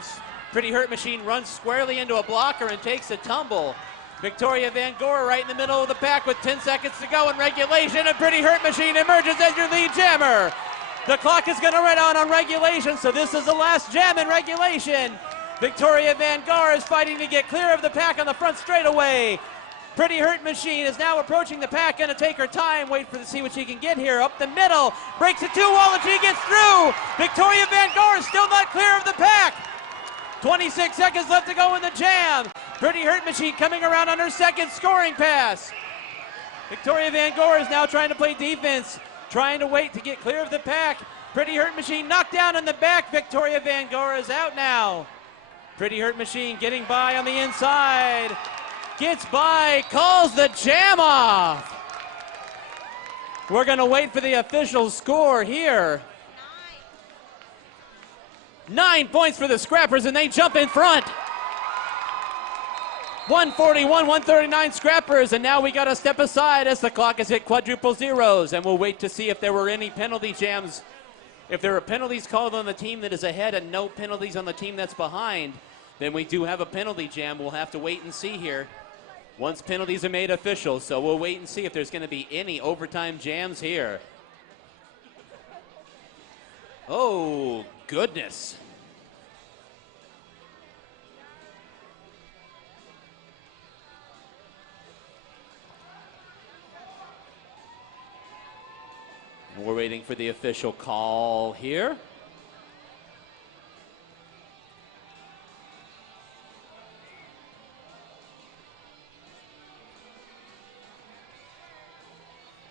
Pretty Hurt Machine runs squarely into a blocker and takes a tumble. Victoria Van Gore right in the middle of the pack with 10 seconds to go in regulation, and Pretty Hurt Machine emerges as your lead jammer. The clock is going to run out on regulation, so this is the last jam in regulation. Victoria Van Gore is fighting to get clear of the pack on the front straightaway. Pretty Hurt Machine is now approaching the pack, going to take her time, wait to see what she can get here. Up the middle, breaks a 2-wall, and she gets through. Victoria Van Gore is still not clear of the pack. 26 seconds left to go in the jam. Pretty Hurt Machine coming around on her second scoring pass. Victoria Van Gore is now trying to play defense, trying to wait to get clear of the pack. Pretty Hurt Machine knocked down in the back. Victoria Van Gore is out now. Pretty Hurt Machine getting by on the inside. Gets by, calls the jam off. We're going to wait for the official score here. 9 points for the Scrappers, and they jump in front. 141-139 Scrappers, and now we got to step aside as the clock has hit quadruple zeros, and we'll wait to see if there were any penalty jams. If there are penalties called on the team that is ahead and no penalties on the team that's behind, then we do have a penalty jam. We'll have to wait and see here once penalties are made official, so we'll wait and see if there's going to be any overtime jams here. Oh, goodness. We're waiting for the official call here.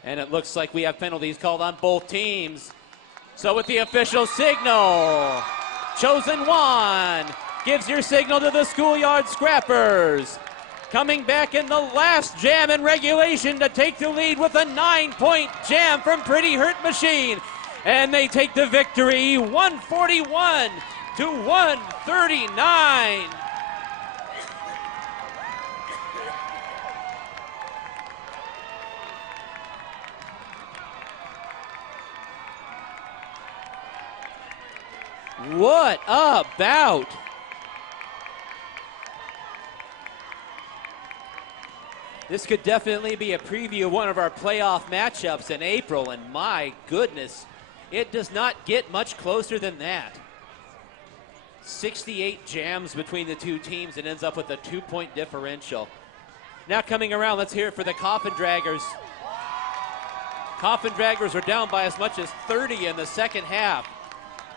And it looks like we have penalties called on both teams. So with the official signal, Chosen One gives your signal to the Schoolyard Scrappers. Coming back in the last jam in regulation to take the lead with a 9-point jam from Pretty Hurt Machine. And they take the victory 141-139. What a bout! This could definitely be a preview of one of our playoff matchups in April, and my goodness, it does not get much closer than that. 68 jams between the two teams and ends up with a 2-point differential. Now coming around, let's hear it for the Coffin Draggers. Coffin Draggers were down by as much as 30 in the second half.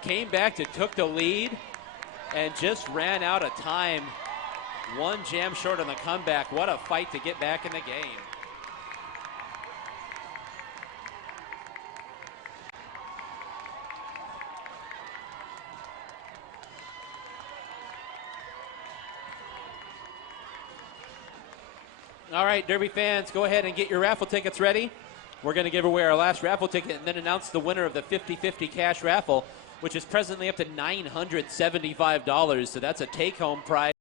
Came back to took the lead and just ran out of time. One jam short on the comeback. What a fight to get back in the game. All right, Derby fans, go ahead and get your raffle tickets ready. We're going to give away our last raffle ticket and then announce the winner of the 50-50 cash raffle, which is presently up to $975. So that's a take-home prize.